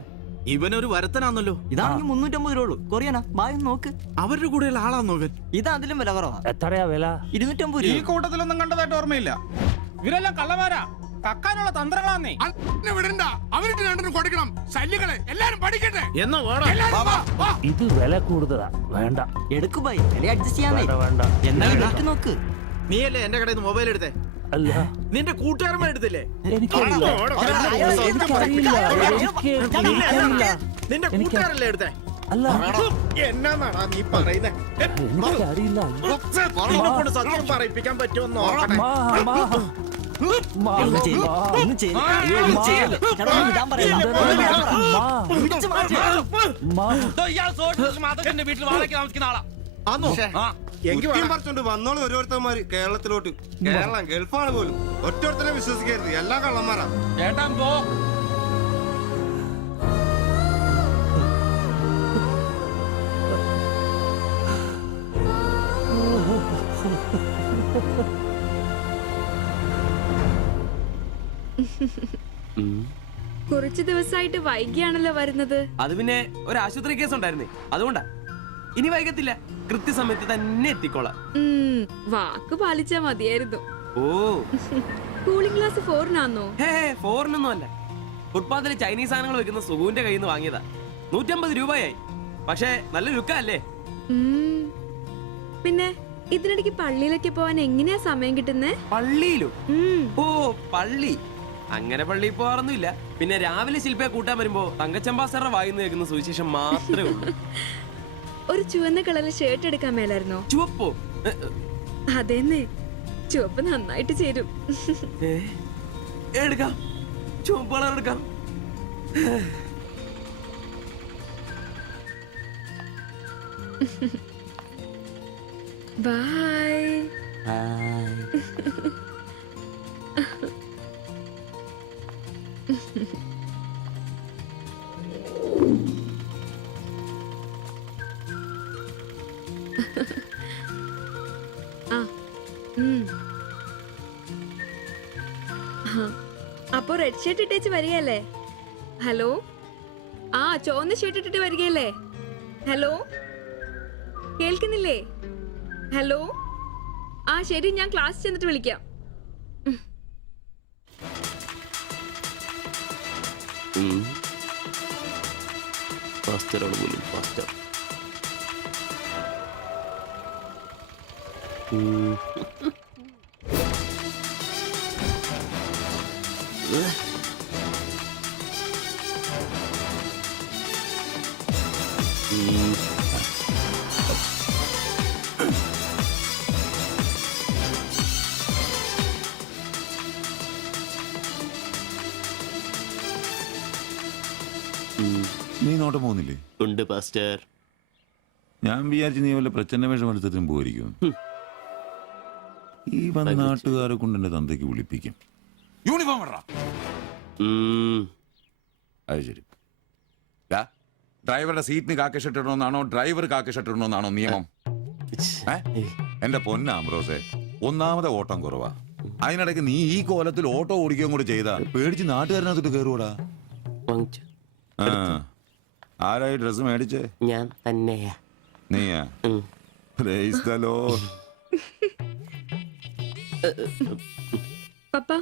ഇവനൊരു വരത്തനാന്നല്ലോ. ഇതാണെങ്കിൽ 350 രൂപ ഉള്ളൂ. കൊറിയാനാ? ബായ് നോക്ക്. അവരുടെ കൂടെയുള്ള ആളാന്നോ ഇവൻ? ഇത് അതിലും വില കുറവാ. എത്രയാ വില? 250 ഈ രൂപ. കൂട്ടത്തിലൊന്നും കണ്ടതായിട്ട് ഓർമ്മയില്ല. ഇവരെല്ലാം കള്ളമാരാ, കക്കാനുള്ള തന്ത്രങ്ങളാന്നേ. വിടണ്ട, അവർക്ക് രണ്ടിനും കൊടുക്കണം. ശല്യങ്ങളെ എല്ലാരും പഠിക്കട്ടെ. എന്നാ ഇത് വില കൂടുതലാ. വേണ്ട, എടുക്കു ബായ്, വില അഡ്ജസ്റ്റ് ചെയ്യാന്നേ. വേണ്ട. എന്നാ ഇതാക്കി നോക്ക്. നീയല്ലേ എന്റെ കടയിൽ നിന്ന് മൊബൈൽ എടുത്തേ? അല്ല, നിന്റെ കൂട്ടുകാരന്മാർ എടുത്തില്ലേ? എനിക്കറിയില്ല. നിന്റെ കൂട്ടുകാരല്ലേ എടുത്തേ? അല്ല, എന്നാന്നാടാ നീ പറയുന്നേ? എനിക്കറിയില്ല. കൊണ്ട് സത്യം പറയിപ്പിക്കാൻ പറ്റുമോ നോക്കട്ടെ. ഒന്നും ചെയ്യില്ല, ഒന്നും ചെയ്യില്ല. അയ്യോ, ഒന്നും ചെയ്യില്ല. ചേട്ടാ, ഒന്നും ഇടാൻ പറയല്ല. പിടിച്ച് മാറ്റ്. വീട്ടിൽ വാടകയ്ക്ക് താമസിക്കുന്ന ആളാ. പറിച്ചോണ്ട് വന്നോളൂ ഓരോരുത്തന്മാര് കേരളത്തിലോട്ട്. കേരളം ഗൾഫാണ് പോലും. ഒറ്റൊരുത്തരെ വിശ്വസിക്കരുത്, എല്ലാ കള്ളന്മാരാ. ചേട്ടാ പോ. കുറച്ചു ദിവസമായിട്ട് വൈകിയാണല്ലോ വരുന്നത്. അത് പിന്നെ ഒരു ആശുപത്രി കേസ് ഉണ്ടായിരുന്നേ, അതുകൊണ്ടാ. ഇനി വൈകത്തില്ല, കൃത്യസമയത്ത് തന്നെ എത്തിക്കോളാം. വാക്ക് പാലിച്ചാ മതിയായിരുന്നു. ഓ, കൂളിംഗ് ഗ്ലാസ് 4-നാന്നോ? ഫോറിനൊന്നും അല്ല, ഫുട്പാത്തില് ചൈനീസ് സാധനങ്ങൾ വെക്കുന്ന സുഖുവിന്റെ കയ്യിൽ നിന്ന് വാങ്ങിയതാ. 150 രൂപയായി. പക്ഷേ നല്ല ലുക്കല്ലേ? പിന്നെ ഇതിനിടയ്ക്ക് പള്ളിയിലൊക്കെ പോവാൻ എങ്ങനെയാ സമയം കിട്ടുന്നേ? പള്ളിയിലും? ഓ, പള്ളി അങ്ങനെ പള്ളിയിൽ പോവാറൊന്നുമില്ല. പിന്നെ രാവിലെ ശില്പയെ കൂട്ടാൻ വരുമ്പോ തങ്കച്ചമ്പാസറുടെ വായിന്ന് കേൾക്കുന്ന സുവിശേഷം മാത്രമേ ഉള്ളൂ. ഒരു ചുവന്ന കളറിൽ ഷർട്ട് എടുക്കാൻ മേലായിരുന്നോ? ചുവപ്പോ? അതെന്നെ, ചുവപ്പ് നന്നായിട്ട് ചേരും. എടുക്കാം, ചുവപ്പ് കളർ എടുക്കാം. ബൈ. അപ്പൊ റെഡ് ഷർട്ട് ഇട്ടേച്ച് വരികയല്ലേ? ഹലോ, ആ ചുവന്ന ഷർട്ട് ഇട്ടിട്ട് വരികയല്ലേ? ഹലോ, കേൾക്കുന്നില്ലേ? ഹലോ, ആ ശരി, ഞാൻ ക്ലാസ് ചെന്നിട്ട് വിളിക്കാം. നീ നോട്ടം പോകുന്നില്ലേ? ഉണ്ട് പാസ്റ്റർ. ഞാൻ വിചാരിച്ചു നീ വല്ല പ്രച്ഛന്ന വേഷം എടുത്തതിനും പോയിരിക്കും. ഈ വന്ന നാട്ടുകാരെ കൊണ്ട് എന്റെ തന്തയ്ക്ക് വിളിപ്പിക്കും. യൂണിഫോം ഇടറാ. അത് ശരി. ഡ്രൈവറുടെ സീറ്റിന് കാക്കി ഷർട്ട് ഇടണമെന്നാണോ ഡ്രൈവർ കാക്കി ഷർട്ട് ഇടണമെന്നാണോ നിയമം? എന്റെ പൊന്ന അംബ്രോസേ, ഒന്നാമത്തെ ഓട്ടം കുറവാ. അതിനിടയ്ക്ക് നീ ഈ കോലത്തിൽ ഓട്ടോ ഓടിക്കുകയും കൂടെ ചെയ്താ പേടിച്ച് നാട്ടുകാരനകത്തോട്ട് കയറുവാടാ. ആരായി ഡ്രസ് മേടിച്ചേ? ഞാൻ തന്നെയാ. നീയാ? Price the Lord. പപ്പ,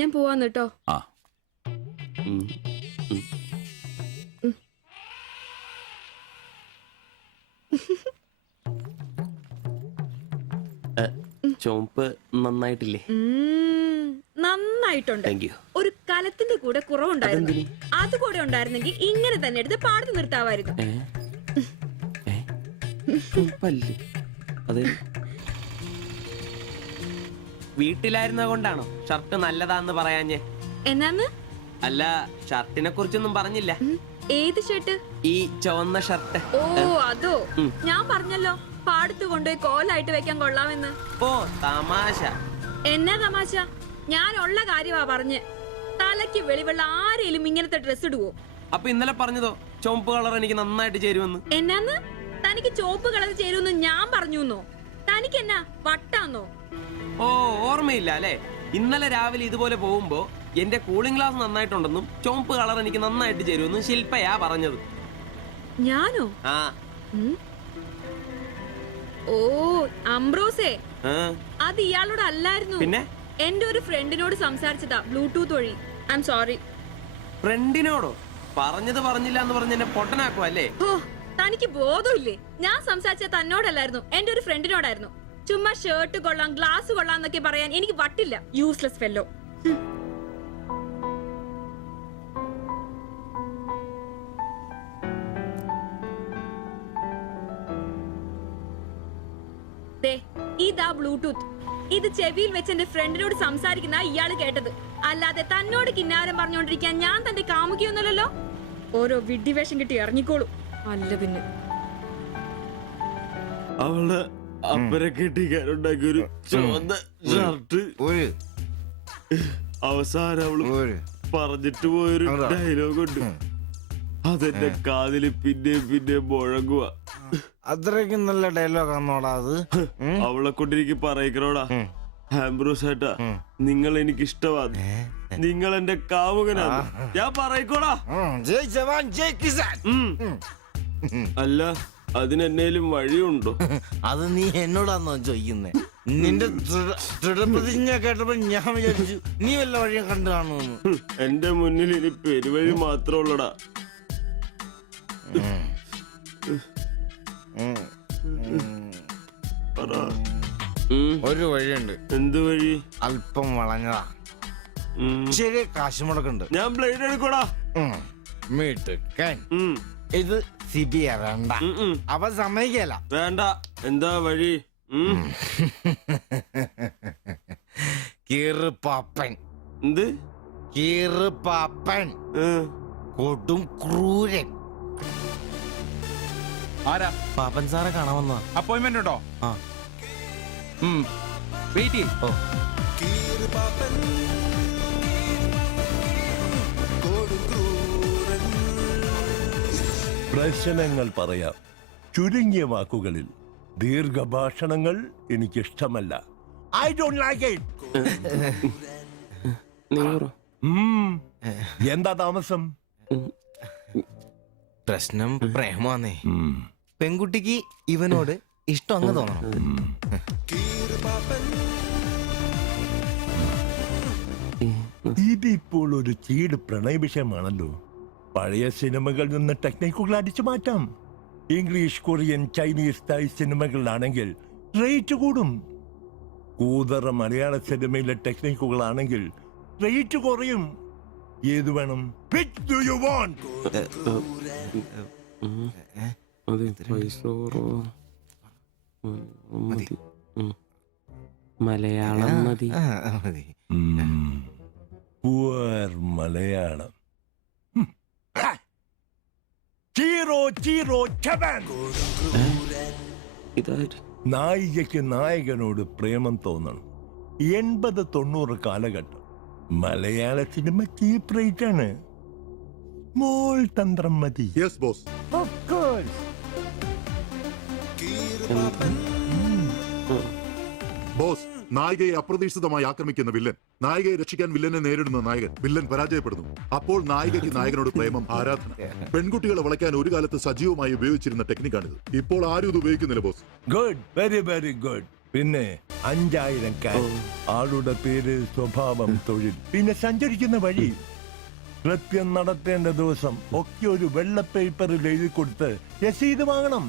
ഞാൻ പോവാന്ന് കേട്ടോ. ആ, ചോപ്പ് നന്നായിട്ടില്ലേ? നന്നായിട്ടുണ്ട്. ഒരു കലത്തിന്റെ കൂടെ കുറവുണ്ടായിരുന്നു. അത് കൂടെ ഉണ്ടായിരുന്നെങ്കിൽ ഇങ്ങനെ തന്നെ എടുത്ത് പാടത്ത് നിർത്താമായിരുന്നു. വീട്ടിലായിരുന്ന കൊണ്ടാണോ ഷർട്ട് നല്ലതാന്ന് പറയാഞ്ഞേ? എന്നാന്ന്? അല്ല, ഷർട്ടിനെ കുറിച്ചൊന്നും പറഞ്ഞില്ല. ഏത് ഷർട്ട്? ഈ ചുവന്ന ഷർട്ട്. ഓ, അതോ? ഞാൻ പറഞ്ഞല്ലോ പാടത്ത് കൊണ്ടുപോയി കോലായിട്ട് വെക്കാൻ കൊള്ളാമെന്ന്. ഓ, തമാശ. എന്നാ തമാശ? ഞാൻ ഉള്ള കാര്യമാ പറഞ്ഞ്. തലയ്ക്ക് വെളിവുള്ള ആരെയും ഇങ്ങനത്തെ ഡ്രസ് ഇടുവോ? അപ്പൊ ഇന്നലെ പറഞ്ഞതോ ചുവപ്പ് കളർ എനിക്ക് നന്നായിട്ട് ചേരുമെന്ന്? എന്നാന്ന്? തനിക്ക് ചുവപ്പ് കളർ ചേരുമെന്ന് ഞാൻ പറഞ്ഞുന്നോ? തനിക്ക് എന്നാ വട്ടാന്നോ? ഓ, ഓർമ്മയില്ല അല്ലേ? ഇന്നലെ രാവിലെ ഇതുപോലെ പോകുമ്പോ എന്റെ കൂളിംഗ് ഗ്ലാസ് നന്നായിട്ടുണ്ടെന്നും ചുവപ്പ് കളർ എനിക്ക് നന്നായിട്ട് ചേരുമെന്നും ശില്പയാ പറഞ്ഞത്. ഞാനോ? ആ. ഓ, അംബ്രോസേ, അത് ഇയാളോട് അല്ലായിരുന്നു. പിന്നെ എന്റെ ഒരു ഫ്രണ്ടിനോട് സംസാരിച്ചതാ ബ്ലൂടൂത്ത് വഴി. I am sorry. ഫ്രണ്ടിനോടോ? പറഞ്ഞത് പറഞ്ഞില്ല എന്ന് പറഞ്ഞ് എന്നെ പൊട്ടനാക്കും അല്ലേ? ഓ, തനിക്ക് ബോധമില്ലേ? ഞാൻ സംസാരിച്ച തന്നോടല്ലായിരുന്നു, എന്റെ ഒരു ഫ്രണ്ടിനോടായിരുന്നു. ചുമ്മാ ഷർട്ട് കൊള്ളാം, ഗ്ലാസ് കൊള്ളാം എന്നൊക്കെ പറയാൻ എനിക്ക് വട്ടില്ല. Useless fellow. ഇതാ ബ്ലൂടൂത്ത്. ഇത് ചെവിയിൽ വെച്ച് എന്റെ ഫ്രണ്ടിനോട് സംസാരിക്കുന്ന ഇയാള് കേട്ടത്. അല്ലാതെ തന്നോട് കിന്നാരം പറഞ്ഞോണ്ടിരിക്കാൻ ഞാൻ തന്റെ കാമുകിയൊന്നുമല്ലല്ലോ. ഓരോ വിഡ്ഢിവേഷം കിട്ടി ഇറങ്ങിക്കോളൂ. അല്ല പിന്നെ അവള് അപ്പനെ കെട്ടിക്കാനുണ്ടാക്കിയൊരു ചുവന്ന ഷർട്ട് അവസാനം അവള് പറഞ്ഞിട്ട് പോയൊരു ഡയലോഗ് ഉണ്ട്. അതെന്റെ കാതില് പിന്നെ പിന്നെ മുഴങ്ങുക. അത്രയ്ക്കും നല്ല ഡയലോഗ് ആണോടാ അത്? അവളെ കൊണ്ടിരിക്കും പറയിക്കണോടാ. ആംബ്രോസ് ഏട്ടാ നിങ്ങൾ എനിക്ക് ഇഷ്ടമാണ്. നിങ്ങൾ എന്റെ കാമുകനാണ്. ഞാൻ പറയിക്കോടാ. അല്ല അതിനെന്നേലും വഴിയുണ്ടോ? അത് നീ എന്നോടാന്നോ ചോദിക്കുന്നേ? നിന്റെ ദൃഢപ്രതിജ്ഞ കേട്ടപ്പോ ഞാൻ വിചാരിച്ചു നീ വല്ല വഴിയും കണ്ടു കാണുമെന്ന്. എന്റെ മുന്നിൽ ഇനി പെരുവഴി മാത്രമുള്ളടാ. ഒരു വഴിയുണ്ട്. എന്ത് വഴി? അല്പം വളഞ്ഞതാ, ചെറിയ കാശ് മുടക്കുണ്ട്. ഞാൻ ബ്ലേഡ് എടുക്കോടാ. മീട്ടുക്കൻ ഇത് സിബിയ വേണ്ട, അവ സമ്മതിക്കല. വേണ്ട. എന്താ വഴി? കീറുപാപ്പൻ. എന്ത് കീറുപാപ്പൻ? കൊടും ക്രൂരൻ. ആരാ? പാപ്പൻ സാറെ കാണാൻ വന്നാ. അപ്പോയിന്റ്മെന്റ് ഉണ്ടോ? ആ വെയിറ്റ് ചെയ്യ്. പ്രശ്നങ്ങൾ പറയാം ചുരുങ്ങിയ വാക്കുകളിൽ. ദീർഘഭാഷണങ്ങൾ എനിക്കിഷ്ടമല്ല. I don't like it. എന്താ താമസം? പ്രശ്നം പ്രേമാന്നേ. പെൺകുട്ടിക്ക് ഇവനോട് ഇഷ്ടം അങ്ങ് തോന്നണം. ഇതിപ്പോൾ ഒരു ചീട് പ്രണയ വിഷയമാണല്ലോ. പഴയ സിനിമകളിൽ നിന്ന് ടെക്നിക്കുകൾ അടിച്ചു മാറ്റാം. ഇംഗ്ലീഷ്, കൊറിയൻ, ചൈനീസ്, തായ് സിനിമകളിലാണെങ്കിൽ റേറ്റ് കൂടും. കൂതറ മലയാള സിനിമയിലെ ടെക്നിക്കുകളാണെങ്കിൽ റേറ്റ് കുറയും. ഏത് വേണം? Which do you want? Malayalam മതി. മലയാളം. Chi Rho Chi Rho ചവൻ. നായികയ്ക്ക് നായകനോട് പ്രേമം തോന്നണം. 80-90 കാലഘട്ടം മലയാള സിനിമ ചീപ്പ് റേറ്റ് ആണ്. മോൾ തന്ത്രം മതി. Yes boss. Of course. Boss, നായികയെ അപ്രതീക്ഷിതമായി ആക്രമിക്കുന്ന വില്ലൻ, നായികയെ രക്ഷിക്കാൻ വില്ലനെ നേരിടുന്ന നായകൻ, വില്ലൻ പരാജയപ്പെടുന്നു. അപ്പോൾ നായികയ്ക്ക് നായകനോട് പ്രേമം, ആരാധന. പെൺകുട്ടികളെ വളയ്ക്കാൻ ഒരു കാലത്ത് സജീവമായി ഉപയോഗിച്ചിരുന്ന ടെക്നിക്കാണിത്. ഇപ്പോൾ ആരും ഇത് ഉപയോഗിക്കുന്നില്ല boss. Good, very very good. പിന്നെ 5000 ക്യാഷ്, ആളുടെ പേര്, സ്വഭാവം, തൊഴിൽ, പിന്നെ സഞ്ചരിക്കുന്ന വഴി, കൃത്യം നടത്തേണ്ട ദിവസം ഒക്കെ ഒരു വെള്ള പേപ്പറിൽ എഴുതി കൊടുത്ത് രസീത് വാങ്ങണം.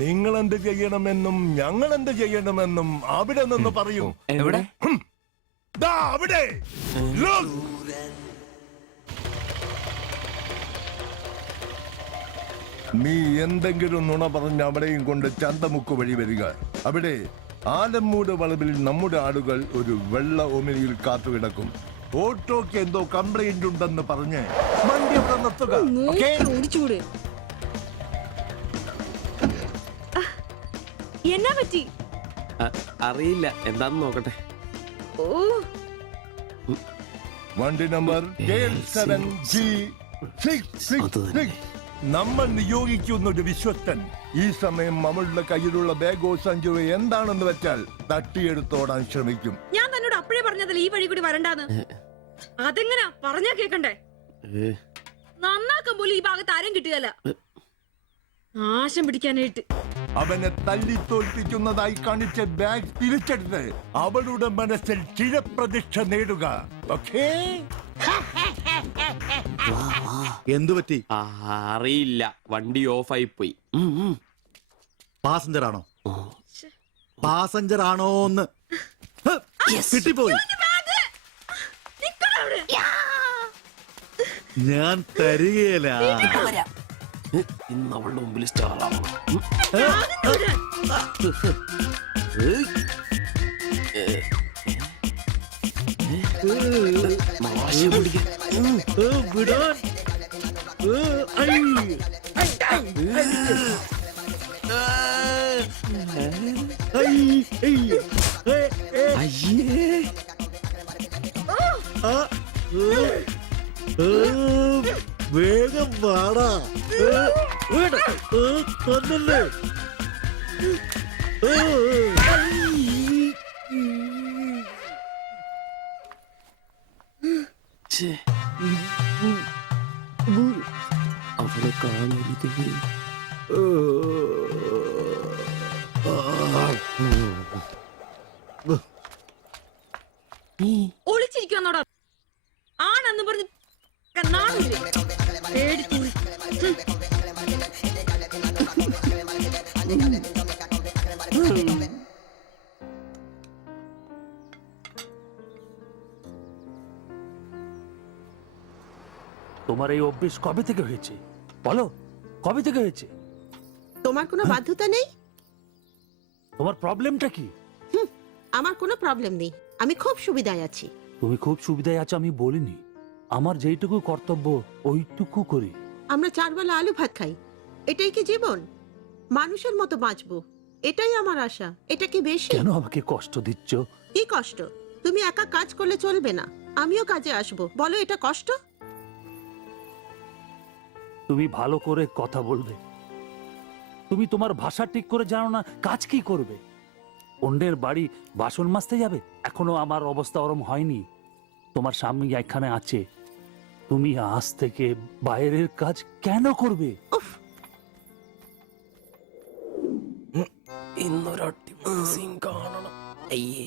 നിങ്ങൾ എന്ത് ചെയ്യണമെന്നും ഞങ്ങൾ എന്ത് ചെയ്യണമെന്നും അവിടെ നിന്ന് പറയൂ. എവിടെ? അവിടെ. നീ എന്തെങ്കിലും നുണ പറഞ്ഞ് അവിടെയും കൊണ്ട് ചന്തമുക്ക് വഴി വരിക. അവിടെ ആലമ്മൂട് വളവിൽ നമ്മുടെ ആളുകൾ ഒരു വെള്ള ഒമിനിയിൽ കാത്തുകിടക്കും. ഓട്ടോക്ക് എന്തോ കംപ്ലൈന്റ് ഉണ്ടെന്ന് പറഞ്ഞ് വണ്ടി അവിടെ നിർത്തുക. എന്നാ പറ്റി? അറിയില്ല, എന്താന്ന് നോക്കട്ടെ. വണ്ടി നമ്പർ K7G666. നമ്മൾ നിയോഗിക്കുന്ന ഒരു വിശ്വസ്തൻ ഈ സമയം അവളുടെ കയ്യിലുള്ള ബാഗോ സഞ്ചുവോ എന്താണെന്ന് വെച്ചാൽ തട്ടിയെടുത്തോടാൻ ശ്രമിക്കും. ഞാൻ തന്നോട് അപ്പോഴേ പറഞ്ഞതല്ലേ ഈ വഴി കൂടി വരണ്ടാന്ന്. അതെങ്ങനാ പറഞ്ഞാ കേക്കണ്ടേ? നന്നാക്കാൻ പോലും ഈ ഭാഗത്ത് ആരും കിട്ടുകയല്ല. നാശം പിടിക്കാനായിട്ട് അവനെ തല്ലി തോൽപ്പിക്കുന്നതായി കാണിച്ച ബാഗ് തിരിച്ചെടുത്ത് അവളുടെ മനസ്സിൽ ചിരപ്രതിഷ്ഠ നേടുക. ഓക്കേ? എന്തു പറ്റി? അറിയില്ല, വണ്ടി ഓഫായി പോയി. പാസഞ്ചർ ആണോ? പാസഞ്ചർ ആണോന്ന് കിട്ടിപ്പോയി. ഞാൻ തരികയില്ല. ഇന്ന് അവളുടെ മുമ്പിൽ സ്റ്റാറാണ്. വേഗം വാടാ. കൊന്നല്ലേ. അവളെ കാണരുത്. ഒളിച്ചിരിക്കുന്നോടാ ആണെന്ന് പറഞ്ഞ് നാളില്ലേ പേടിച്ചു. তোমার এই অভ্যেস কবে থেকে হয়েছে বলো, কবে থেকে হয়েছে? তোমার কোনো বাধ্যতা নেই। তোমার প্রবলেমটা কি? আমার কোনো প্রবলেম নেই, আমি খুব সুবিধায় আছি। তুমি খুব সুবিধায় আছো আমি বলিনি, আমার যেইটুকু কর্তব্য ওইটুকু করি। আমরা 4 বেলা আলু ভাত খাই, এটাই কি জীবন? মানুষের মতো বাঁচবো, এটাই আমার আশা। এটা কি বেশি? কেন আমাকে কষ্ট দিচ্ছ? কি কষ্ট? তুমি একা কাজ করলে চলবে না, আমিও কাজে আসবো। বলো এটা কষ্ট? তুমি ভালো করে কথা বলবে, তুমি তোমার ভাষা ঠিক করে জানো না, কাজ কি করবে? অন্যের বাড়ি বাসন মাজতে যাবে? এখনো আমার অবস্থা ওরম হয়নি। তোমার স্বামী এখানে আছে, তুমি আজ থেকে বাইরের কাজ কেন করবে? ഇന്നൊരട്ടി സീൻ കാണണം. അയ്യേ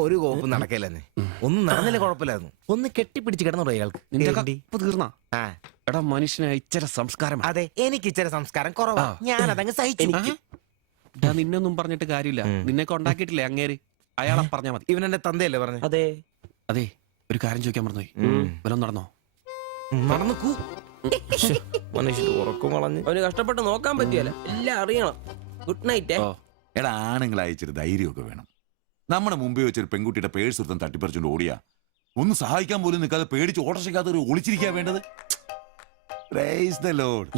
ഒരു കോപ്പ് നടക്കില്ലെന്ന്. ഒന്നും നടന്നില്ല കുഴപ്പമില്ലായിരുന്നു. ഒന്ന് കെട്ടിപ്പിടിച്ച് കിടന്നു അയാൾക്ക്. നിന്റെ കപ്പ് തീർന്നാ? ആ എടാ മനുഷ്യന് ഇച്ചിരി സംസ്കാരം. അതെ, എനിക്ക് ഇച്ചിരി സംസ്കാരം കുറവാ, ഞാനതങ്ങ് സഹിച്ചു. നിന്നൊന്നും പറഞ്ഞിട്ട് കാര്യമില്ല, നിന്നെയൊക്കെ ഉണ്ടാക്കിയിട്ടില്ലേ അങ്ങേര്, അയാളെ പറഞ്ഞാ മതി. ഇവൻ എന്റെ തന്തയല്ലേ പറഞ്ഞു? അതെ അതെ. ഒരു കാര്യം ചോദിക്കാൻ മറന്നുപോയി, വല്ലതും നടന്നോ? നടന്നു മനുഷ്യർ ഉറക്കം കളഞ്ഞ്. അവന് കഷ്ടപ്പെട്ട് നോക്കാൻ പറ്റിയല്ല, എല്ലാം അറിയണം. Good night. എടാ ആണുങ്ങളായി ഇച്ചിരി ധൈര്യമൊക്കെ വേണം. നമ്മുടെ മുമ്പേ വെച്ചൊരു പെൺകുട്ടിയുടെ പേഴ്സ് ഒരുത്തൻ തട്ടിപ്പറിച്ചുകൊണ്ട് ഓടിയാ ഒന്ന് സഹായിക്കാൻ പോലും നിൽക്കാതെ പേടിച്ച് ഓട്ടർഷയ്ക്കകത്ത് ഒരു ഒളിച്ചിരിക്കാ വേണ്ടത്. Praise the Lord.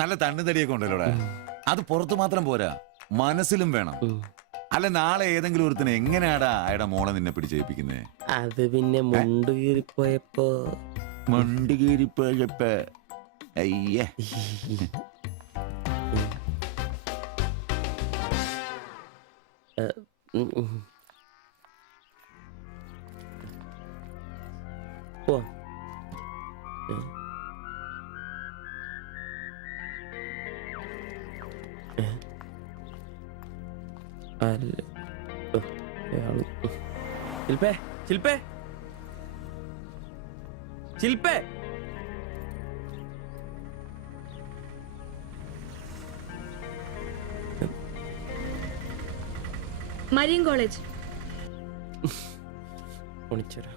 നല്ല തണ്ണുതടിയൊക്കെ ഉണ്ടല്ലോടാ, അത് പുറത്തു മാത്രം പോരാ, മനസ്സിലും വേണം. അല്ല നാളെ ഏതെങ്കിലും ഒരുത്തനെ എങ്ങനെയാടാ അയാളുടെ മോളെ നിന്നെ പിടിച്ചേൽപ്പിക്കുന്നേ? അത് പിന്നെ മുണ്ട് കീറിപ്പോയപ്പോ അയ്യേ ശില്പേ ശില്പേ ശില്പേ മരിയൻ കോളേജ്. ഒളിച്ചരാ.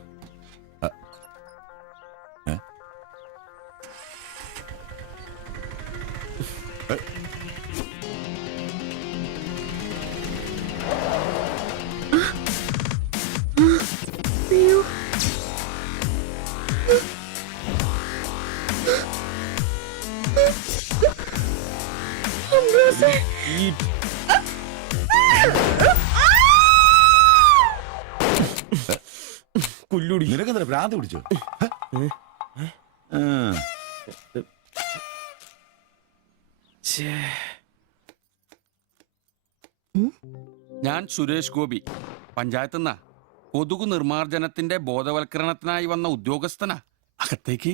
നിനക്കെന്താ ഭ്രാന്ത് പിടിച്ചോ? ഞാൻ സുരേഷ് ഗോപി, പഞ്ചായത്ത് നിന്നാ. കൊതുകു നിർമാർജനത്തിന്റെ ബോധവൽക്കരണത്തിനായി വന്ന ഉദ്യോഗസ്ഥനാ. അകത്തേക്ക്.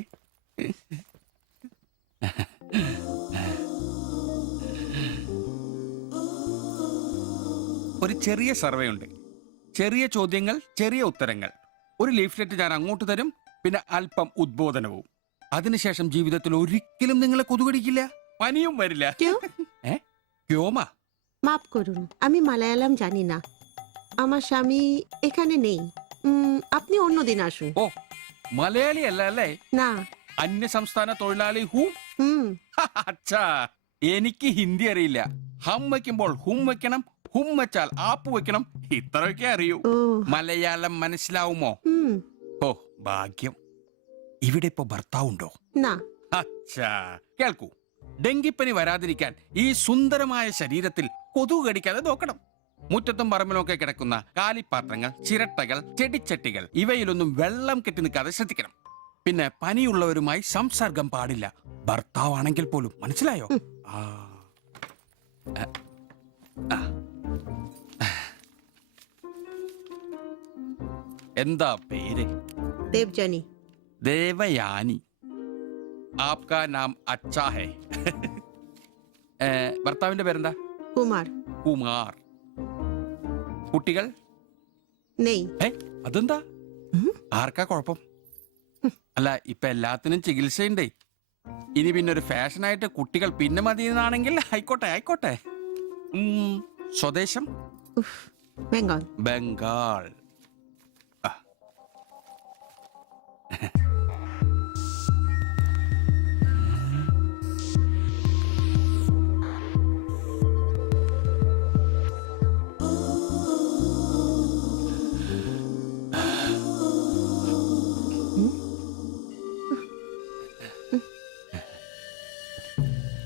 ഒരു ചെറിയ സർവേ ഉണ്ട്, ചെറിയ ചോദ്യങ്ങൾ, ചെറിയ ഉത്തരങ്ങൾ. ഒരു ലീഫ്ലെറ്റ് ഞാൻ അങ്ങോട്ട് തരും, പിന്നെ അല്പം ഉദ്ബോധനവും. അതിനുശേഷം ജീവിതത്തിൽ ഒരിക്കലും നിങ്ങളെ കൊതുകടിക്കില്ല, പനിയും വരില്ല. ക്യോമാ? মাফ করুন, আমি মালায়ালাম জানি না, আমার স্বামী এখানে নেই। আপনি অন্যদিন আসুন। ഓ, മലയാളി അല്ല അല്ലേ? না। അന്യ സംസ്ഥാന തൊഴിലാളി ഹൂം? അച്ഛാ, എനിക്ക് ഹിന്ദി അറിയില്ല. ഹം വയ്ക്കുമ്പോൾ ഹും വെക്കണം, ഹും വെച്ചാൽ ആപ്പ് വെക്കണം, ഇത്രയൊക്കെ അറിയൂ. മലയാളം മനസ്സിലാവുമോ? ഓ ഭാഗ്യം. ഇവിടെ ഇപ്പൊ ഭർത്താവുണ്ടോ? അച്ഛാ കേൾക്കൂ, ഡെങ്കിപ്പനി വരാതിരിക്കാൻ ഈ സുന്ദരമായ ശരീരത്തിൽ കൊതുക് കടിക്കാതെ നോക്കണം. മുറ്റത്തും പറമ്പിലൊക്കെ കിടക്കുന്ന കാലിപ്പാത്രങ്ങൾ, ചിരട്ടകൾ, ചെടിച്ചട്ടികൾ, ഇവയിലൊന്നും വെള്ളം കെട്ടി നിൽക്കാതെ ശ്രദ്ധിക്കണം. പിന്നെ പനിയുള്ളവരുമായി സംസർഗം പാടില്ല, ഭർത്താവാണെങ്കിൽ പോലും. മനസ്സിലായോ? ആ. എന്താ പേര്? ദേവ്ജാനി. ദേവയാനി. ആപ്കാ നാം അച്ഛാ ഹേ. ഭർത്താവിന്റെ പേരെന്താ? കുമാർ. കുമാർ. കുട്ടികൾ? നെയ്. അതെന്താ? ആർക്കാ കുഴപ്പം? അല്ല, ഇപ്പൊ എല്ലാത്തിനും ചികിത്സയുണ്ടേ. ഇനി പിന്നെ ഒരു ഫാഷനായിട്ട് കുട്ടികൾ പിന്നെ മതി എന്നാണെങ്കിൽ ആയിക്കോട്ടെ ആയിക്കോട്ടെ. സ്വദേശം? ബംഗാൾ. ബംഗാൾ.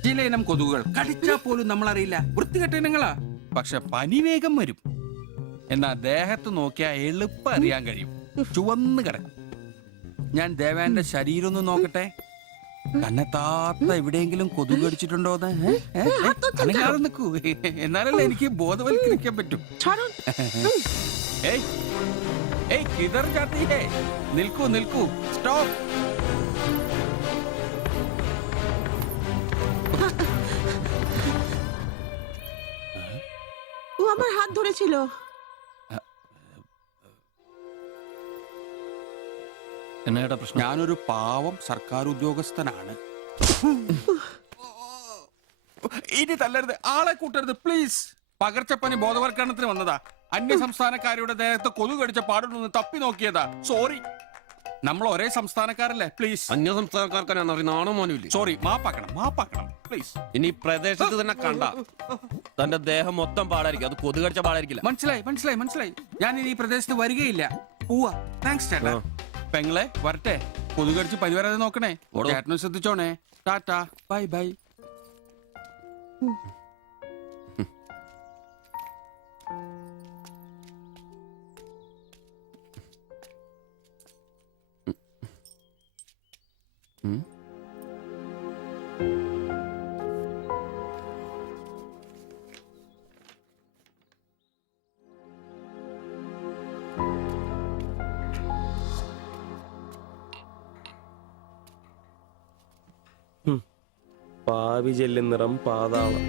ചില ഇനം കൊതുകുകൾ കടിച്ചാൽ പോലും നമ്മൾ അറിയില്ല, വൃത്തികെട്ട ഇനങ്ങളാ. പക്ഷെ പനി വേഗം വരും. എന്നാ ദേഹത്ത് നോക്കിയാൽ എളുപ്പം അറിയാൻ കഴിയും, ചുവന്ന് കിടക്കും. ഞാൻ ദേവാന്റെ ശരീരം ഒന്ന് നോക്കട്ടെ. കന്നെത്താത്ത എവിടെയെങ്കിലും കൊതുക് കടിച്ചിട്ടുണ്ടോന്ന് അനങ്ങാതെ നിൽക്കൂ, എന്നാലല്ലേ എനിക്ക് ബോധവൽക്കരിക്കാൻ പറ്റും. ഏയ് ഏയ് കിതർ ജാത്തി ഹേ, നിൽക്കൂ നിൽക്കൂ, സ്റ്റോപ്പ്. ও আমার হাত ধরেছিল। എന്നാ പ്രശ്നം? ഞാനൊരു പാവം സർക്കാർ ഉദ്യോഗസ്ഥനാണ്. ഇനി തല്ലരുത്, ആളെ കൂട്ടരുത് പ്ലീസ്. പകർച്ചപ്പനി ബോധവൽക്കരണത്തിന് വന്നതാ. അന്യ സംസ്ഥാനക്കാരുടെ ദേഹത്ത് കൊതു കടിച്ച പാടുന്നു തപ്പി നോക്കിയതാ. സോറി, നമ്മൾ ഒരേ സംസ്ഥാനക്കാരല്ലേ, പ്ലീസ്. അന്യ സംസ്ഥാനക്കാർക്കാണ് നാണോ മോനുമില്ലേ? സോറി, മാപ്പാക്കണം മാപ്പാക്കണം പ്ലീസ്. ഇനി പ്രദേശത്ത് തന്നെ കണ്ട തന്റെ ദേഹം മൊത്തം പാടായിരിക്കും, അത് കൊതു കടിച്ച പാടായിരിക്കില്ല. മനസ്സിലായി മനസ്സിലായി മനസ്സിലായി. ഞാൻ ഇനി ഈ പ്രദേശത്ത് വരികയില്ല, പോവാ. താങ്ക്സ് ചേട്ടാ. പെങ്ങളെ വരട്ടെ, കൊതു കടിച്ച് പനി വരാതെ നോക്കണേ. ചേട്ടനും ശ്രദ്ധിച്ചോണേ. Tata, bye bye. പാവി ജെല്ലും നിറം പാതാളം.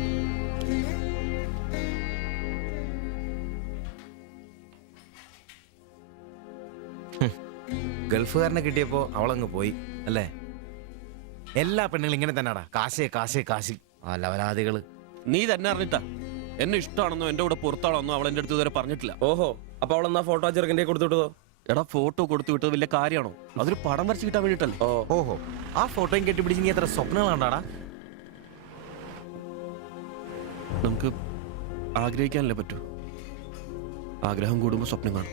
ഗൾഫുകാരനെ കിട്ടിയപ്പോ അവളങ്ങ് പോയി അല്ലേ? എല്ലാ പെണ്ണുങ്ങളും ഇങ്ങനെ തന്നെയാടാ, കാശേ കാശേ കാശ്. ആ ലവലാദികള്. നീ തന്നെ അറിഞ്ഞിട്ടാ എന്നെ ഇഷ്ടമാണെന്നോ എന്റെ കൂടെ പുറത്താണെന്നോ അവൾ എന്റെ അടുത്ത് ഇതുവരെ പറഞ്ഞിട്ടില്ല. ഓഹോ, അപ്പൊ അവൾ എന്നാ ഫോട്ടോ ചെറുക്കൻ്റെ കൊടുത്തു വിട്ടതോ? എടാ, ഫോട്ടോ കൊടുത്തു വിട്ടത് വലിയ കാര്യമാണോ? അതൊരു പടം വരച്ച് കിട്ടാൻ വേണ്ടിട്ടല്ലേ. ഓഹോ, ആ ഫോട്ടോയും കെട്ടിപ്പിടിച്ച് നീ എത്ര സ്വപ്നങ്ങൾ കണ്ടാടാ? നമുക്ക് ആഗ്രഹിക്കാനല്ലേ പറ്റൂ. ആഗ്രഹം കൂടുമ്പോ സ്വപ്നം കാണും.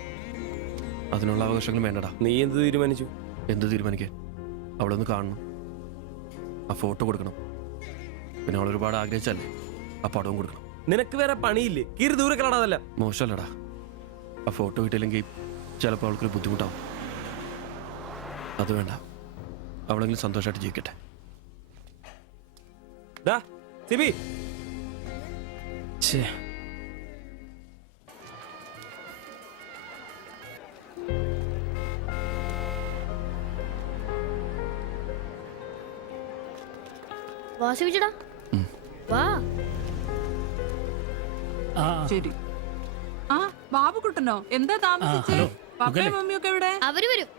അതിനുള്ള അവകാശങ്ങൾ വേണ്ടടാ. നീ എന്ത് തീരുമാനിച്ചു? എന്ത് തീരുമാനിക്കാൻ? അവളൊന്ന് കാണണം, ആ ഫോട്ടോ കൊടുക്കണം, പിന്നെ അവൾ ഒരുപാട് ആഗ്രഹിച്ചല്ലേ ആ പടവും കൊടുക്കണം. നിനക്ക് വേറെ പണിയില്ലേ? കീറി ദൂരെ കളാടല്ല. മോശമല്ലടാ, ആ ഫോട്ടോ കിട്ടിയില്ലെങ്കിൽ ചിലപ്പോൾ അവൾക്കൊരു ബുദ്ധിമുട്ടാവും. അത് വേണ്ട, അവളെങ്കിലും സന്തോഷമായിട്ട് ജീവിക്കട്ടെ. വാസുവിച്ചടാ വാ. ശരി. ആ ബാബുക്കുട്ടനോ, എന്താ താമസിച്ചേ? പപ്പയും മമ്മിയൊക്കെ എവിടെ? അവര് വരും.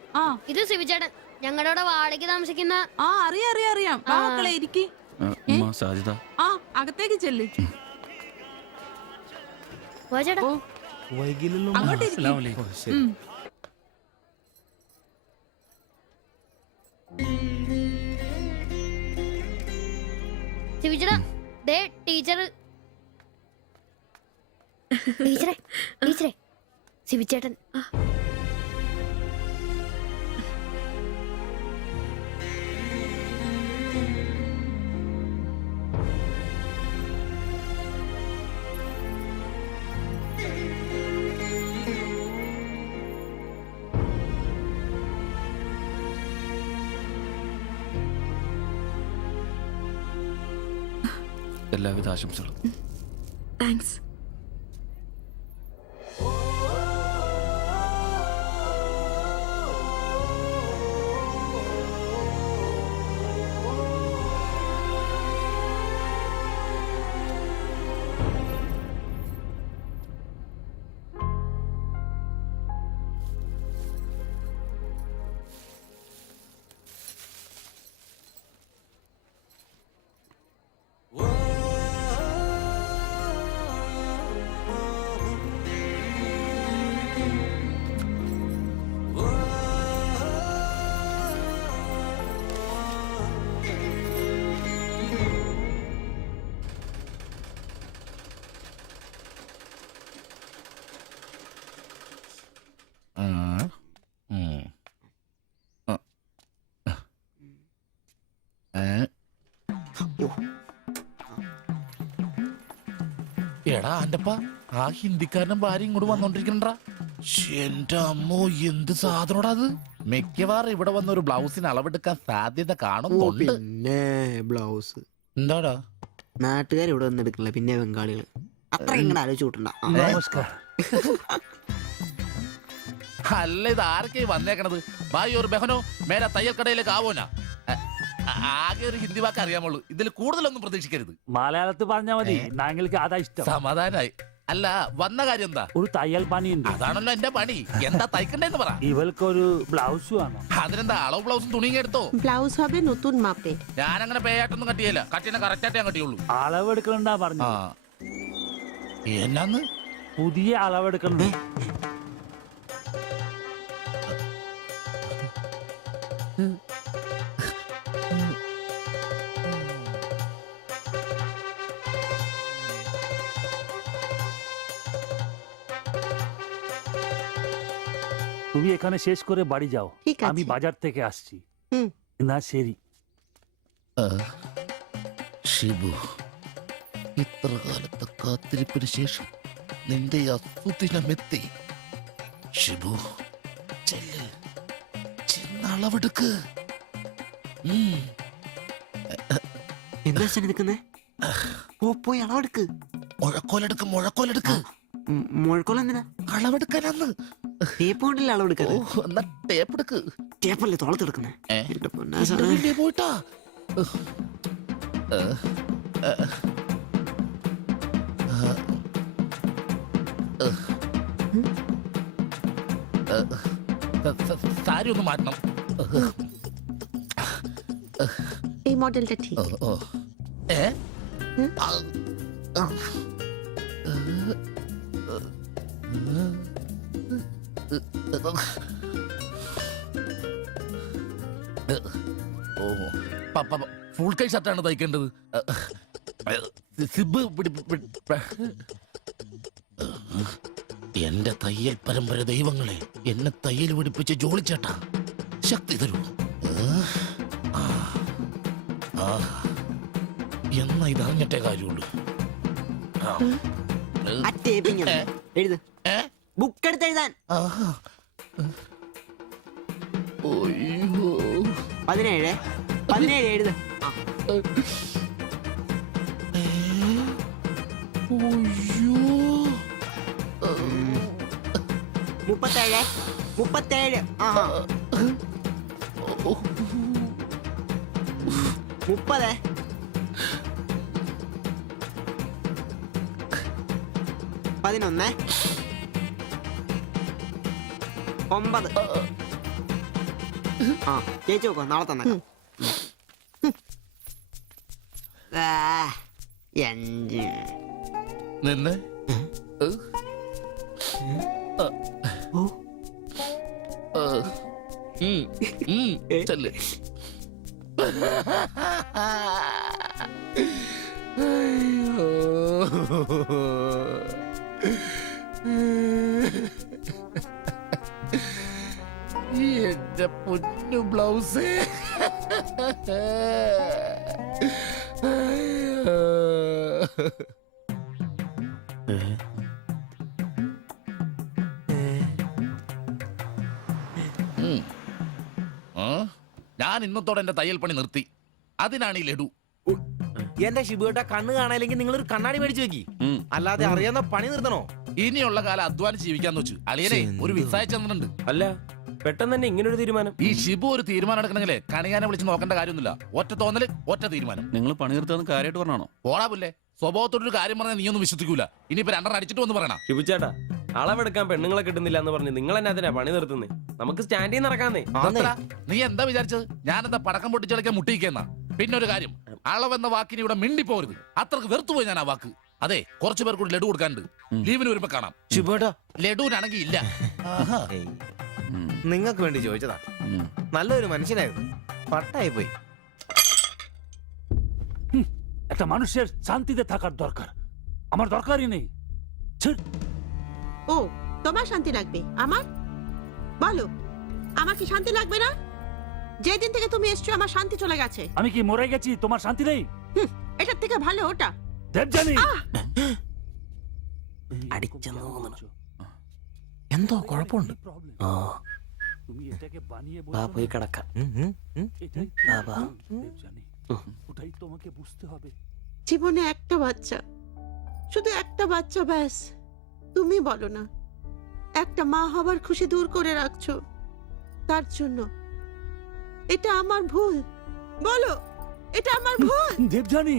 ഇത് സിവിച്ചേട്ടൻ, ഞങ്ങളുടെ വാടകയ്ക്ക് താമസിക്കുന്ന. ആ അറിയാം അറിയാം അറിയാം. മക്കളെ ഇരിക്കി. ആ അകത്തേക്ക് ചെല്ലു. അങ്ങോട്ട് സിവിച്ചേട്ടാ, ദേ ടീച്ചർ. ടീച്ചറെ ടീച്ചറെ, സിവിച്ചേട്ടൻ. എല്ലാവിധ ആശംസകളും. താങ്ക്സ്. എടാ ആന്റപ്പ, ആ ഹിന്ദിക്കാരനും ഭാര്യ ഇങ്ങോട്ട് വന്നോണ്ടിരിക്കണ്ടാ. എന്റെ അമ്മോ, എന്ത് സാധനോടാ അത്. മിക്കവാറും ഇവിടെ വന്ന ഒരു ബ്ലൗസിന് അളവെടുക്കാൻ സാധ്യത കാണുന്നുണ്ട്. പിന്നെ ബ്ലൗസ് എന്താടാ നാട്ടുകാർ ഇവിടെ വന്നെടുക്കണില്ല, പിന്നെ ബംഗാളികൾ. അത്ര ഇങ്ങനെ ആലോചിച്ച് കൂട്ടണ്ട. നമസ്കാരം. അല്ല, ഇത് ആരൊക്കെ വന്നേക്കണത്? ഭായി ഒരു ബഹനോ മേര തയ്യൽ കടയിലേക്ക് ആവോനാ. ആകെ ഒരു ഹിന്ദി വാക്ക് അറിയാമുള്ളൂ, ഇതിൽ കൂടുതലൊന്നും പ്രതീക്ഷിക്കരുത്. മലയാളത്തിൽ പറഞ്ഞാൽ മതി, ഞങ്ങൾക്ക് അതാ ഇഷ്ടം. സമാധാനായി. അല്ല, വന്ന കാര്യം എന്താ? ഒരു തയ്യൽ പണിയുണ്ട്. അതാണല്ലോ എന്റെ പണി. എന്താ തയ്ക്കണ്ടേന്ന് പറ. ഇവൾക്കൊരു ബ്ലൗസ് വേണം. അതിനെന്താ അളവ് ബ്ലൗസും തുണിയും എടുത്തോ? ব্লাউজ হবে নতুন মাপে। ഞാനങ്ങനെ പേയായിട്ടൊന്നും കട്ടിയല്ല, കട്ടിനെ കറക്റ്റ് ആയിട്ട് ഞാൻ കട്ടിയുള്ളൂ. അളവെടുക്കണ്ടാ പറഞ്ഞു. എന്നാന്ന്? പുതിയ അളവെടുക്കണ്ടേ? তুমি এখানে শেষ করে বাড়ি যাও, আমি বাজার থেকে আসছি। না ശരി. ഷിബു, ഇത്ര കാലത്തെ കാത്തിരിപ്പിന് ശേഷം നിന്റെ അസുദിനമെത്തി. ഷിബു, ചെല്ല്, ചെന്നളവെടുക്ക്. എന്താ എടുക്കുന്നേ? പോയി അളവെടുക്ക്. മുഴക്കോലെടുക്ക്, മുഴക്കോലെടുക്ക്. മുഴക്കോൽ എന്തിനാ? അളവെടുക്കാനാന്ന്. ടേപ്പ് കൊണ്ടല്ലേ അളവെടുക്കാറ്? എന്നാ ടേപ്പ് എടുക്ക്. ടേപ്പല്ലേ തോളത്തെടുക്കുന്നേ? പോയിട്ടാ. സാരി ഒന്ന് മാറ്റണം. এই মডেলটা ঠিক। ഫുൾ കൈ ഷർട്ടാണ് തയ്ക്കേണ്ടത്. സിബ് എന്റെ തയ്യൽ പരമ്പര ദൈവങ്ങളെ, എന്നെ തയ്യൽ പിടിപ്പിച്ച് ജോളിച്ചേട്ടാ, ശക്തി തരൂ. എന്നാ ഇതറിഞ്ഞിട്ടേ കാര്യമുള്ളൂ. ബുക്ക് എടുത്ത് എഴുതാൻ. 17 എഴുത്. 37. 30. 11. 9. ചേച്ചി നോക്കോ, നാളെ തന്നെ. 5. നിന്ന് ചെല്ല്. എന്റെ പൊന്നു ബ്ലൗസ്. ഞാൻ ഇന്നത്തോടെ എന്റെ തയ്യൽ പണി നിർത്തി. അതിനാണ് ഈ ലഡു. എന്റെ ഷിബുട്ട കണ്ണ് കാണാനില്ലെങ്കിൽ നിങ്ങൾ ഒരു കണ്ണാടി മേടിച്ചു വെക്കി. അല്ലാതെ അറിയാവുന്ന പണി നിർത്തണോ? ഇനിയുള്ള കാലം അധ്വാനിച്ച് ജീവിക്കാന്ന് വെച്ചു അളിയനെ ഒരു വിസായ ചെന്നിട്ടുണ്ട്. അല്ല പെട്ടെന്ന് തന്നെ ഇങ്ങനെ ഒരു തീരുമാനം. ഈ ഷിബു ഒരു തീരുമാനം എടുക്കണമെങ്കിലേ കണിയാനെ വിളിച്ച് നോക്കേണ്ട കാര്യമൊന്നുമില്ല. ഒറ്റ തോന്നല്, ഒറ്റ തീരുമാനം. നിങ്ങൾ പണി നിർത്താന്ന് കാര്യമായിട്ട് പറഞ്ഞാണോ? പോടാ പുല്ലേ, സ്വഭാവത്തോടൊരു കാര്യം പറഞ്ഞാൽ നീ ഒന്നും വിശ്വസിക്കൂല. ഇനിയിപ്പോ രണ്ടെണ്ണം അടിച്ചിട്ട് വന്ന് പറയണം. ഷിബുച്ചേട്ടാ, അളവെടുക്കാൻ പെണ്ണുങ്ങളെ കിട്ടുന്നില്ല എന്ന് പറഞ്ഞ് നിങ്ങൾ തന്നെ അതിനാ പണി നിർത്തുന്നേ. നമുക്ക് സ്റ്റാൻഡിൽ നിന്ന് നടക്കാന്നേ. നീ എന്താ വിചാരിച്ചത്? ഞാനെന്താ പടക്കം പൊട്ടിച്ചടക്കാൻ മുട്ടിയിരിക്കുന്ന? പിന്നെ ഒരു കാര്യം, അളവെന്ന വാക്കിന് ഇവിടെ മിണ്ടിപ്പോരുത്. അത്രക്ക് വെറുത്തുപോയി ഞാൻ ആ വാക്ക്. അതെ, കുറച്ചു പേർ കൂടി ലഡു കൊടുക്കാനുണ്ട്. ലീവിന് വരുമ്പോ കാണാം. ലഡുവിനാണെങ്കിൽ ഇല്ല. നിങ്ങൾക്ക് വേണ്ടി ചോദിച്ചതാ. നല്ലൊരു മനുഷ്യനായിരുന്നു, പട്ടായി പോയി. একটা মানুষের শান্তিতে থাকার দরকার, আমার দরকারই নেই। ও তোমার শান্তি লাগবে? আমার বলো, আমার কি শান্তি লাগবে না? যেদিন থেকে তুমি এসছো আমার শান্তি চলে গেছে। আমি কি মরে গেছি? তোমার শান্তি নেই? এটার থেকে ভালো ওটা। দেবজানি എന്തോ കുഴപ്പമുണ്ട്. তুমি এটাকে বানিয়ে പോയി കിടക്കാം. ওটাই তোমাকে বুঝতে হবে। জীবনে একটা বাচ্চা, শুধু একটা বাচ্চা, ব্যাস। তুমি বলো না, একটা মা হবার খুশি দূর করে রাখছো, তার জন্য এটা আমার ভুল? বলো, এটা আমার ভুল? দেবজানি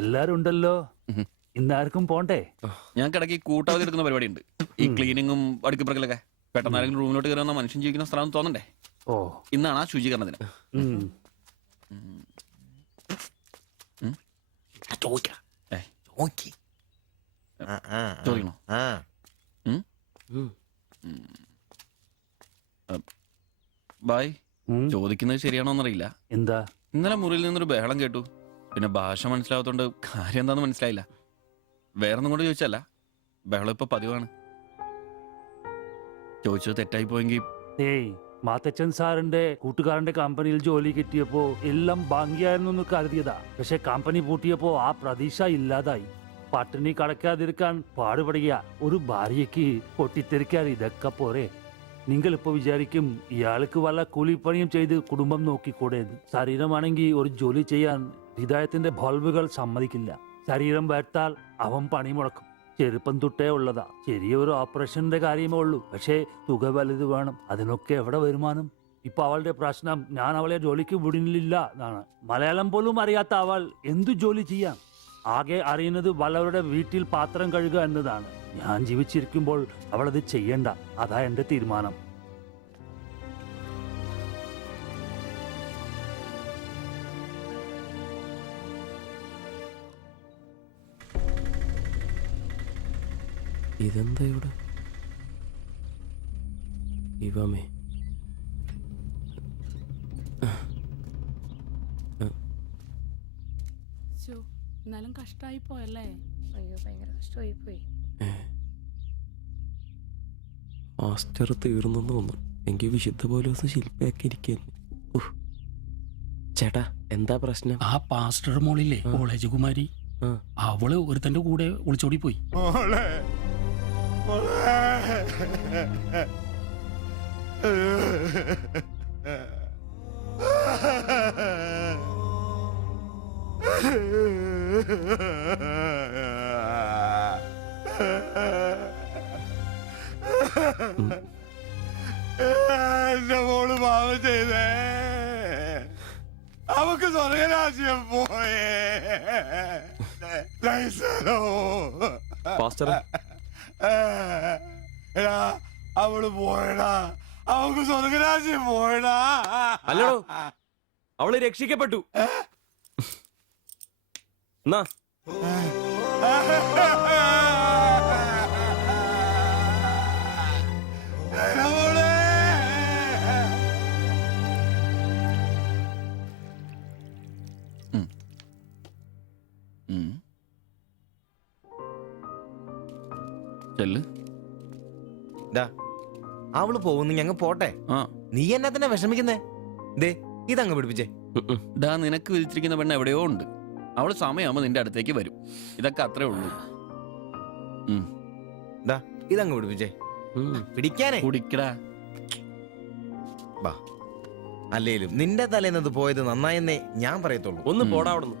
എല്ലാരും ഉണ്ടല്ലോ, ഇന്നാർക്കും പോണ്ടേ? ഞാൻ കിടക്കി കൂട്ടാതെ എടുക്കുന്ന പരിപാടി ഉണ്ട്. ഈ ക്ലീനിങ്ങും അടുക്കിപ്പറക്കലൊക്കെ. പെട്ടെന്ന് ആരെങ്കിലും റൂമിലോട്ട് കയറുന്ന മനുഷ്യൻ ജീവിക്കുന്ന സ്ഥലം തോന്നണ്ടേ? ഓ, ഇന്നാണ് ആ ശുചീകരണത്തിന്. ചോദിക്കണോ? ബായ്, ചോദിക്കുന്നത് ശരിയാണോന്നറിയില്ല. എന്താ? ഇന്നലെ മുറിയിൽ നിന്നൊരു ബഹളം കേട്ടു. പിന്നെ ഭാഷ മനസ്സിലാവാത്തോണ്ട് കാര്യം എന്താന്ന് മനസ്സിലായില്ല. വേറൊന്നും കൊണ്ട് ചോദിച്ചല്ല, ബഹളം ഇപ്പൊ പതിവാണ്. ചോദിച്ചത് തെറ്റായി പോയെങ്കിൽ. ഏയ്, മാത്തച്ചൻ സാറിന്റെ കൂട്ടുകാരന്റെ കമ്പനിയിൽ ജോലി കിട്ടിയപ്പോ എല്ലാം ഭംഗിയായിരുന്നു എന്ന് കരുതിയതാ. പക്ഷെ കമ്പനി പൂട്ടിയപ്പോ ആ പ്രതീക്ഷ ഇല്ലാതായി. പട്ടിണി കടക്കാതിരിക്കാൻ പാടുപെടുക. ഒരു ഭാര്യയ്ക്ക് പൊട്ടിത്തെറിക്കാൻ ഇതൊക്കെ പോരെ? നിങ്ങൾ ഇപ്പൊ വിചാരിക്കും ഇയാൾക്ക് വല്ല കൂലിപ്പണിയും ചെയ്ത് കുടുംബം നോക്കിക്കൂടെ? ശരീരമാണെങ്കിൽ ഒരു ജോലി ചെയ്യാൻ ഹൃദയത്തിന്റെ ബൾബുകൾ സമ്മതിക്കില്ല. ശരീരം വേർത്താൽ അവൻ പണി മുടക്കും. ചെറുപ്പം തൊട്ടേ ഉള്ളതാ. ചെറിയൊരു ഓപ്പറേഷന്റെ കാര്യമേ ഉള്ളൂ, പക്ഷേ തുക വലുത് വേണം. അതിനൊക്കെ എവിടെ വരുമാനം? ഇപ്പൊ അവളുടെ പ്രശ്നം ഞാൻ അവളെ ജോലിക്ക് വിടുന്നില്ല എന്നാണ്. മലയാളം പോലും അറിയാത്ത അവൾ എന്തു ജോലി ചെയ്യാം? ആകെ അറിയുന്നത് വല്ലവരുടെ വീട്ടിൽ പാത്രം കഴുകുക എന്നതാണ്. ഞാൻ ജീവിച്ചിരിക്കുമ്പോൾ അവളത് ചെയ്യണ്ട. അതാ എന്റെ തീരുമാനം. ഇതെന്താ ഇവിടെ? ഇവമേ എന്നാലും കഷ്ടായി പോയല്ലേ? അയ്യോ, ഭയങ്കര കഷ്ടമായി പോയി. മാസ്റ്റർ തീർന്നെന്ന് തോന്നുന്നു. എനിക്ക് വിശുദ്ധ പോലെ ശില്പയാക്കി ഇരിക്കുന്നു. ചേട്ടാ, എന്താ പ്രശ്നം? ആ പാസ്റ്റർ മോളില്ലേ, കോളേജ് കുമാരി, അവള് ഒരുത്തന്റെ കൂടെ ഒളിച്ചോടി പോയി. എന്റെ മോള് പാവം ചെയ്തേ, അവക്ക് സ്വർഗരാജ്യം പോയേ. അവള് പോയടാ, അവക്ക് സ്വർഗരാജ്യം പോയടാ. അല്ലടോ, അവള് രക്ഷിക്കപ്പെട്ടു. എന്നാ അവള് പോകുന്നു, ഞങ്ങ പോട്ടെ. നീ എന്നെ തന്നെ വിഷമിക്കുന്നേ? ദേ, ഇതങ്ങ് പിടിപ്പിച്ചേ. നിനക്ക് വിളിച്ചിരിക്കുന്ന പെണ്ണ് എവിടെയോ ഉണ്ട്. അവള് സമയമാകുമ്പോ നിന്റെ അടുത്തേക്ക് വരും. ഇതൊക്കെ അത്രേ ഉള്ളൂ. ഇതങ്ങ് പിടിപ്പിച്ചേ. പിടിക്കാനേ കുടിക്കടാ. ബാ. അല്ലേലും നിന്റെ തലേന്നത് പോയത് നന്നായെന്നേ ഞാൻ പറയത്തുള്ളൂ. ഒന്ന് പോടാ അവിടുന്ന്.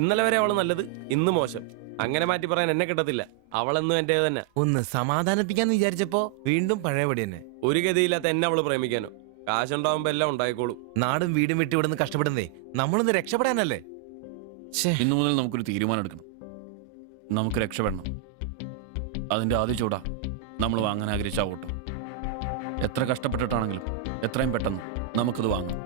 ഇന്നലെ വരെ അവള് നല്ലത്, ഇന്ന് മോശം. അങ്ങനെ മാറ്റി പറയാൻ എന്നെ കിട്ടത്തില്ല. അവളെന്നും എന്റെ തന്നെ. ഒന്ന് സമാധാനിപ്പിക്കാന്ന് വിചാരിച്ചപ്പോ വീണ്ടും പഴയപടി തന്നെ. ഒരു ഗതിയില്ലാത്ത എന്നെ അവള് പ്രേമിക്കാനോ? കാശുണ്ടാവുമ്പോ എല്ലാം ഉണ്ടായിക്കോളും. നാടും വീടും വിട്ട് ഇവിടുന്ന് കഷ്ടപ്പെടുന്നേ നമ്മളൊന്ന് രക്ഷപ്പെടാനല്ലേ. ഇന്നു മുതൽ നമുക്കൊരു തീരുമാനം എടുക്കണം. നമുക്ക് രക്ഷപ്പെടണം. അതിന്റെ ആദ്യ ചൂടാ നമ്മൾ വാങ്ങാൻ ആഗ്രഹിച്ച ഓട്ടോ. എത്ര കഷ്ടപ്പെട്ടിട്ടാണെങ്കിലും എത്രയും പെട്ടെന്ന് നമുക്കത് വാങ്ങാം.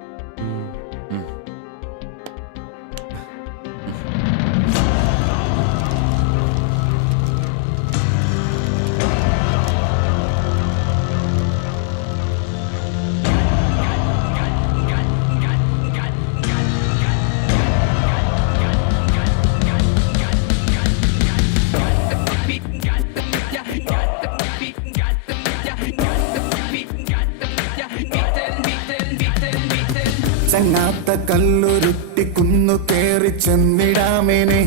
ചങ്ങാത്ത കല്ലുരുട്ടി കുന്നു കേറി ചെന്നിടാമേനെ,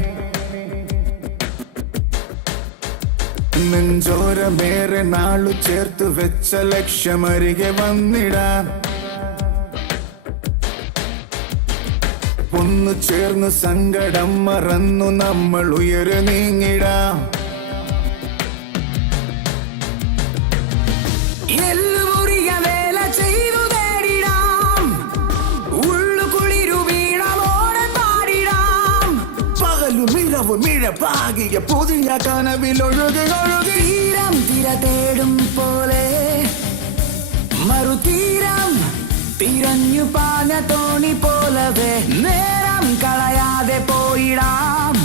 നെഞ്ചോരമേറെ നാളു ചേർത്ത് വെച്ച ലക്ഷ്യമരികെ വന്നിടാം. ഒന്നു ചേർന്ന് സങ്കടം മറന്നു നമ്മൾ ഉയര് നീങ്ങിടാം. മിഴപ്പാകിയ പുതിയ കനവിലൊഴുകി ഒഴുകി തീരം തിര തേടും പോലെ മറുതീരം തിരഞ്ഞു പാഞ്ഞ തോണി പോലവേ നേരം കളയാതെ പോയിടാം.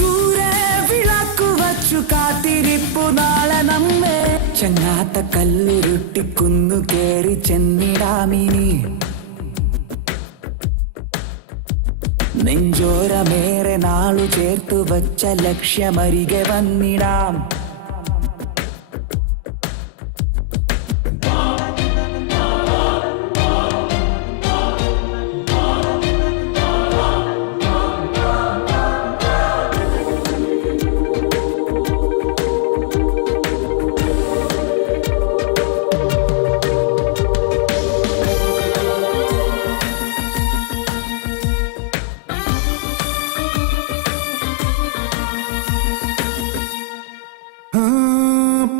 ദൂരെ വിളക്കു വച്ചു കാത്തിരിപ്പു നാളെ നമ്മെ. ചങ്ങാത്ത കല്ലുരുട്ടിക്കുന്നു കേറി ചെന്നിടാമിനി, നെഞ്ചോരമേറെ നാളു ചേർത്തു വച്ച ലക്ഷ്യമരികെ വന്നിടാം.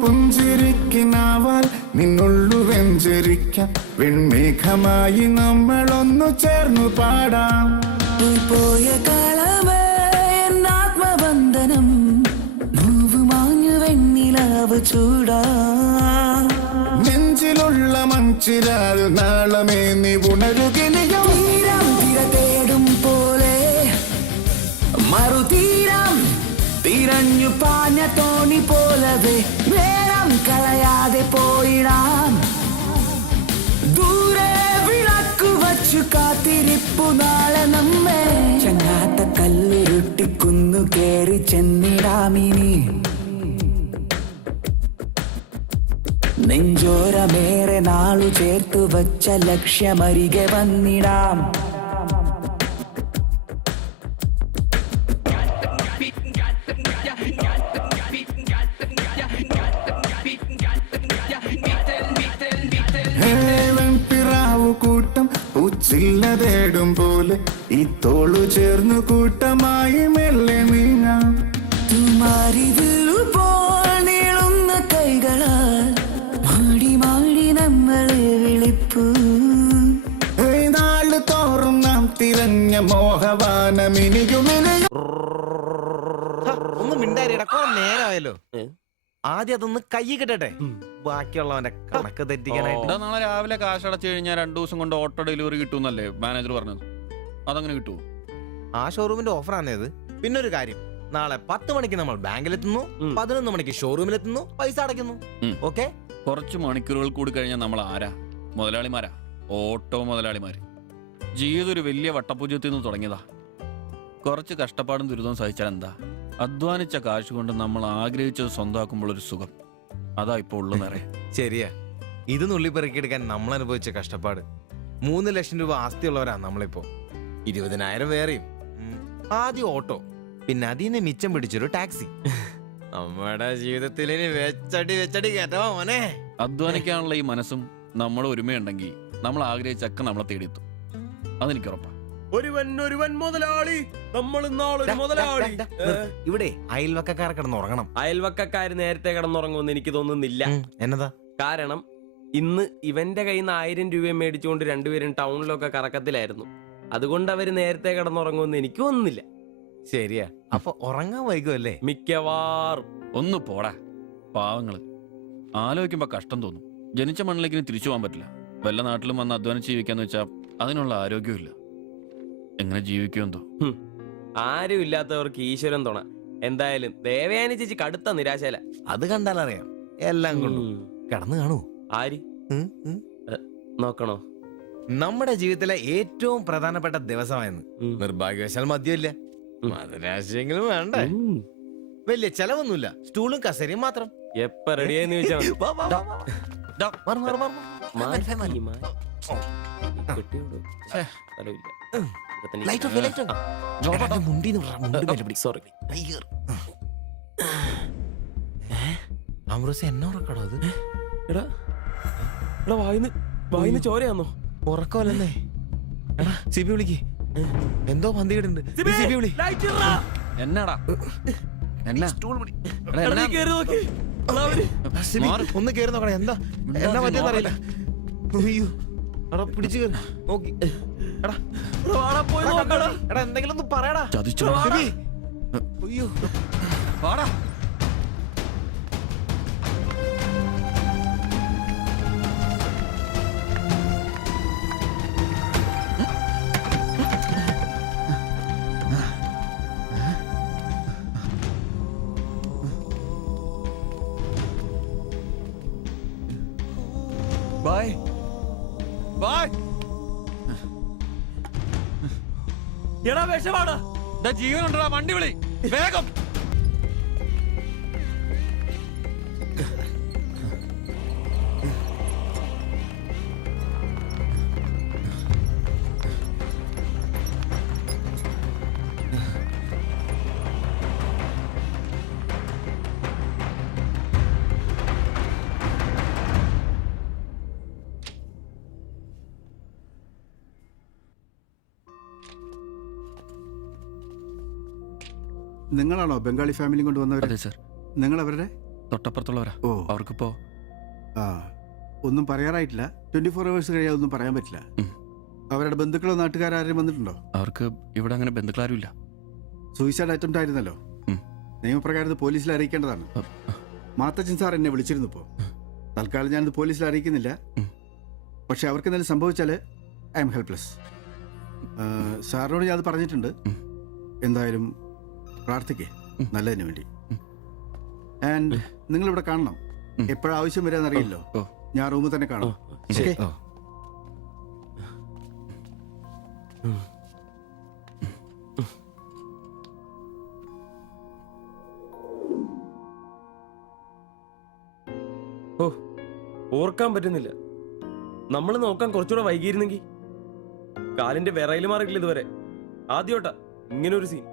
പുഞ്ചിരിക്കിനാവാൽ നിന്നുള്ളു വെഞ്ചരിക്കാം, വെൺമേഘമായി നമ്മളൊന്നു ചേർന്നു പാടാം. പോയ കാലമേ എന്നാത്മബന്ധനം നോവ് മാഞ്ഞു വെണ്ണിലാവ് ചൂടാം. നെഞ്ചിലുള്ള മഞ്ചിരാൽ നാളമേ നീ ഉണരുകിനിയോ. തീരം തിര തേടും പോലെ മറുതീരം തിരഞ്ഞു പാഞ്ഞ തോണി പോലവേ നേരം കളയാതെ പോയിടാം. ദൂരെ വിളക്കു വച്ചു കാത്തിരിപ്പു നാളെ നമ്മെ. ചങ്ങാത്ത കല്ലുരുട്ടിക്കുന്നു കേറി ചെന്നിടാമിനി, നെഞ്ചോരമേറെ നാളു ചേർത്തു വച്ച ലക്ഷ്യമരികെ വന്നിടാം. കൂട്ടം പൂച്ചില്ല തേടും പോലെ ഈ തോളു ചേർന്നു കൂട്ടമായി മെല്ലെ നീങ്ങാം. തുമാരിതിലുപോൽ നീളുന്ന കൈകളാൽ മാടി മാടി നമ്മളെ വിളിപ്പൂ. നാളു തോറും നാം തിരഞ്ഞ മോഹവാനമിനിയുമിനിയും. ഒന്ന് മിണ്ടാരിടാ, കുറെ നേരമായല്ലോ. ആദ്യം അതൊന്ന് കൈ കിട്ടട്ടെ, ബാക്കിയുള്ളവന്റെ കണക്ക് തെറ്റിക്കാനായിട്ട്. നാളെ രാവിലെ കാശ് അടച്ചു കഴിഞ്ഞാൽ 2 ദിവസം കൊണ്ട് ഓട്ടോ ഡെലിവറി കിട്ടുമെന്നല്ലേ മാനേജർ പറഞ്ഞത്? അതങ്ങനെ കിട്ടുമോ? ആ ഷോറൂമിന്റെ ഓഫറാണേത്. പിന്നൊരു കാര്യം, നാളെ 10 മണിക്ക് നമ്മൾ ബാങ്കിലെത്തുന്നു, 11 മണിക്ക് ഷോറൂമിലെത്തുന്നു, പൈസ അടയ്ക്കുന്നു. ഓക്കെ, കുറച്ച് മണിക്കൂറുകൾ കൂടി കഴിഞ്ഞാൽ നമ്മൾ ആരാ? മുതലാളിമാരാ, ഓട്ടോ മുതലാളിമാര്. ജീവിതം ഒരു വലിയ വട്ടപൂജ്യത്തിൽ നിന്ന് തുടങ്ങിയതാ. കുറച്ച് കഷ്ടപ്പാടും ദുരിതവും സഹിച്ചാൽ എന്താ? അധ്വാനിച്ച കാശ് കൊണ്ട് നമ്മൾ ആഗ്രഹിച്ചത് സ്വന്തമാക്കുമ്പോൾ ഒരു സുഖം, അതാ ഇപ്പൊ ഉള്ളു നിറയെ. ശരിയാ, ഇത് നുള്ളിപ്പെറുക്കിയെടുക്കാൻ നമ്മൾ അനുഭവിച്ച കഷ്ടപ്പാട്. 3 ലക്ഷം രൂപ ആസ്തിയുള്ളവരാ നമ്മളിപ്പോ. 20,000 വേറെയും. ആദ്യം ഓട്ടോ, പിന്നെ അതിൽ നിന്ന് മിച്ചം പിടിച്ചൊരു ടാക്സി. നമ്മുടെ ജീവിതത്തിൽ ഇനി വെച്ചടി കേട്ടോ മോനെ. അധ്വാനിക്കാനുള്ള ഈ മനസ്സും നമ്മുടെ ഒരുമയുണ്ടെങ്കിൽ നമ്മൾ ആഗ്രഹിച്ചൊക്കെ നമ്മളെ തേടിയെത്തും. അതെനിക്ക് ഉറപ്പാ. ഒരുവൻ മുതലാളി, നമ്മൾ ഇന്നാളൊരു മുതലാളി. ഇവിടെ അയൽവക്കക്കാർ കിടന്നുറങ്ങണം. അയൽവക്കക്കാര് നേരത്തെ കിടന്നുറങ്ങുമെന്ന് എനിക്ക് തോന്നുന്നില്ല. എന്നതാ കാരണം ഇന്ന് ഇവന്റെ കയ്യിൽ നിന്ന് 1000 രൂപ മേടിച്ചുകൊണ്ട് രണ്ടുപേരും ടൗണിലൊക്കെ കറക്കത്തിലായിരുന്നു. അതുകൊണ്ട് അവര് നേരത്തെ കിടന്നുറങ്ങുമെന്ന് എനിക്ക് തോന്നുന്നില്ല. ശരിയാ, അപ്പൊ ഉറങ്ങാൻ വൈകുമല്ലേ? മിക്കവാറും. ഒന്ന് പോടാ പാവങ്ങള്. ആലോചിക്കുമ്പോ കഷ്ടം തോന്നും. ജനിച്ച മണ്ണിലേക്ക് ഇനി തിരിച്ചു പോകാൻ പറ്റില്ല. വല്ല നാട്ടിലും വന്ന് അധ്വാനിച്ച് ജീവിക്കാന്ന് വെച്ചാൽ അതിനുള്ള ആരോഗ്യമില്ല. എങ്ങനെ ജീവിക്കുമെന്തോ. ആരും ഇല്ലാത്തവർക്ക് ഈശ്വരൻ തുണ. എന്തായാലും ദേവയാനി ചേച്ചി കടുത്ത നിരാശയില. അത് കണ്ടാലറിയാം എല്ലാം കൊണ്ടും. കിടന്നു കാണൂ. ആര് നോക്കണോ? നമ്മുടെ ജീവിതത്തിലെ ഏറ്റവും പ്രധാനപ്പെട്ട ദിവസമായിരുന്നു. നിർഭാഗ്യവശാൽ മദ്യമില്ല. മധുരാശയെങ്കിലും വേണ്ടേ? വലിയ ചെലവൊന്നുമില്ല. സ്റ്റൂളും കസേരയും മാത്രം. എപ്പ റെഡിയായെന്ന് ചോദിച്ചാൽ എന്നെ ഉറക്കടോ അത്? എടാ വായിന്ന് ചോരയാന്നോ? ഉറക്കമല്ലേ? എടാ സിബി വിളിക്ക്. എന്തോ പന്തികിടുണ്ട്. സിബി വിളി. എന്നാടാ ഒന്ന് കേറി നോക്കണേ. എന്താ എന്നാ പറ്റിയെന്ന് അറിയില്ല. അയ്യോ എടാ പിടിച്ചു കയറി നോക്കി. എടാ എന്തെങ്കിലും ഒന്ന് പറയടാ. അയ്യോ വാടാ. Bye bye. എടാ വിഷമാടാ. ജീവനുണ്ടാ വണ്ടി വിളി വേഗം. നിങ്ങളാണോ ബംഗാളി ഫാമിലി കൊണ്ടുവന്നവർ? അതെ സർ. നിങ്ങൾ അവരുടെ തൊട്ടപ്പുറത്തുള്ളവരാ. ഓ അവർക്കിപ്പോ ഒന്നും പറയാറായിട്ടില്ല. 24 hours കഴിയാതെ ഒന്നും പറയാൻ പറ്റില്ല. അവരുടെ ബന്ധുക്കളോ നാട്ടുകാരും വന്നിട്ടുണ്ടോ? അവർക്ക് ഇവിടെ അങ്ങനെ ബന്ധുക്കളാരും ഇല്ല. സൂയിസൈഡ് അറ്റംപ്റ്റ് ആയിരുന്നല്ലോ. നിയമപ്രകാരം പോലീസിൽ അറിയിക്കേണ്ടതാണ്. മാത്തച്ചൻ സാർ എന്നെ വിളിച്ചിരുന്നു. ഇപ്പോൾ തൽക്കാലം ഞാനിത് പോലീസിൽ അറിയിക്കുന്നില്ല. പക്ഷെ അവർക്ക് എന്തെങ്കിലും സംഭവിച്ചാൽ ഐ എം ഹെൽപ്ലെസ്. സാറിനോട് ഞാൻ അത് പറഞ്ഞിട്ടുണ്ട്. എന്തായാലും പ്രാർത്ഥിക്കേ നല്ലതിന് വേണ്ടി. ആൻഡ് നിങ്ങളിവിടെ കാണണം. എപ്പോഴാവശ്യം വരാന്നറിയില്ലോ. ഞാൻ റൂമിൽ തന്നെ കാണാം. ഓ ഓർക്കാൻ പറ്റുന്നില്ല. നമ്മൾ നോക്കാൻ കുറച്ചുകൂടെ വൈകിയിരുന്നെങ്കിൽ. കാലിന്റെ വിറയിൽ മാറിയിട്ടില്ല ഇതുവരെ. ആദ്യോട്ടാ ഇങ്ങനെ ഒരു സീൻ.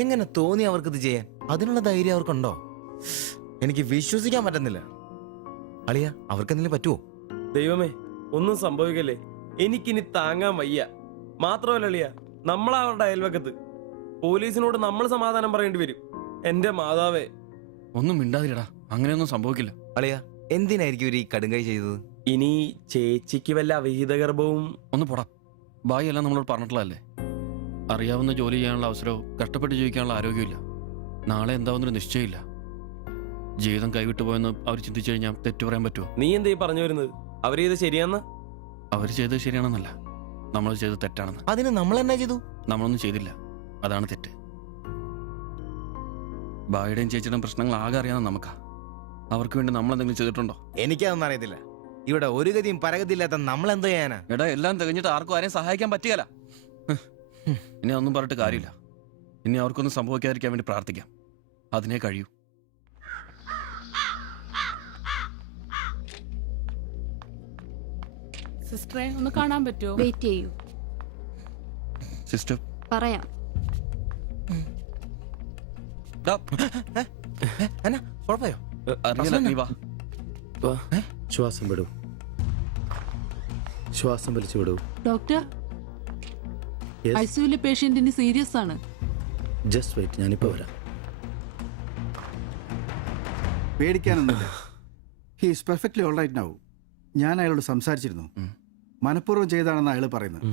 എങ്ങനെ തോന്നി അവർക്കിത് ചെയ്യാൻ? അതിനുള്ള ധൈര്യം അവർക്കുണ്ടോ? എനിക്ക് വിശ്വസിക്കാൻ പറ്റുന്നില്ല. അളിയ അവർക്ക് എന്തെങ്കിലും പറ്റുമോ? ദൈവമേ ഒന്നും സംഭവിക്കല്ലേ. എനിക്കിനി താങ്ങാൻ വയ്യ. മാത്രമല്ല അളിയ, നമ്മളവരുടെ അയൽവക്കത്ത്. പോലീസിനോട് നമ്മൾ സമാധാനം പറയേണ്ടി വരും. എന്റെ മാതാവേ. ഒന്നും മിണ്ടാതിരടാ. അങ്ങനെയൊന്നും സംഭവിക്കില്ല. അളിയ എന്തിനായിരിക്കും ഇവർ ഈ കടുങ്കൈ ചെയ്തത്? ഇനി ചേച്ചിക്ക് വല്ല അവിഹിത ഗർഭവും. ഒന്ന് പോടാ. ബായി എല്ലാം നമ്മളോട് പറഞ്ഞിട്ടുള്ളതല്ലേ. അറിയാവുന്ന ജോലി ചെയ്യാനുള്ള അവസരവും കഷ്ടപ്പെട്ട് ജീവിക്കാനുള്ള ആരോഗ്യമില്ല. നാളെ എന്താവുന്നൊരു നിശ്ചയമില്ല. ജീവിതം കൈവിട്ടു പോയെന്ന് അവർ ചിന്തിച്ചു കഴിഞ്ഞാൽ തെറ്റു പറയാൻ പറ്റുമോ? നീ എന്തേ പറഞ്ഞു വരുന്നത്? അവർ ചെയ്ത് ശരിയാന്ന്? അവർ ചെയ്തത് ശരിയാണെന്നല്ല, നമ്മൾ ചെയ്തത് തെറ്റാണെന്ന്. അതിന് നമ്മൾ എന്നാ ചെയ്തു? നമ്മളൊന്നും ചെയ്തില്ല. അതാണ് തെറ്റ്. ബായിയുടെയും ചേച്ചിയുടെയും പ്രശ്നങ്ങൾ ആകെ അറിയാവുന്ന നമുക്കാ. അവർക്ക് വേണ്ടി നമ്മൾ എന്തെങ്കിലും ചെയ്തിട്ടുണ്ടോ? എനിക്കതൊന്നും അറിയത്തില്ല. ഇവിടെ ഒരു ഗതിയും പരഗതിയില്ലാത്ത നമ്മൾ എന്തോ ചെയ്യാനാ? എടാ എല്ലാം തികഞ്ഞിട്ട് ആർക്കും ആരെയും സഹായിക്കാൻ പറ്റിയല്ല. ഇനി അതൊന്നും പറഞ്ഞിട്ട് കാര്യമില്ല. ഇനി അവർക്കൊന്നും സംഭവിക്കാതിരിക്കാൻ വേണ്ടി പ്രാർത്ഥിക്കാം. അതിനെ കഴിയൂ. സിസ്റ്ററെ ഒന്ന് കാണാൻ പറ്റുമോ? വെയിറ്റ് ചെയ്യൂ. സിസ്റ്റർ പറയാം. എന്നാ കുഴപ്പമായോ? അറിയില്ല, നീ വാ. ശ്വാസം വിടൂ, ശ്വാസം വലിച്ചു വിടൂ. ഡോക്ടർ, ഐസിയുലെ പേഷ്യന്റിന് സീരിയസ് ആണ്. ജസ്റ്റ് വെയിറ്റ്, ഞാനിപ്പോ വരാം. പേടിക്കാനൊന്നുമില്ല. He is perfectly all right now. ഞാൻ അയാളോട് സംസാരിച്ചിരുന്നു. മനഃപൂർവ്വം ചെയ്താണെന്ന് അയാൾ പറയുന്നത്.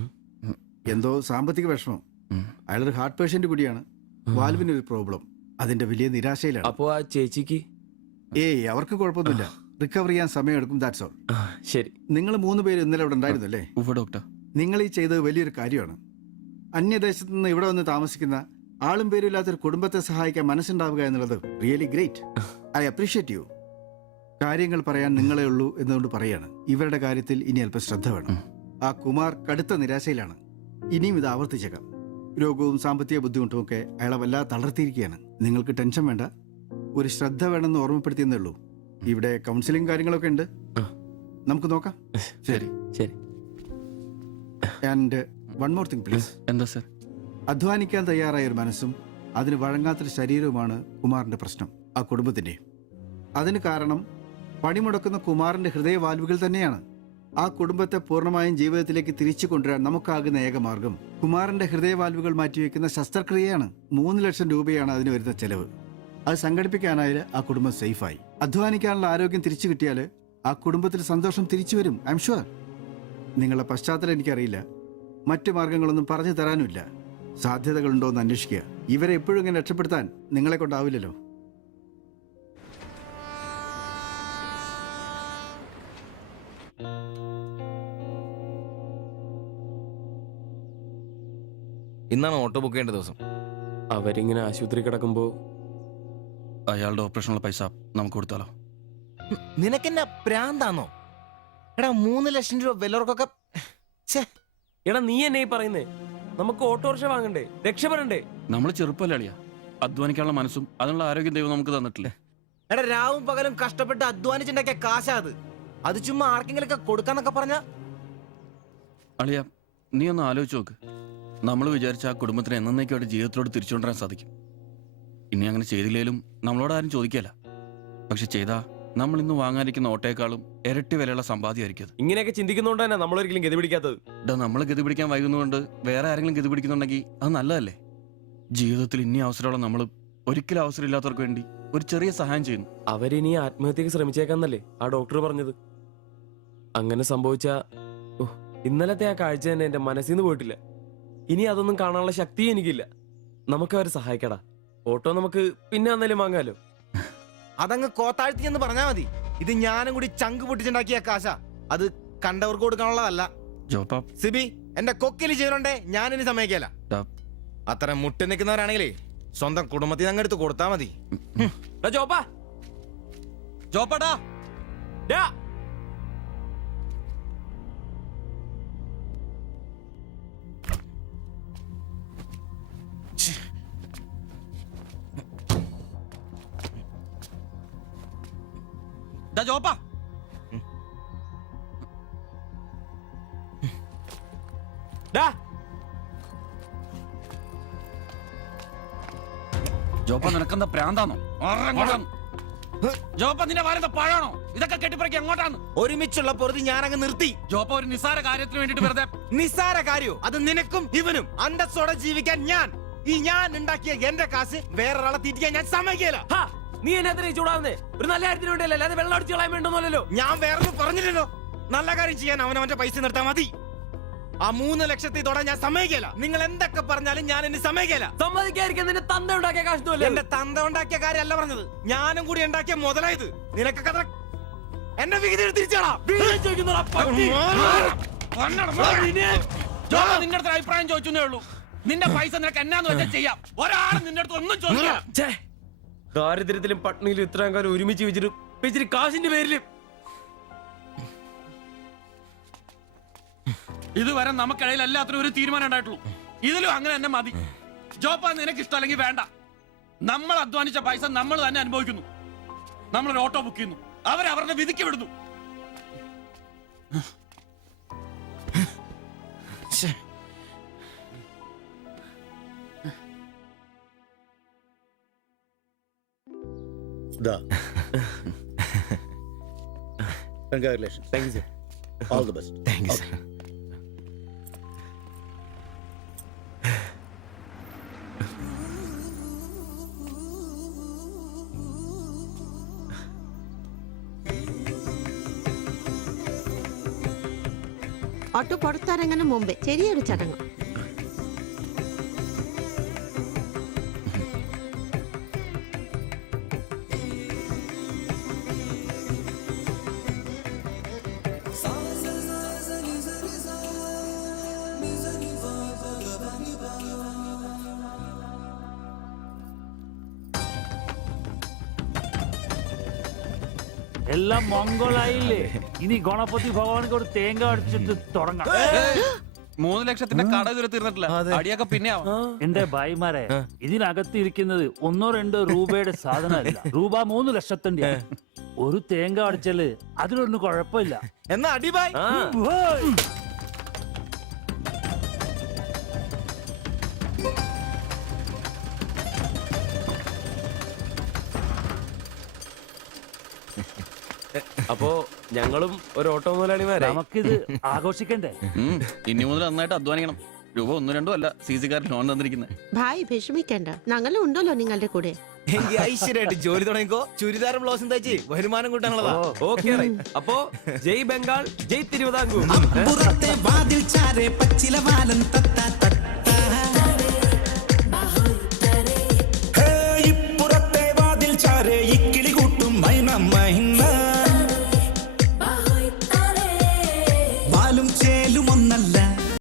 എന്തോ സാമ്പത്തിക വിഷമം. അയാളൊരു ഹാർട്ട് പേഷ്യന്റ് കൂടിയാണ്. വാൽവിനൊരു പ്രോബ്ലം. അതിന്റെ വലിയ നിരാശയിലാണ്. അപ്പോ ആ ചേച്ചിക്ക്? ഏയ്, അവർക്ക് കുഴപ്പമൊന്നുമില്ല. റിക്കവർ ചെയ്യാൻ സമയമെടുക്കും. That's all. ശരി. നിങ്ങൾ 3 പേര് ഇന്നലെ ഇവിടെ ഉണ്ടായിരുന്നു അല്ലേ? ഡോക്ടർ, നിങ്ങൾ ഈ ചെയ്തത് വലിയൊരു കാര്യമാണ്. അന്യദേശത്ത് നിന്ന് ഇവിടെ വന്ന് താമസിക്കുന്ന ആളും പേരും ഇല്ലാത്തൊരു കുടുംബത്തെ സഹായിക്കാൻ മനസ്സുണ്ടാവുക എന്നുള്ളത് really great. I appreciate you. കാര്യങ്ങൾ പറയാൻ നിങ്ങളെ ഉള്ളൂ എന്നുകൊണ്ട് പറയാണ്. ഇവരുടെ കാര്യത്തിൽ ഇനി അല്പം ശ്രദ്ധ വേണം. ആ കുമാർ കടുത്ത നിരാശയിലാണ്. ഇനിയും ഇത് ആവർത്തിച്ചേക്കാം. രോഗവും സാമ്പത്തിക ബുദ്ധിമുട്ടും ഒക്കെ അയാളെ വല്ലാതെ തളർത്തിയിരിക്കുകയാണ്. നിങ്ങൾക്ക് ടെൻഷൻ വേണ്ട. ഒരു ശ്രദ്ധ വേണമെന്ന് ഓർമ്മപ്പെടുത്തിയെന്നേ ഉള്ളൂ. ഇവിടെ കൗൺസിലിംഗ് കാര്യങ്ങളൊക്കെ ഉണ്ട്. നമുക്ക് നോക്കാം. ശരി ശരി. And one more thing please. എന്താ സർ? അധ്വാനിക്കാൻ തയ്യാറായ ഒരു മനസ്സും അതിന് വഴങ്ങാത്തൊരു ശരീരവുമാണ് കുമാറിന്റെ പ്രശ്നം, ആ കുടുംബത്തിന്റെ. അതിന് കാരണം പണിമുടക്കുന്ന കുമാറിന്റെ ഹൃദയവാൽവുകൾ തന്നെയാണ്. ആ കുടുംബത്തെ പൂർണ്ണമായും ജീവിതത്തിലേക്ക് തിരിച്ചു കൊണ്ടുവരാൻ നമുക്കാകുന്ന ഏക മാർഗം കുമാറിന്റെ ഹൃദയവാൽവുകൾ മാറ്റിവെക്കുന്ന ശസ്ത്രക്രിയയാണ്. 3 ലക്ഷം രൂപയാണ് അതിന് വരുന്ന ചെലവ്. അത് സംഘടിപ്പിക്കാനായാൽ ആ കുടുംബം സേഫായി. അധ്വാനിക്കാനുള്ള ആരോഗ്യം തിരിച്ചു കിട്ടിയാൽ ആ കുടുംബത്തിൽ സന്തോഷം തിരിച്ചു വരും. I am sure. നിങ്ങളുടെ പശ്ചാത്തലം എനിക്കറിയില്ല. മറ്റു മാർഗങ്ങളൊന്നും പറഞ്ഞു തരാനുമില്ല. സാധ്യതകളുണ്ടോ എന്ന് അന്വേഷിക്കുക. ഇവരെ എപ്പോഴും ഇങ്ങനെ രക്ഷപ്പെടുത്താൻ നിങ്ങളെ കൊണ്ടാവില്ലല്ലോ. ഇന്നാണ് ഓട്ടോ ബുക്ക് ചെയ്യേണ്ട ദിവസം. അവരിങ്ങനെ ആശുപത്രി കിടക്കുമ്പോ അയാളുടെ ഓപ്പറേഷനുള്ള പൈസ നമുക്ക് കൊടുത്താലോ? നിനക്കെന്നാ പ്രാന്താന്നോ? എടാ 3 ലക്ഷം രൂപ വിലവർക്കൊക്കെ. എടാ നീ എന്നെ ഈ പറയുന്നേ? നമുക്ക് ഓട്ടോറിക്ഷ വാങ്ങണ്ടേ? രക്ഷപ്പെടണ്ടേ? നമ്മൾ ചെറുപ്പല്ലേ അളിയാ. അധ്വാനിക്കാനുള്ള മനസ്സും അതിനുള്ള ആരോഗ്യം ദൈവം നമുക്ക് തന്നിട്ടില്ലേ? എടാ രാവും പകലും കഷ്ടപ്പെട്ട് അധ്വാനിച്ചുണ്ടാക്കിയ കാശാ അത്. അത് ചുമ്മാ ആർക്കെങ്കിലും ഒക്കെ കൊടുക്കാന്നൊക്കെ പറഞ്ഞ. അളിയ, നീ ഒന്ന് ആലോചിച്ച് നോക്ക്. നമ്മൾ വിചാരിച്ച ആ കുടുംബത്തിന് എന്നേക്കുമായിട്ട് ജീവിതത്തിലോട് തിരിച്ചുകൊണ്ടുവരാൻ സാധിക്കും. ഇനി അങ്ങനെ ചെയ്തില്ലേലും നമ്മളോട് ആരും ചോദിക്കല്ല. പക്ഷെ ചെയ്താ നമ്മൾ ഇന്ന് വാങ്ങാനിരിക്കുന്ന ഓട്ടേക്കാളും ഇരട്ടി വിലയുള്ള സമ്പാദ്യമായിരിക്കും അത്. ഇങ്ങനെയൊക്കെ ചിന്തിക്കുന്നതുകൊണ്ട് തന്നെ നമ്മളൊരിക്കലും ഗതി പിടിക്കാത്തത്. നമ്മൾ ഗതി പിടിക്കാൻ വൈകുന്നതുകൊണ്ട് വേറെ ആരെങ്കിലും ഗതി പിടിക്കുന്നുണ്ടെങ്കിൽ അത് നല്ലതല്ലേ? ജീവിതത്തിൽ ഇനി അവസരമുള്ള നമ്മൾ ഒരിക്കലും അവസരമില്ലാത്തവർക്ക് വേണ്ടി ഒരു ചെറിയ സഹായം ചെയ്യുന്നു. അവരിനി ആത്മഹത്യക്ക് ശ്രമിച്ചേക്കാന്നല്ലേ ആ ഡോക്ടർ പറഞ്ഞത്? അങ്ങനെ സംഭവിച്ച ഇന്നലത്തെ ആ കാഴ്ച തന്നെ എന്റെ മനസ്സിൽ നിന്ന് പോയിട്ടില്ല. ഇനി അതൊന്നും കാണാനുള്ള ശക്തിയും എനിക്കില്ല. നമുക്ക് അവരെ സഹായിക്കടാ. ഓട്ടോ നമുക്ക് പിന്നെ വന്നാലും വാങ്ങാലോ. അതങ്ങ് കോത്താഴ്ത്തി എന്ന് പറഞ്ഞാ മതി. ഇത് ഞാനും കൂടി ചങ്ക് പൊട്ടിച്ചുണ്ടാക്കിയ കാശ. അത് കണ്ടവർക്ക് കൊടുക്കാനുള്ളതല്ല. സിബി, എന്റെ കൊക്കില് ജീവനുണ്ടേ ഞാനിനി സമ്മതിക്കല. അത്ര മുട്ടി നിൽക്കുന്നവരാണെങ്കിലേ സ്വന്തം കുടുംബത്തിൽ അങ്ങ് എടുത്ത് കൊടുത്താ മതി. ജോപ്പാടാ ജോപ്പാ, ജോപ്പ നിനക്കെന്താ പ്രാന്താണോ? ജോപ്പ നിന്റെ വാലെന്താ പഴാണോ? ഇതൊക്കെ കെട്ടിപ്പറക്കി എങ്ങോട്ടാണ്? ഒരുമിച്ചുള്ള പൊറുതി ഞാനങ്ങ് നിർത്തി. ജോപ്പ ഒരു നിസ്സാര കാര്യത്തിന് വേണ്ടിട്ട് വെറുതെ. നിസ്സാര കാര്യോ? അത് നിനക്കും ഇവനും അന്തസ്സോടെ ജീവിക്കാൻ ഞാൻ ഉണ്ടാക്കിയ എന്റെ കാശ് വേറൊരാളെ തീറ്റിക്കാൻ ഞാൻ സമ്മതിക്കില്ല. നീ എന്നെ ചൂടാവുന്നേ? ഒരു നല്ല കാര്യത്തിന് വേണ്ടിയല്ലേ, അല്ലാതെ വെള്ളം അടിച്ചു കളയാൻ വേണ്ടല്ലോ. ഞാൻ വേറൊന്നും പറഞ്ഞില്ലല്ലോ. നല്ല കാര്യം ചെയ്യാൻ അവനവന്റെ പൈസ നിർത്താൻ മതി. ആ 3 ലക്ഷത്തിൽ തൊടാൻ ഞാൻ സമ്മതിക്കില്ല. നിങ്ങൾ എന്തൊക്കെ പറഞ്ഞാലും ഞാൻ എന്നെ സമ്മതിക്കില്ല. സമ്മതിക്കാതിരിക്കാൻ നിന്റെ തന്ത ഉണ്ടാക്കിയ കാശ്. എന്റെ തന്ത ഉണ്ടാക്കിയ കാര്യമല്ല പറഞ്ഞത്, ഞാനും കൂടി ഉണ്ടാക്കിയ മുതലായത്. നിനക്കൊക്കെ എന്റെ വിഹിതം തിരിച്ചാടാ. നിന്റെ അടുത്ത് അഭിപ്രായം ചോദിച്ചേ ഉള്ളൂ. നിന്റെ പൈസ നിനക്ക് എന്നാന്ന് വെച്ചാൽ ചെയ്യാം. ഒരാളും നിന്റെ അടുത്ത് ഒന്നും ചോദിക്കാം. ദാരിദ്ര്യത്തിലും പട്ടിണിയിലും ഇത്രയും കാലം ഒരുമിച്ച് വെച്ചിട്ട് കാശിന്റെ പേരിലും ഇതുവരെ നമുക്കിടയിൽ എല്ലാത്തിനും ഒരു തീരുമാനം ഉണ്ടായിട്ടുള്ളൂ. ഇതിലും അങ്ങനെ തന്നെ മതി. ജോപ്പ നിനക്ക് ഇഷ്ടമല്ലെങ്കിൽ വേണ്ട. നമ്മൾ അധ്വാനിച്ച പൈസ നമ്മൾ തന്നെ അനുഭവിക്കുന്നു. നമ്മളൊരു ഓട്ടോ ബുക്ക് ചെയ്യുന്നു, അവരവരുടെ വിധിക്ക് വിടുന്നു. ദാ congratulation. Thank you sir. All the best. Thank you sir. Auto പുറത്തിറങ്ങുന്ന മുമ്പേ ചെറിയൊരു ചടങ്ങ്. എല്ലാം മംഗളായില്ലേ? ഇനി ഗണപതി ഭഗവാനക്ക് ഒരു തേങ്ങ അടിച്ചിട്ട് തുടങ്ങാം. 3 ലക്ഷത്തിന്റെ കട ഇതുവരെ തീർന്നിട്ടില്ല. അടിയൊക്കെ പിന്നെ ആവാം. എന്റെ ഭായിമാരെ, ഇതിനകത്ത് ഇരിക്കുന്നത് 1-2 രൂപയുടെ സാധനമല്ല, രൂപ 3 ലക്ഷത്തിന്റെ. ഒരു തേങ്ങ അടിച്ചാല് അതിലൊന്നും കുഴപ്പമില്ല. എന്നാ അടിബായ്. ഓയ്. അപ്പോ ഞങ്ങളും ഒരു ഓട്ടോ മുതലാളിമാരെ. നമുക്കിത് ആഘോഷിക്കണ്ടേ? ഇനി മുതൽ നന്നായിട്ട് അധ്വാനിക്കണം. രൂപ 1-2 അല്ല CC-കാർ ലോൺ തന്നിരിക്കുന്നത്. ഭായ് വിഷമിക്കണ്ട, ഞങ്ങളും ഉണ്ടല്ലോ നിങ്ങളുടെ കൂടെ. എങ്കിൽ ഐശ്വര്യമായിട്ട് ജോലി തുടങ്ങിക്കോ. ചുരിദാറും ബ്ലൗസും തയ്ച്ച് വരുമാനം കൂട്ടാനുള്ളതാ. ഓക്കെ അപ്പോ ജയ് ബംഗാൾ, ജയ് തിരുവിതാംകൂർ. വാതിൽ ചാരെ പച്ചില വാലൻ തത്ത